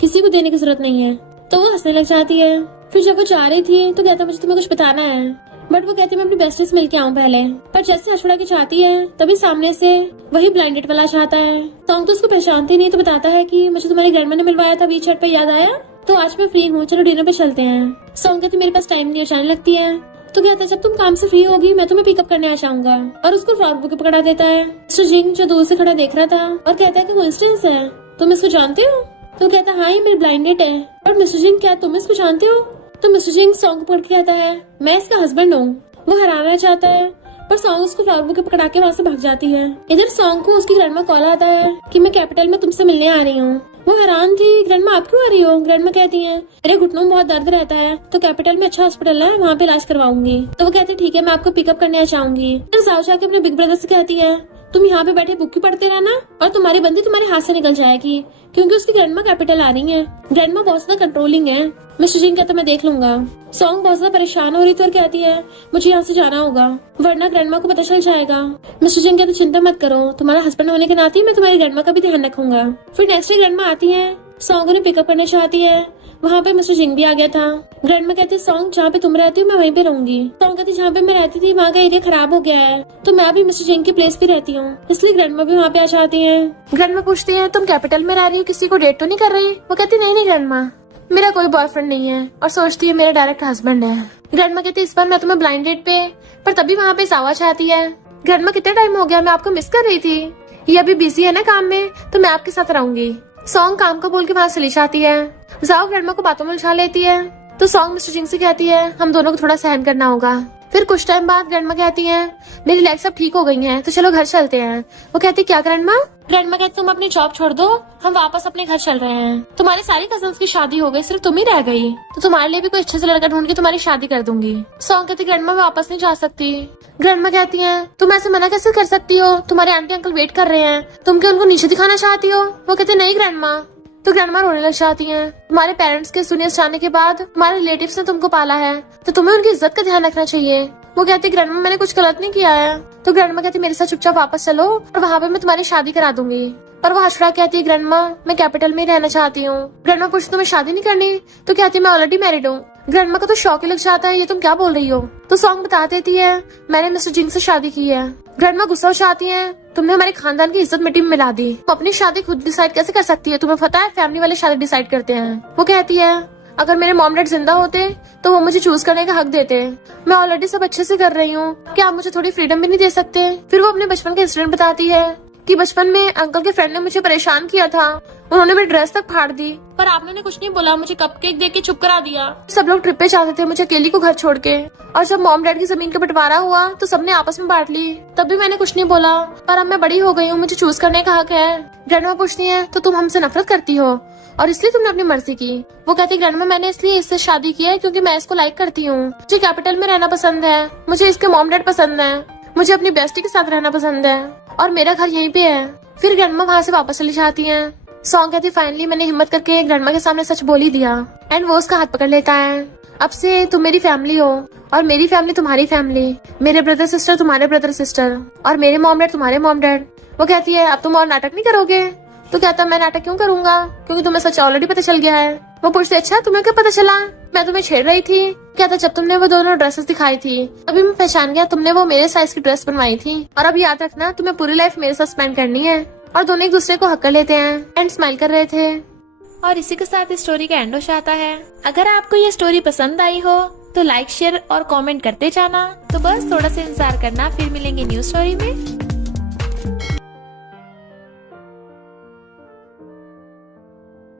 किसी को देने की जरूरत नहीं है। तो वो हंसने लग जाती है। फिर जब वो जा रही थी तो कहता मुझे तुम्हें कुछ बताना है, बट वो कहती मैं अपनी बेस्टी से मिलके आऊँ पहले। पर जैसे हंसड़ा की चाहती है तभी सामने से वही ब्लाइंडेड वाला चाहता है। सॉन्ग तो उसको पहचानती नहीं, तो बताता है कि मुझे तुम्हारी ग्रैंडमा ने मिलवाया था, बीच पे याद आया, तो आज मैं फ्री हूँ, चलो डिनर पे चलते हैं। सॉन्ग कहती मेरे पास टाइम नहीं, जाने लगती है। तो कहता है जब तुम काम से फ्री होगी मैं तुम्हें पिकअप करने आ जाऊंगा, और उसको फ्रॉक बुके पकड़ा देता है। मिस्टर जिंग जो दूर से खड़ा देख रहा था और कहता है कि कोइंसिडेंस है, तुम इसको जानते हो। तो कहता हाँ ये मेरी ब्लाइंडेड है। और मिस्टर जिंग क्या तुम इसको जानते हो। तो मिस्टर जिंग सॉन्ग को पकड़ के कहता है मैं इसका हस्बैंड हूँ। वो हराना चाहता है पर सॉन्ग उसको फ्लावर बुके पकड़ा के वहाँ से भाग जाती है। इधर सॉन्ग को उसकी ग्रैंडमा कॉल आता है कि मैं कैपिटल में तुमसे मिलने आ रही हूँ। वो हैरान थी, ग्रैंडमा आप क्यों आ रही हो। ग्रैंडमा कहती है मेरे घुटनों में बहुत दर्द रहता है, तो कैपिटल में अच्छा हॉस्पिटल है, वहाँ पे इलाज करवाऊंगी। तो वो कहती ठीक है मैं आपको पिकअप करने आ जाऊंगी। फिर जाओ जाके अपने बिग ब्रदर से कहती है तुम यहाँ पे बैठे बुक पढ़ते रहना और तुम्हारी बंदी तुम्हारे हाथ से निकल जाएगी, क्योंकि उसकी ग्रैंडमा कैपिटल आ रही है। ग्रैंडमा बहुत ज्यादा कंट्रोलिंग है। मिस्टर जिंग कहता मैं देख लूंगा। सॉन्ग बहुत ज्यादा परेशान हो रही थी और कहती है मुझे यहाँ से जाना होगा वरना ग्रैंडमा को पता चल जाएगा। मिस्टर जिंग कहते चिंता मत करो, तुम्हारा हस्बैंड होने के नाते मैं तुम्हारी ग्रैंडमा का भी ध्यान रखूंगा। फिर नेक्स्ट डे ग्रैंडमा आती है, सॉन्ग उन्हें पिकअप करना चाहती है। वहाँ पे मिस्टर जिंग भी आ गया था। ग्रैंडमा कहती सॉन्ग जहाँ पे तुम रहती हो मैं वहीं पे रहूंगी। सॉन्ग कहती जहाँ पे मैं रहती थी वहाँ का एरिया खराब हो गया है, तो मैं भी मिस्टर जिंग की प्लेस पे रहती हूँ, इसलिए ग्रैंडमा भी वहाँ पे आ जाती है। ग्रैंडमा पूछती है तुम कैपिटल में रह रही हो, किसी को डेट तो नहीं कर रही। वो कहती नहीं ग्रैंडमा मेरा कोई बॉयफ्रेंड नहीं है, और सोचती है मेरा डायरेक्ट हस्बैंड है। ग्रैंडमा कहती इस बार मैं तुम्हें ब्लाइंड डेट पे, पर तभी वहाँ पे सावा चाहती है। ग्रैंडमा कितना टाइम हो गया, मैं आपको मिस कर रही थी, ये अभी बिजी है ना काम में, तो मैं आपके साथ रहूंगी। सॉन्ग काम को बोल के वहाँ चली जाती है। जाओ ग्रैंडमा को बातों में उलझा लेती है। तो सॉन्ग मिस्टर जिंग से कहती है हम दोनों को थोड़ा सहन करना होगा। फिर कुछ टाइम बाद ग्रैंडमा कहती है मेरी लेग सब ठीक हो गई हैं, तो चलो घर चलते हैं। वो कहती क्या ग्रैंडमा। ग्रैंडमा कहती तुम अपनी जॉब छोड़ दो, हम वापस अपने घर चल रहे हैं। तुम्हारे सारे कजन्स की शादी हो गई, सिर्फ तुम ही रह गई, तो तुम्हारे लिए भी कोई अच्छे से लड़का ढूंढ के तुम्हारी शादी कर दूंगी। सॉन्ग कहती ग्रैंडमा मैं वापस नहीं जा सकती। ग्रैंडमा कहती है तुम ऐसे मना कैसे कर सकती हो, तुम्हारे आंटी अंकल वेट कर रहे हैं, तुम क्या उनको नीचे दिखाना चाहती हो। वो कहते नहीं ग्रैंडमा। तो ग्रैंडमा रोने लग जाती हैं। तुम्हारे पेरेंट्स के सीनियर्स जाने के बाद तुम्हारे रिलेटिव्स ने तुमको पाला है, तो तुम्हें उनकी इज्जत का ध्यान रखना चाहिए। वो कहती ग्रैंडमा मैंने कुछ गलत नहीं किया है। तो ग्रैंडमा कहती मेरे साथ चुपचाप वापस चलो और वहाँ पे मैं तुम्हारी शादी करा दूंगी। पर वो हशरा कहती है ग्रैंडमा मैं कैपिटल में ही रहना चाहती हूँ। ग्रैंडमा पूछती तुम्हें शादी नहीं करनी, तो कहती मैं ऑलरेडी मैरिड हूँ। ग्रैंडमा को तो शौक ही लग जाता है, ये तुम क्या बोल रही हो। तो सॉन्ग बता देती है मैंने मिस्टर जिंग से शादी की है। ग्रैंडमा गुस्सा हो जाती है तुमने हमारे खानदान की इज्जत मिट्टी में मिला दी, तुम अपनी शादी खुद डिसाइड कैसे कर सकती है, तुम्हें पता है फैमिली वाले शादी डिसाइड करते हैं। वो कहती है अगर मेरे मॉम डैड जिंदा होते तो वो मुझे चूज करने का हक देते, मैं ऑलरेडी सब अच्छे से कर रही हूँ, क्या आप मुझे थोड़ी फ्रीडम भी नहीं दे सकते। फिर वो अपने बचपन का इंसिडेंट बताती है कि बचपन में अंकल के फ्रेंड ने मुझे परेशान किया था, उन्होंने मेरी ड्रेस तक फाड़ दी, पर आपने कुछ नहीं बोला, मुझे कपकेक देके चुप करा दिया। सब लोग ट्रिप पे जाते थे मुझे अकेली को घर छोड़ के, और जब मॉम डैड की जमीन का बंटवारा हुआ तो सबने आपस में बांट ली, तब भी मैंने कुछ नहीं बोला, पर अब मैं बड़ी हो गई हूँ, मुझे चूज करने का हक है। ग्रैंडमा पूछती है तो तुम हमसे नफरत करती हो और इसलिए तुमने अपनी मर्जी की। वो कहती ग्रैंडमा मैंने इसलिए इससे शादी की है क्योंकि मैं इसको लाइक करती हूँ, मुझे कैपिटल में रहना पसंद है, मुझे इसके मॉम डैड पसंद है, मुझे अपनी बेस्टी के साथ रहना पसंद है और मेरा घर यहीं पे है। फिर ग्रैंडमा वहाँ से वापस चली जाती है। सॉन्ग कहती फाइनली मैंने हिम्मत करके ग्रैंडमा के सामने सच बोल ही दिया एंड वो उसका हाथ पकड़ लेता है। अब से तुम मेरी फैमिली हो और मेरी फैमिली तुम्हारी फैमिली, मेरे ब्रदर सिस्टर तुम्हारे ब्रदर सिस्टर और मेरे मॉम डैड तुम्हारे मॉम डैड। वो कहती है अब तुम और नाटक नहीं करोगे। तो कहता मैं नाटक क्यों करूंगा, क्योंकि तुम्हें सच ऑलरेडी पता चल गया है। वो पूछती अच्छा तुम्हें क्या पता चला। मैं तुम्हें छेड़ रही थी क्या था जब तुमने वो दोनों ड्रेसेस दिखाई थी। अभी मैं पहचान गया तुमने वो मेरे साइज की ड्रेस बनवाई थी। और अब याद रखना तुम्हें पूरी लाइफ मेरे साथ स्पेंड करनी है। और दोनों एक दूसरे को हक कर लेते हैं एंड स्माइल कर रहे थे। और इसी के साथ इस स्टोरी का एंड हो जाता है। अगर आपको ये स्टोरी पसंद आई हो तो लाइक शेयर और कमेंट करते जाना। तो बस थोड़ा सा इंतजार करना, फिर मिलेंगे न्यू स्टोरी में।